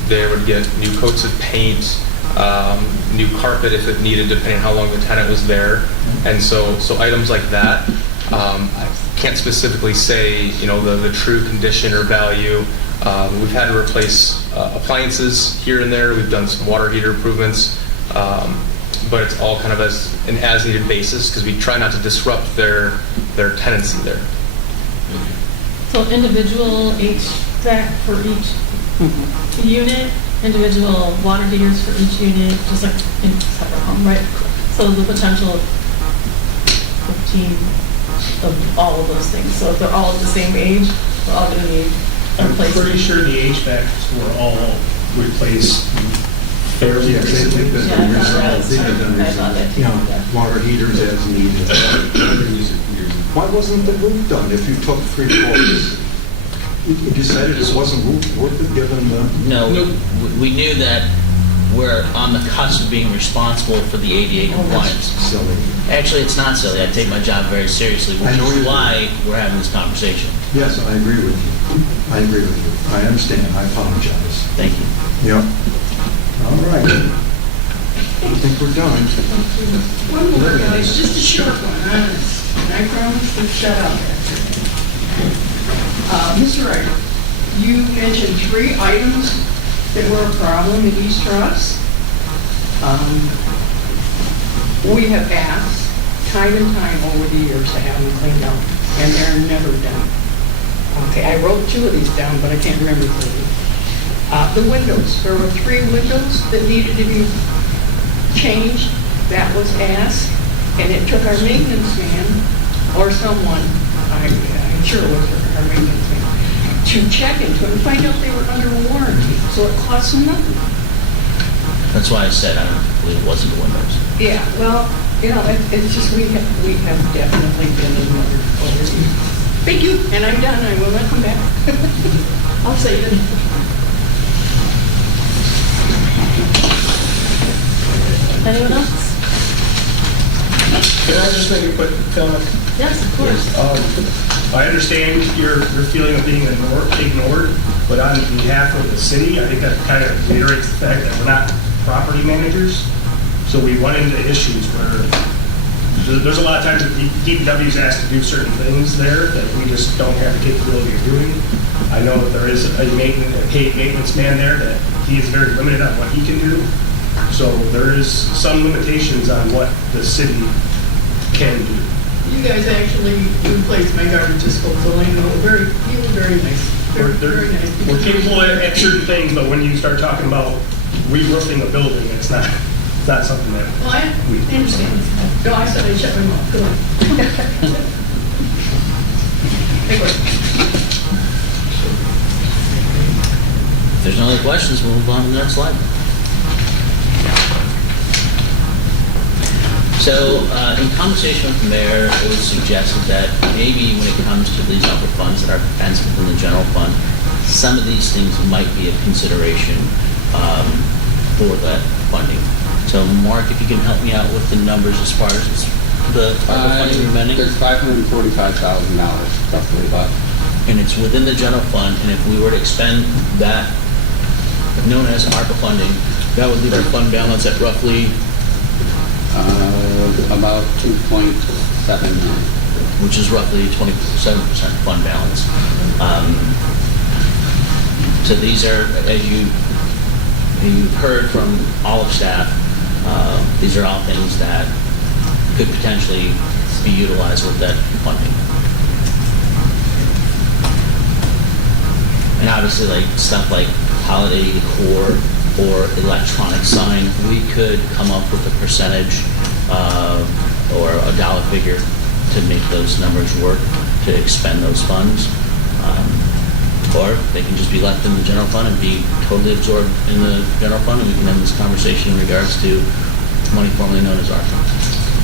they would get new coats of paint, new carpet if it needed, depending on how long the tenant was there. And so items like that, I can't specifically say, the true condition or value. We've had to replace appliances here and there. We've done some water heater improvements, but it's all kind of as an as-needed basis because we try not to disrupt their tenancy there. So individual HVAC for each unit, individual water heaters for each unit, just like in a separate home, right? So the potential of 15 of all of those things. So if they're all at the same age, we're all going to need a I'm replacement. pretty sure the HVACs were all replaced fairly Yes, recently. they've Yeah, I been thought that. resolved. They've been I thought that too. resolved. Yeah. Water heaters as needed. Why wasn't the roof done if you took 3 floors? You decided it wasn't worth it given the... No, we knew that we're on the cusp of being responsible for the ADA compliance. Silly. Actually, it's not silly. I take my job very seriously, which I know you is do. why we're having this conversation. Yes, I agree with you. I agree with you. I understand. I apologize. Thank you. Yep. All right. I think we're done. One more, guys, just a short one, honest. And I promise to shut up after. Mr. Ryder, you mentioned 3 items that were a problem at East Russ. We have asked time and time over the years to have them cleaned up, and they're never done. Okay, I wrote 2 of these down, but I can't remember 3. The windows, there were 3 windows that needed to be changed. That was asked, and it took our maintenance man, or someone, I'm sure it was our maintenance man, to check into it and find out they were under warranty, so it cost them nothing. That's why I said I don't believe it wasn't the windows. Yeah, well, it's just, we have definitely been in over the years. Thank you, and I'm done, I will not come back. I'll save it. Anyone else? Can I just make a quick comment? Yes, of course. I understand your feeling of being ignored, but on behalf of the city, I think that kind of reiterates the fact that we're not property managers. So we run into issues where there's a lot of times that DPW is asked to do certain things there that we just don't have the capability of doing. I know that there is a paid maintenance man there that he is very limited on what he can do. So there is some limitations on what the city can do. You guys actually replaced my garbage disposal, I know, you were very nice. Very nice. We're capable at certain things, but when you start talking about re-roofing a building, it's not something that Well, I understand. No, I said I shut my mouth. Go on. Hey, go ahead. If there's no other questions, we'll move on to the next slide. So, in conversation with the mayor, it was suggested that maybe when it comes to these other funds that are fenced within the general fund, some of these things might be a consideration for that funding. So, Mark, if you can help me out with the numbers as far as the funding remaining. There's $545,000 roughly left. And it's within the general fund, and if we were to expend that, known as ARPA funding, that would leave our fund balance at roughly About 2.7 million. Which is roughly 27% fund balance. So these are, as you've heard from all of staff, these are all things that could potentially be utilized with that funding. And obviously, like stuff like holiday decor or electronic sign, we could come up with a percentage or a dollar figure to make those numbers work to expend those funds. Or they can just be left in the general fund and be totally absorbed in the general fund, and we can end this conversation in regards to money formerly known as ARPA.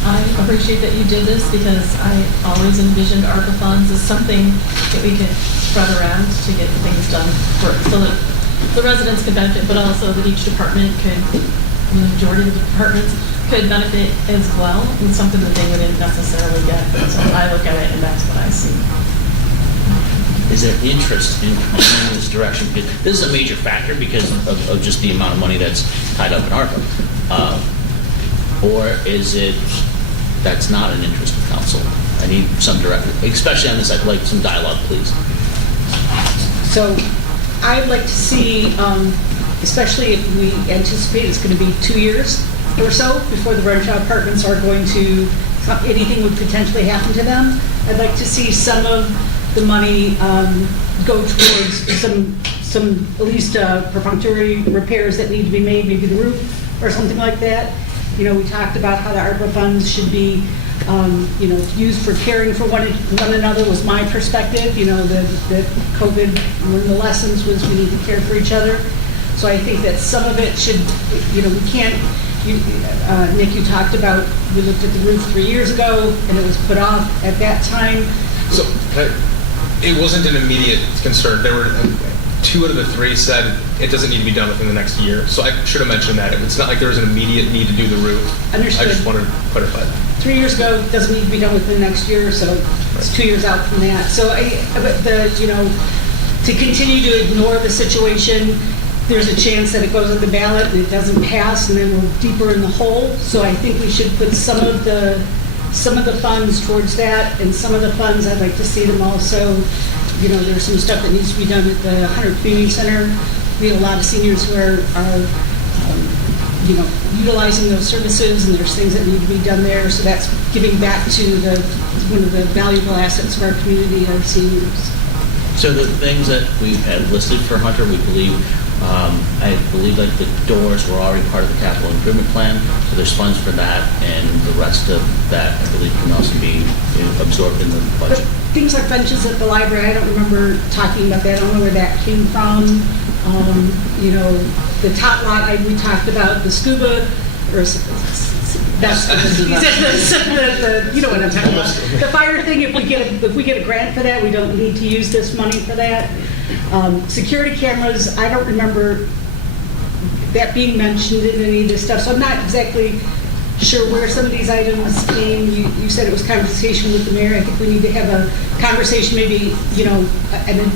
I appreciate that you did this because I always envisioned ARPA funds as something that we could spread around to get things done so that the residents could benefit, but also that each department could, the majority of the departments could benefit as well, and something that they wouldn't necessarily get. So I look at it and that's what I see. is there interest in going in this direction? Because this is a major factor because of just the amount of money that's tied up in ARPA. Or is it that's not an interest of council? I need some direction, especially on this. I'd like some dialogue, please. So I'd like to see, especially if we anticipate it's going to be 2 years or so before the Renshaw apartments are going to, anything would potentially happen to them. I'd like to see some of the money go towards some at least perfunctory repairs that need to be made, maybe the roof or something like that. You know, we talked about how the ARPA funds should be, used for caring for one another was my perspective. You know, the COVID, one of the lessons was we need to care for each other. So I think that some of it should, we can't, Nick, you talked about, we looked at the roof 3 years ago and it was put off at that time. So it wasn't an immediate concern. There were 2 out of the 3 said it doesn't need to be done within the next year. So I should have mentioned that. It's not like there was an immediate need to do the roof. Understood. I just wanted to clarify that. 3 years ago, it doesn't need to be done within the next year, so it's 2 years out from that. So to continue to ignore the situation, there's a chance that it goes on the ballot and it doesn't pass, and then we're deeper in the hole. So I think we should put some of the funds towards that, and some of the funds, I'd like to see them also, there's some stuff that needs to be done at the Hunter Community Center. We have a lot of seniors who are utilizing those services, and there's things that need to be done there. So that's giving back to one of the valuable assets of our community, our seniors. So the things that we've had listed for Hunter, we believe, I believe like the doors were already part of the capital improvement plan, so there's funds for that, and the rest of that, I believe, can also be absorbed in the budget. But things like benches at the library, I don't remember talking about that. I don't know where that came from. The top lot, we talked about the scuba, or that's you know what I'm talking about. The fire thing, if we get a grant for that, we don't need to use this money for that. Security cameras, I don't remember that being mentioned in any of this stuff, so I'm not exactly sure where some of these items came. You said it was conversation with the mayor. I think we need to have a conversation, maybe, an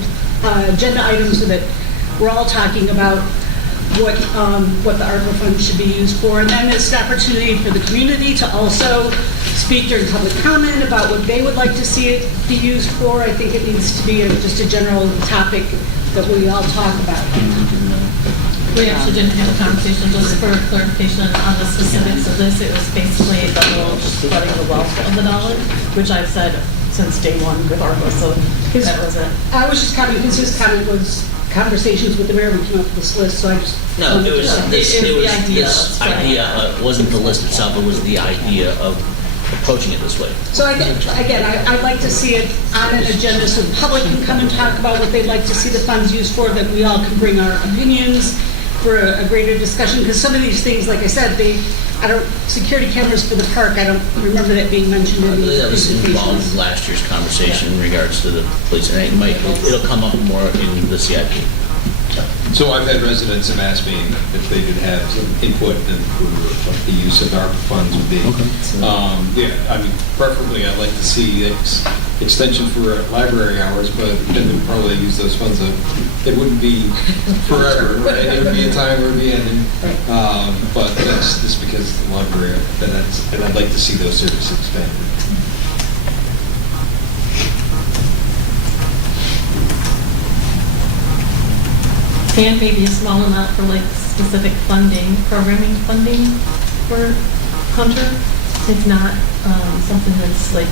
agenda item so that we're all talking about what the ARPA funds should be used for. And then it's an opportunity for the community to also speak during public comment about what they would like to see it be used for. I think it needs to be just a general topic that we all talk about. We actually didn't have a conversation, just for clarification on the specifics of this. It was basically the whole spreading the wealth of the dollar, which I've said since day one with ARPA, so that was it. I was just commenting, because his comment was conversations with the mayor, we came up with this list, so I just... No, it was this idea, wasn't the list itself, it was the idea of approaching it this way. So I'd like to see it on an agenda so the public can come and talk about what they'd like to see the funds used for, that we all can bring our opinions for a greater discussion, because some of these things, like I said, security cameras for the park, I don't remember that being mentioned in the I believe that was involved in last year's conversation in regards to the police, and it'll come up more in the CIP. So I've had residents have asked me if they could have some input in what the use of ARPA funds would be. Preferably I'd like to see extension for library hours, but then we'd probably use those funds it wouldn't be forever, right? It would be a time where it would be ending. But that's just because of the library, and I'd like to see those services expanded. And maybe a small amount for like specific funding, programming funding for Hunter. If not, something that's like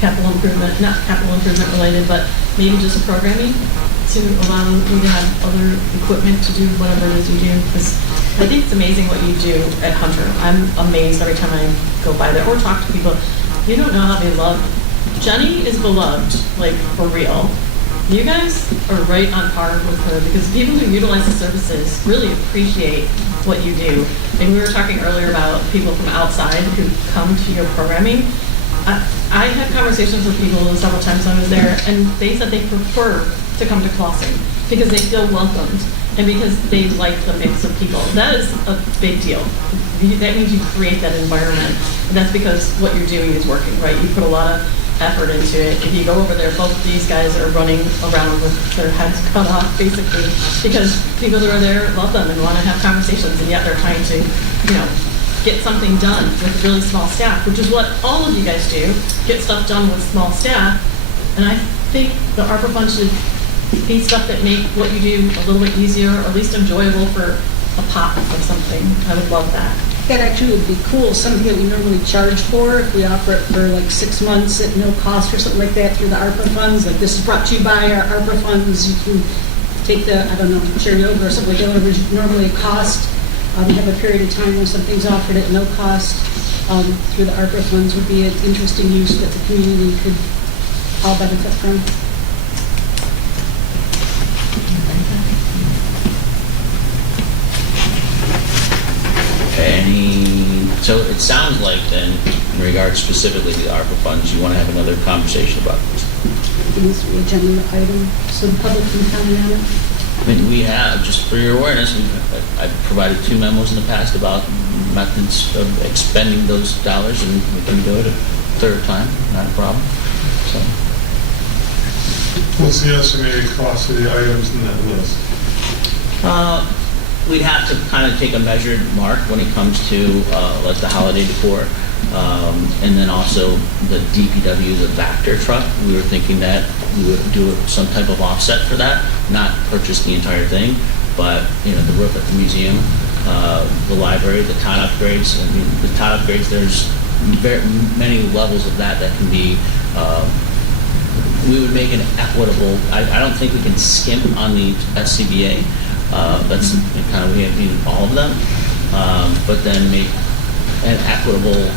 capital improvement, not capital improvement related, but maybe just programming to allow you to have other equipment to do whatever it is you do. Because I think it's amazing what you do at Hunter. I'm amazed every time I go by there or talk to people. You don't know how they love. Jenny is beloved, like for real. You guys are right on par with her, because people who utilize the services really appreciate what you do. And we were talking earlier about people from outside who come to your programming. I had conversations with people several times when I was there, and they said they prefer to come to Clawson because they feel welcomed and because they like the mix of people. That is a big deal. That means you create that environment, and that's because what you're doing is working, right? You put a lot of effort into it. If you go over there, both of these guys are running around with their heads cut off, basically, because people who are there love them and want to have conversations, and yet they're trying to, get something done with really small staff, which is what all of you guys do, get stuff done with small staff. And I think the ARPA fund should be stuff that make what you do a little bit easier, or at least enjoyable for a pop of something. I would love that. That actually would be cool, something that we normally charge for, if we offer it for like 6 months at no cost or something like that through the ARPA funds, like this is brought to you by our ARPA funds, you can take the, cherry over or something like that, whatever is normally a cost, have a period of time when something's offered at no cost through the ARPA funds would be an interesting use that the community could all benefit from. So it sounds like then, in regards specifically to the ARPA funds, you want to have another conversation about this. These agenda item, so the public can comment on it. I mean, we have, just for your awareness, I've provided 2 memos in the past about methods of expending those dollars, and we can do it a third time, not a problem. So, What's the estimated cost of the items in that list? we'd have to kind of take a measured mark when it comes to like the holiday decor, and then also the DPW, the Vector truck. We were thinking that we would do some type of offset for that, not purchase the entire thing, but the roof at the museum, the library, the tot upgrades. I mean, the tot upgrades, there's very many levels of that can be. We would make an equitable. I don't think we can skimp on the SCBA. That's kind of, we need all of them, but then make an equitable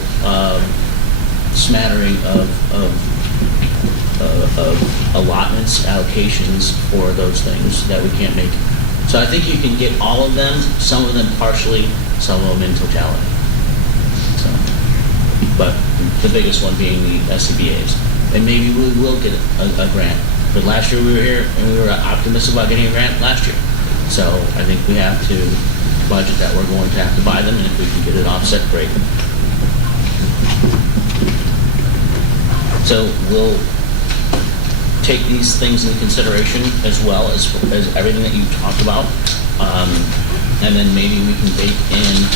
smattering of allotments, allocations for those things that we can't make. So I think you can get all of them, some of them partially, some of them in totality. So, but the biggest one being the SCBA's. And maybe we will get a grant. But last year we were here and we were optimistic about getting a grant last year. So I think we have to budget that we're going to have to buy them, and if we can get it offset, great. So we'll take these things into consideration as well as everything that you talked about, and then maybe we can bake in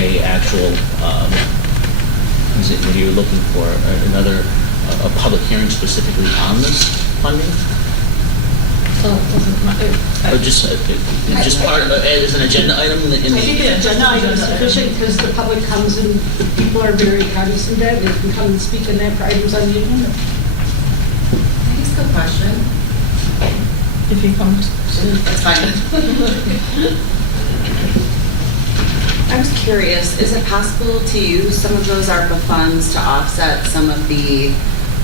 a actual. Is it what you're looking for? Another a public hearing specifically on this funding? Or just part of, as an agenda item in the. I think the agenda item is sufficient because the public comes and people are very cognizant of that. They can come and speak on that for items on the agenda. Can I ask a question? If he comes. That's fine. I was curious, is it possible to use some of those ARPA funds to offset some of the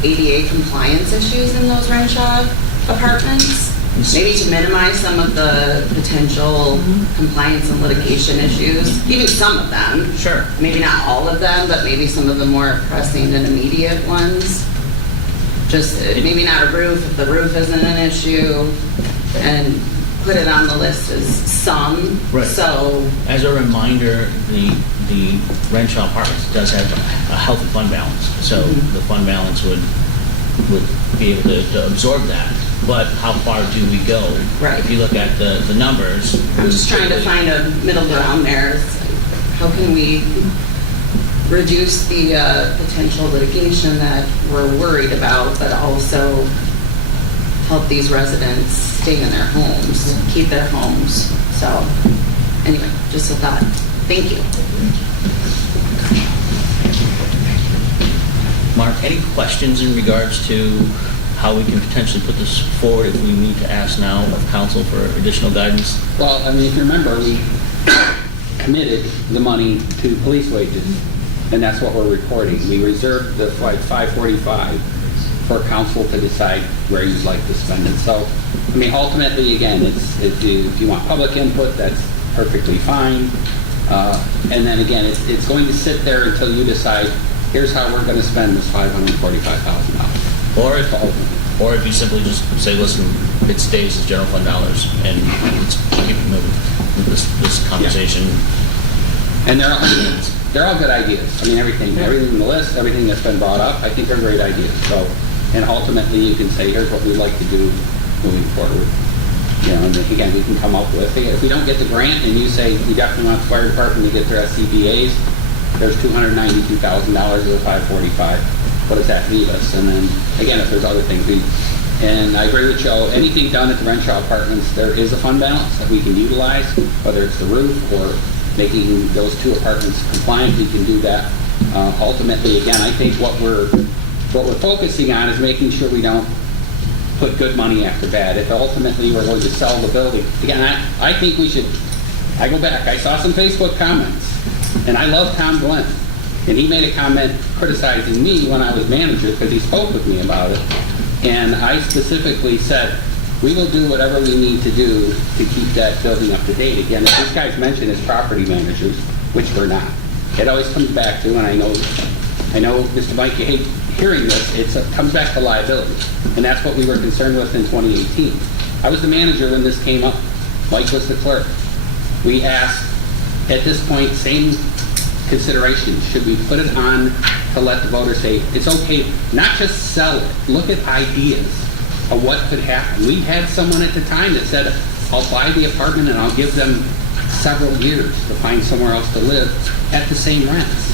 ADA compliance issues in those Renshaw apartments? Maybe to minimize some of the potential compliance and litigation issues, even some of them. Sure. Maybe not all of them, but maybe some of the more pressing and immediate ones. Just maybe not a roof if the roof isn't an issue, and put it on the list as some. Right. So as a reminder, the Renshaw Apartments does have a healthy fund balance, so the fund balance would be able to absorb that. But how far do we go? Right. If you look at the numbers. I'm just trying to find a middle ground there. How can we reduce the potential litigation that we're worried about, but also help these residents stay in their homes, keep their homes. So anyway, just a thought. Thank you. Mark, any questions in regards to how we can potentially put this forward if we need to ask now of council for additional guidance? Well, I mean, if you remember, we committed the money to police wages, and that's what we're reporting. We reserved the like 545 for council to decide where you'd like to spend it. So, I mean, ultimately, again, if you want public input, that's perfectly fine. And then again, it's going to sit there until you decide, here's how we're going to spend this $545,000. Or if you simply just say, listen, it stays as general fund dollars, and let's keep moving with this conversation. Yeah. And they're all good ideas. I mean, everything in the list, everything that's been brought up, I think are great ideas. So, and ultimately, you can say, here's what we'd like to do moving forward. You know, and again, we can come up with, if we don't get the grant and you say, we definitely want the fire department to get their SCBA's, there's $292,000 of the 545. What does that leave us? And then, again, if there's other things, and I agree with Joe, anything done at the Renshaw Apartments, there is a fund balance that we can utilize, whether it's the roof or making those 2 apartments compliant, we can do that. Ultimately, again, I think what we're focusing on is making sure we don't put good money after bad. If ultimately we're going to sell the building, again, I think we should, I go back, I saw some Facebook comments, and I love Tom Glenn, and he made a comment criticizing me when I was manager because he spoke with me about it, and I specifically said, we will do whatever we need to do to keep that building up to date. Again, if these guys mention as property managers, which we're not, it always comes back to, and I know, Mr. Mike, you hate hearing this, it comes back to liability. And that's what we were concerned with in 2018. I was the manager when this came up. Mike was the clerk. We asked, at this point, same consideration. Should we put it on to let the voters say, it's okay, not just sell it, look at ideas of what could happen. We had someone at the time that said, I'll buy the apartment and I'll give them several years to find somewhere else to live at the same rents.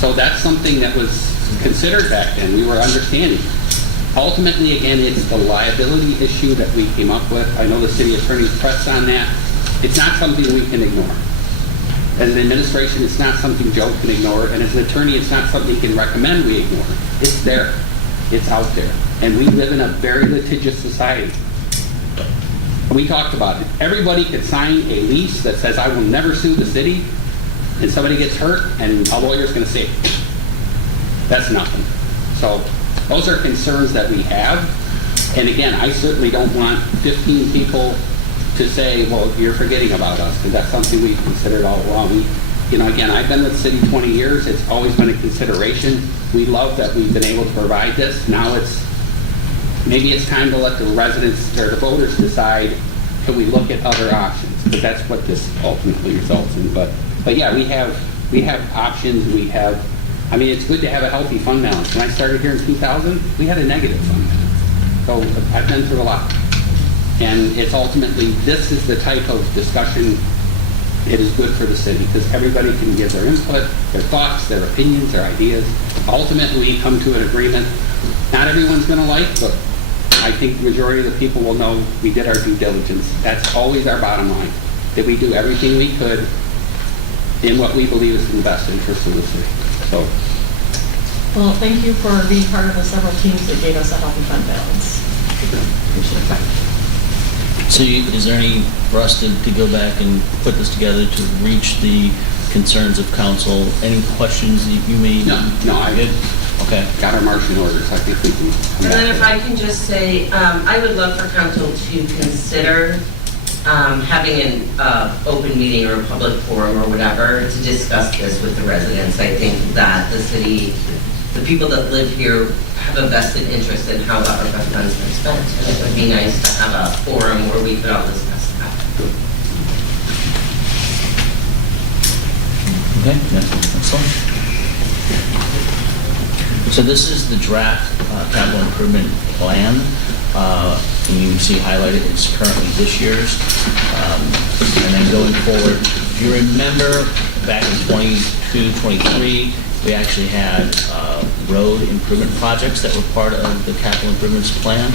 So that's something that was considered back then. We were understanding. Ultimately, again, it's the liability issue that we came up with. I know the city attorney pressed on that. It's not something we can ignore. As an administration, it's not something Joe can ignore, and as an attorney, it's not something he can recommend we ignore. It's there. It's out there. And we live in a very litigious society. We talked about it. Everybody could sign a lease that says, I will never sue the city, and somebody gets hurt, and a lawyer's going to say, that's nothing. So those are concerns that we have. And again, I certainly don't want 15 people to say, well, you're forgetting about us, because that's something we've considered all along. Again, I've been with the city 20 years. It's always been a consideration. We love that we've been able to provide this. Now maybe it's time to let the residents or the voters decide, can we look at other options? But that's what this ultimately results in. But yeah, we have options. It's good to have a healthy fund balance. When I started here in 2000, we had a negative fund balance. So I've been through a lot. And it's ultimately, this is the type of discussion it is good for the city, because everybody can give their input, their thoughts, their opinions, their ideas. Ultimately, come to an agreement. Not everyone's going to like, but I think the majority of the people will know we did our due diligence. That's always our bottom line, that we do everything we could in what we believe is in the best interest of the city. So, Well, thank you for being part of the several teams that gave us a healthy fund balance. Appreciate that. So is there any, for us to go back and put this together to reach the concerns of council? Any questions that you may? No, I did. Okay. Got our marching orders. I think we can. And then if I can just say, I would love for council to consider having an open meeting or a public forum or whatever to discuss this with the residents. I think that the city, the people that live here have a vested interest in how our funds are spent. And it would be nice to have a forum where we could all discuss that. Okay, excellent. So this is the draft capital improvement plan. And you see highlighted, it's currently this year's. And then going forward, if you remember back in 22, 23, we actually had road improvement projects that were part of the capital improvements plan.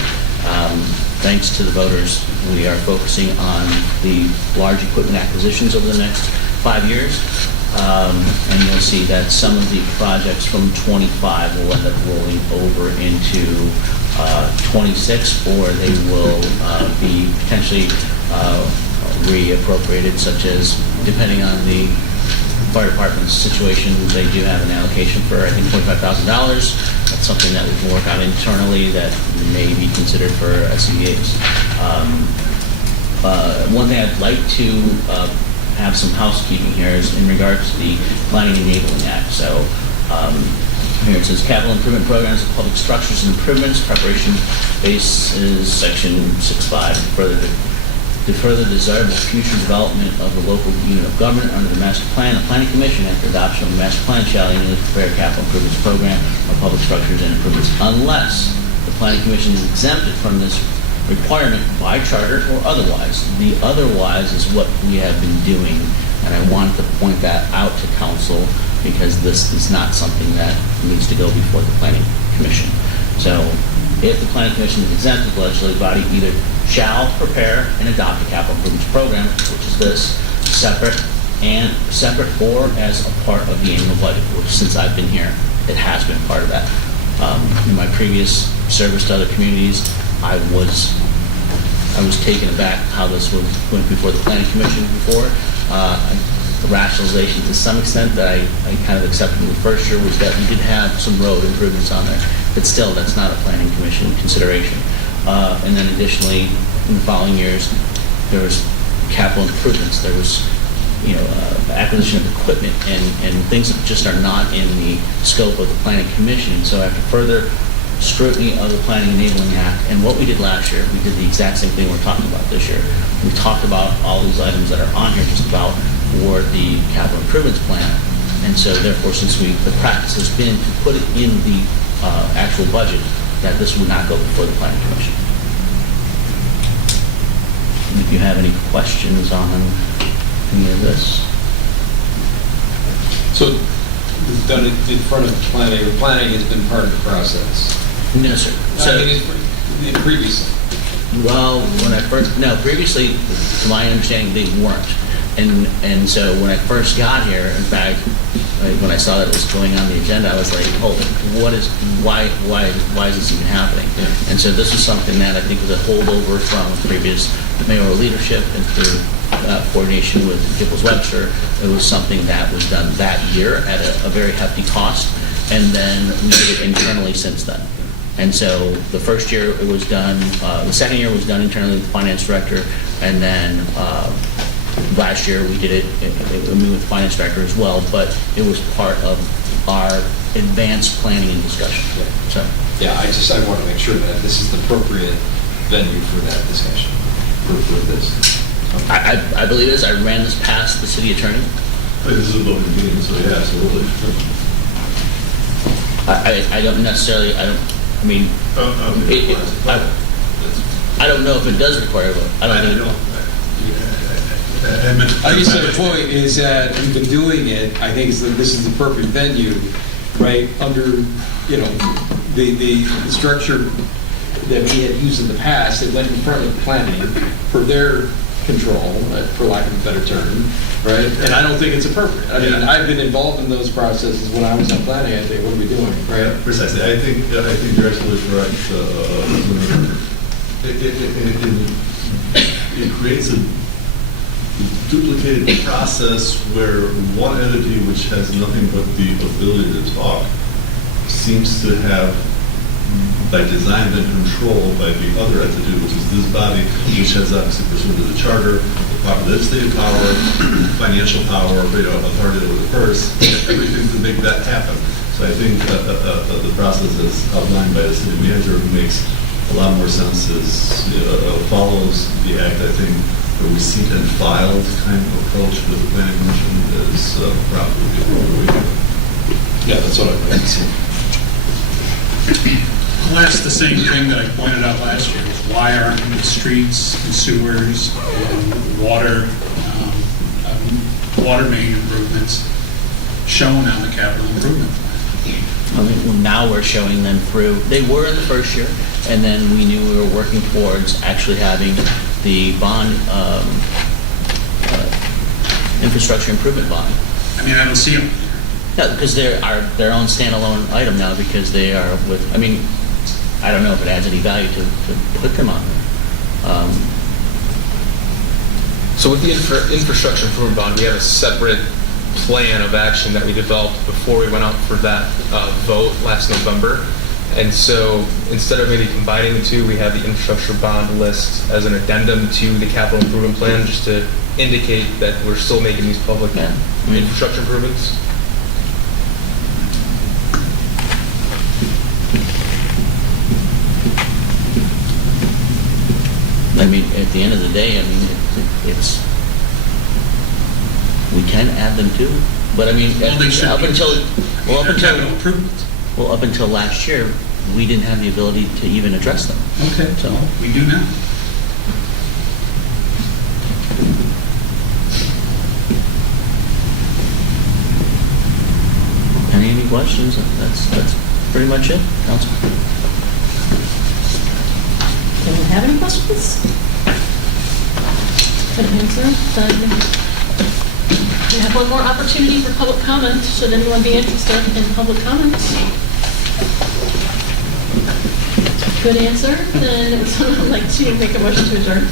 Thanks to the voters, we are focusing on the large equipment acquisitions over the next 5 years. And you'll see that some of the projects from 25 will end up rolling over into 26, or they will be potentially reappropriated, such as, depending on the fire department's situation, they do have an allocation for, I think, $25,000. That's something that we can work out internally that may be considered for SCBA's. One thing I'd like to have some housekeeping here is in regards to the Planning Enabling Act. So here it says capital improvement programs of public structures and improvements, preparation basis, section 6.5, further to further desirable future development of the local unit of government under the master plan, the planning commission, after adoption of the master plan, shall annually prepare a capital improvements program of public structures and improvements, unless the planning commission is exempted from this requirement by charter or otherwise. The otherwise is what we have been doing, and I wanted to point that out to council because this is not something that needs to go before the planning commission. So if the planning commission is exempted, the legislative body either shall prepare and adopt a capital improvements program, which is this, separate or as a part of the annual budget, which since I've been here, it has been part of that. In my previous service to other communities, I was taken aback how this went before the planning commission before. The rationalization to some extent that I kind of accepted in the first year was that we did have some road improvements on there, but still that's not a planning commission consideration. And then additionally, in the following years, there was capital improvements, there was acquisition of equipment and things that just are not in the scope of the planning commission. And so after further scrutiny of the Planning Enabling Act, and what we did last year, we did the exact same thing we're talking about this year. We talked about all these items that are on here just about for the capital improvements plan. And so therefore, since the practice has been to put it in the actual budget, that this would not go before the planning commission. And if you have any questions on any of this. So we've done it in front of planning, or planning has been part of the process? No, sir. So, Previously? Well, previously, to my understanding, they weren't. And so when I first got here, in fact, when I saw that it was going on the agenda, I was like, hold it, why is this even happening? And so this is something that I think was a holdover from previous mayoral leadership and through coordination with Gibbles Webster. It was something that was done that year at a very hefty cost, and then we did it internally since then. And so the first year it was done, the second year was done internally with the finance director, and then last year we did it with the finance director as well, but it was part of our advanced planning and discussion. So, yeah, I want to make sure that this is the appropriate venue for that discussion, for this. I believe it is. I ran this past the city attorney. This is a voting meeting, so yeah, absolutely. I don't necessarily, I don't know if it does require a vote. I guess the point is that we've been doing it, I think this is the perfect venue, right, under, the structure that we had used in the past. It went in front of planning for their control, for lack of a better term, right? And I don't think it's appropriate. I mean, I've been involved in those processes when I was on planning. I think, what are we doing, right? Precisely. I think you're absolutely correct. It creates a duplicated process where one entity, which has nothing but the ability to talk, seems to have, by design, been controlled by the other entity, which is this body, which has obviously pursuant to the charter, legislative power, financial power, authority over the purse, everything to make that happen. So I think the process as outlined by the city manager makes a lot more sense, follows the act. I think the receipt and filed kind of approach with the planning commission is probably the appropriate way to go. Yeah, that's what I'd like to see. Well, that's the same thing that I pointed out last year. Why aren't the streets and sewers and water main improvements shown on the capital improvement plan? Well, now we're showing them through. They were in the first year, and then we knew we were working towards actually having the bond, infrastructure improvement bond. I mean, I don't see them. Yeah, because they're their own standalone item now, because they are with, I don't know if it adds any value to put them on there. So with the infrastructure improvement bond, we have a separate plan of action that we developed before we went out for that vote last November. And so instead of maybe combining the two, we have the infrastructure bond list as an addendum to the capital improvement plan, just to indicate that we're still making these public infrastructure improvements. At the end of the day, can add them too, but I mean, Well, they should up be- until, well, up Have until, no improvements. well, up until last year, we didn't have the ability to even address them. Okay, So- well, we do now. Any questions? That's pretty much it, Council. Anyone have any questions? Good answer. Then we have one more opportunity for public comment, should anyone be interested in public comment. Good answer. Then would someone like to make a motion to adjourn?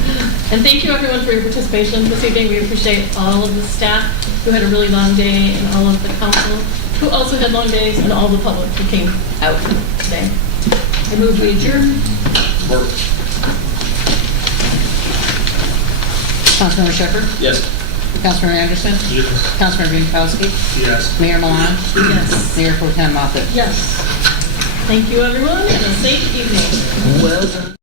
And thank you everyone for your participation this evening. We appreciate all of the staff who had a really long day and all of the council who also had long days and all the public who came out today. I move we adjourn. Councilmember Shepherd? Yes. Councilmember Anderson? Yes. Councilmember Biancoski? Yes. Mayor Milan? Yes. Mayor Pro Tem Moffett? Yes. Thank you, everyone, and a safe evening. Well done.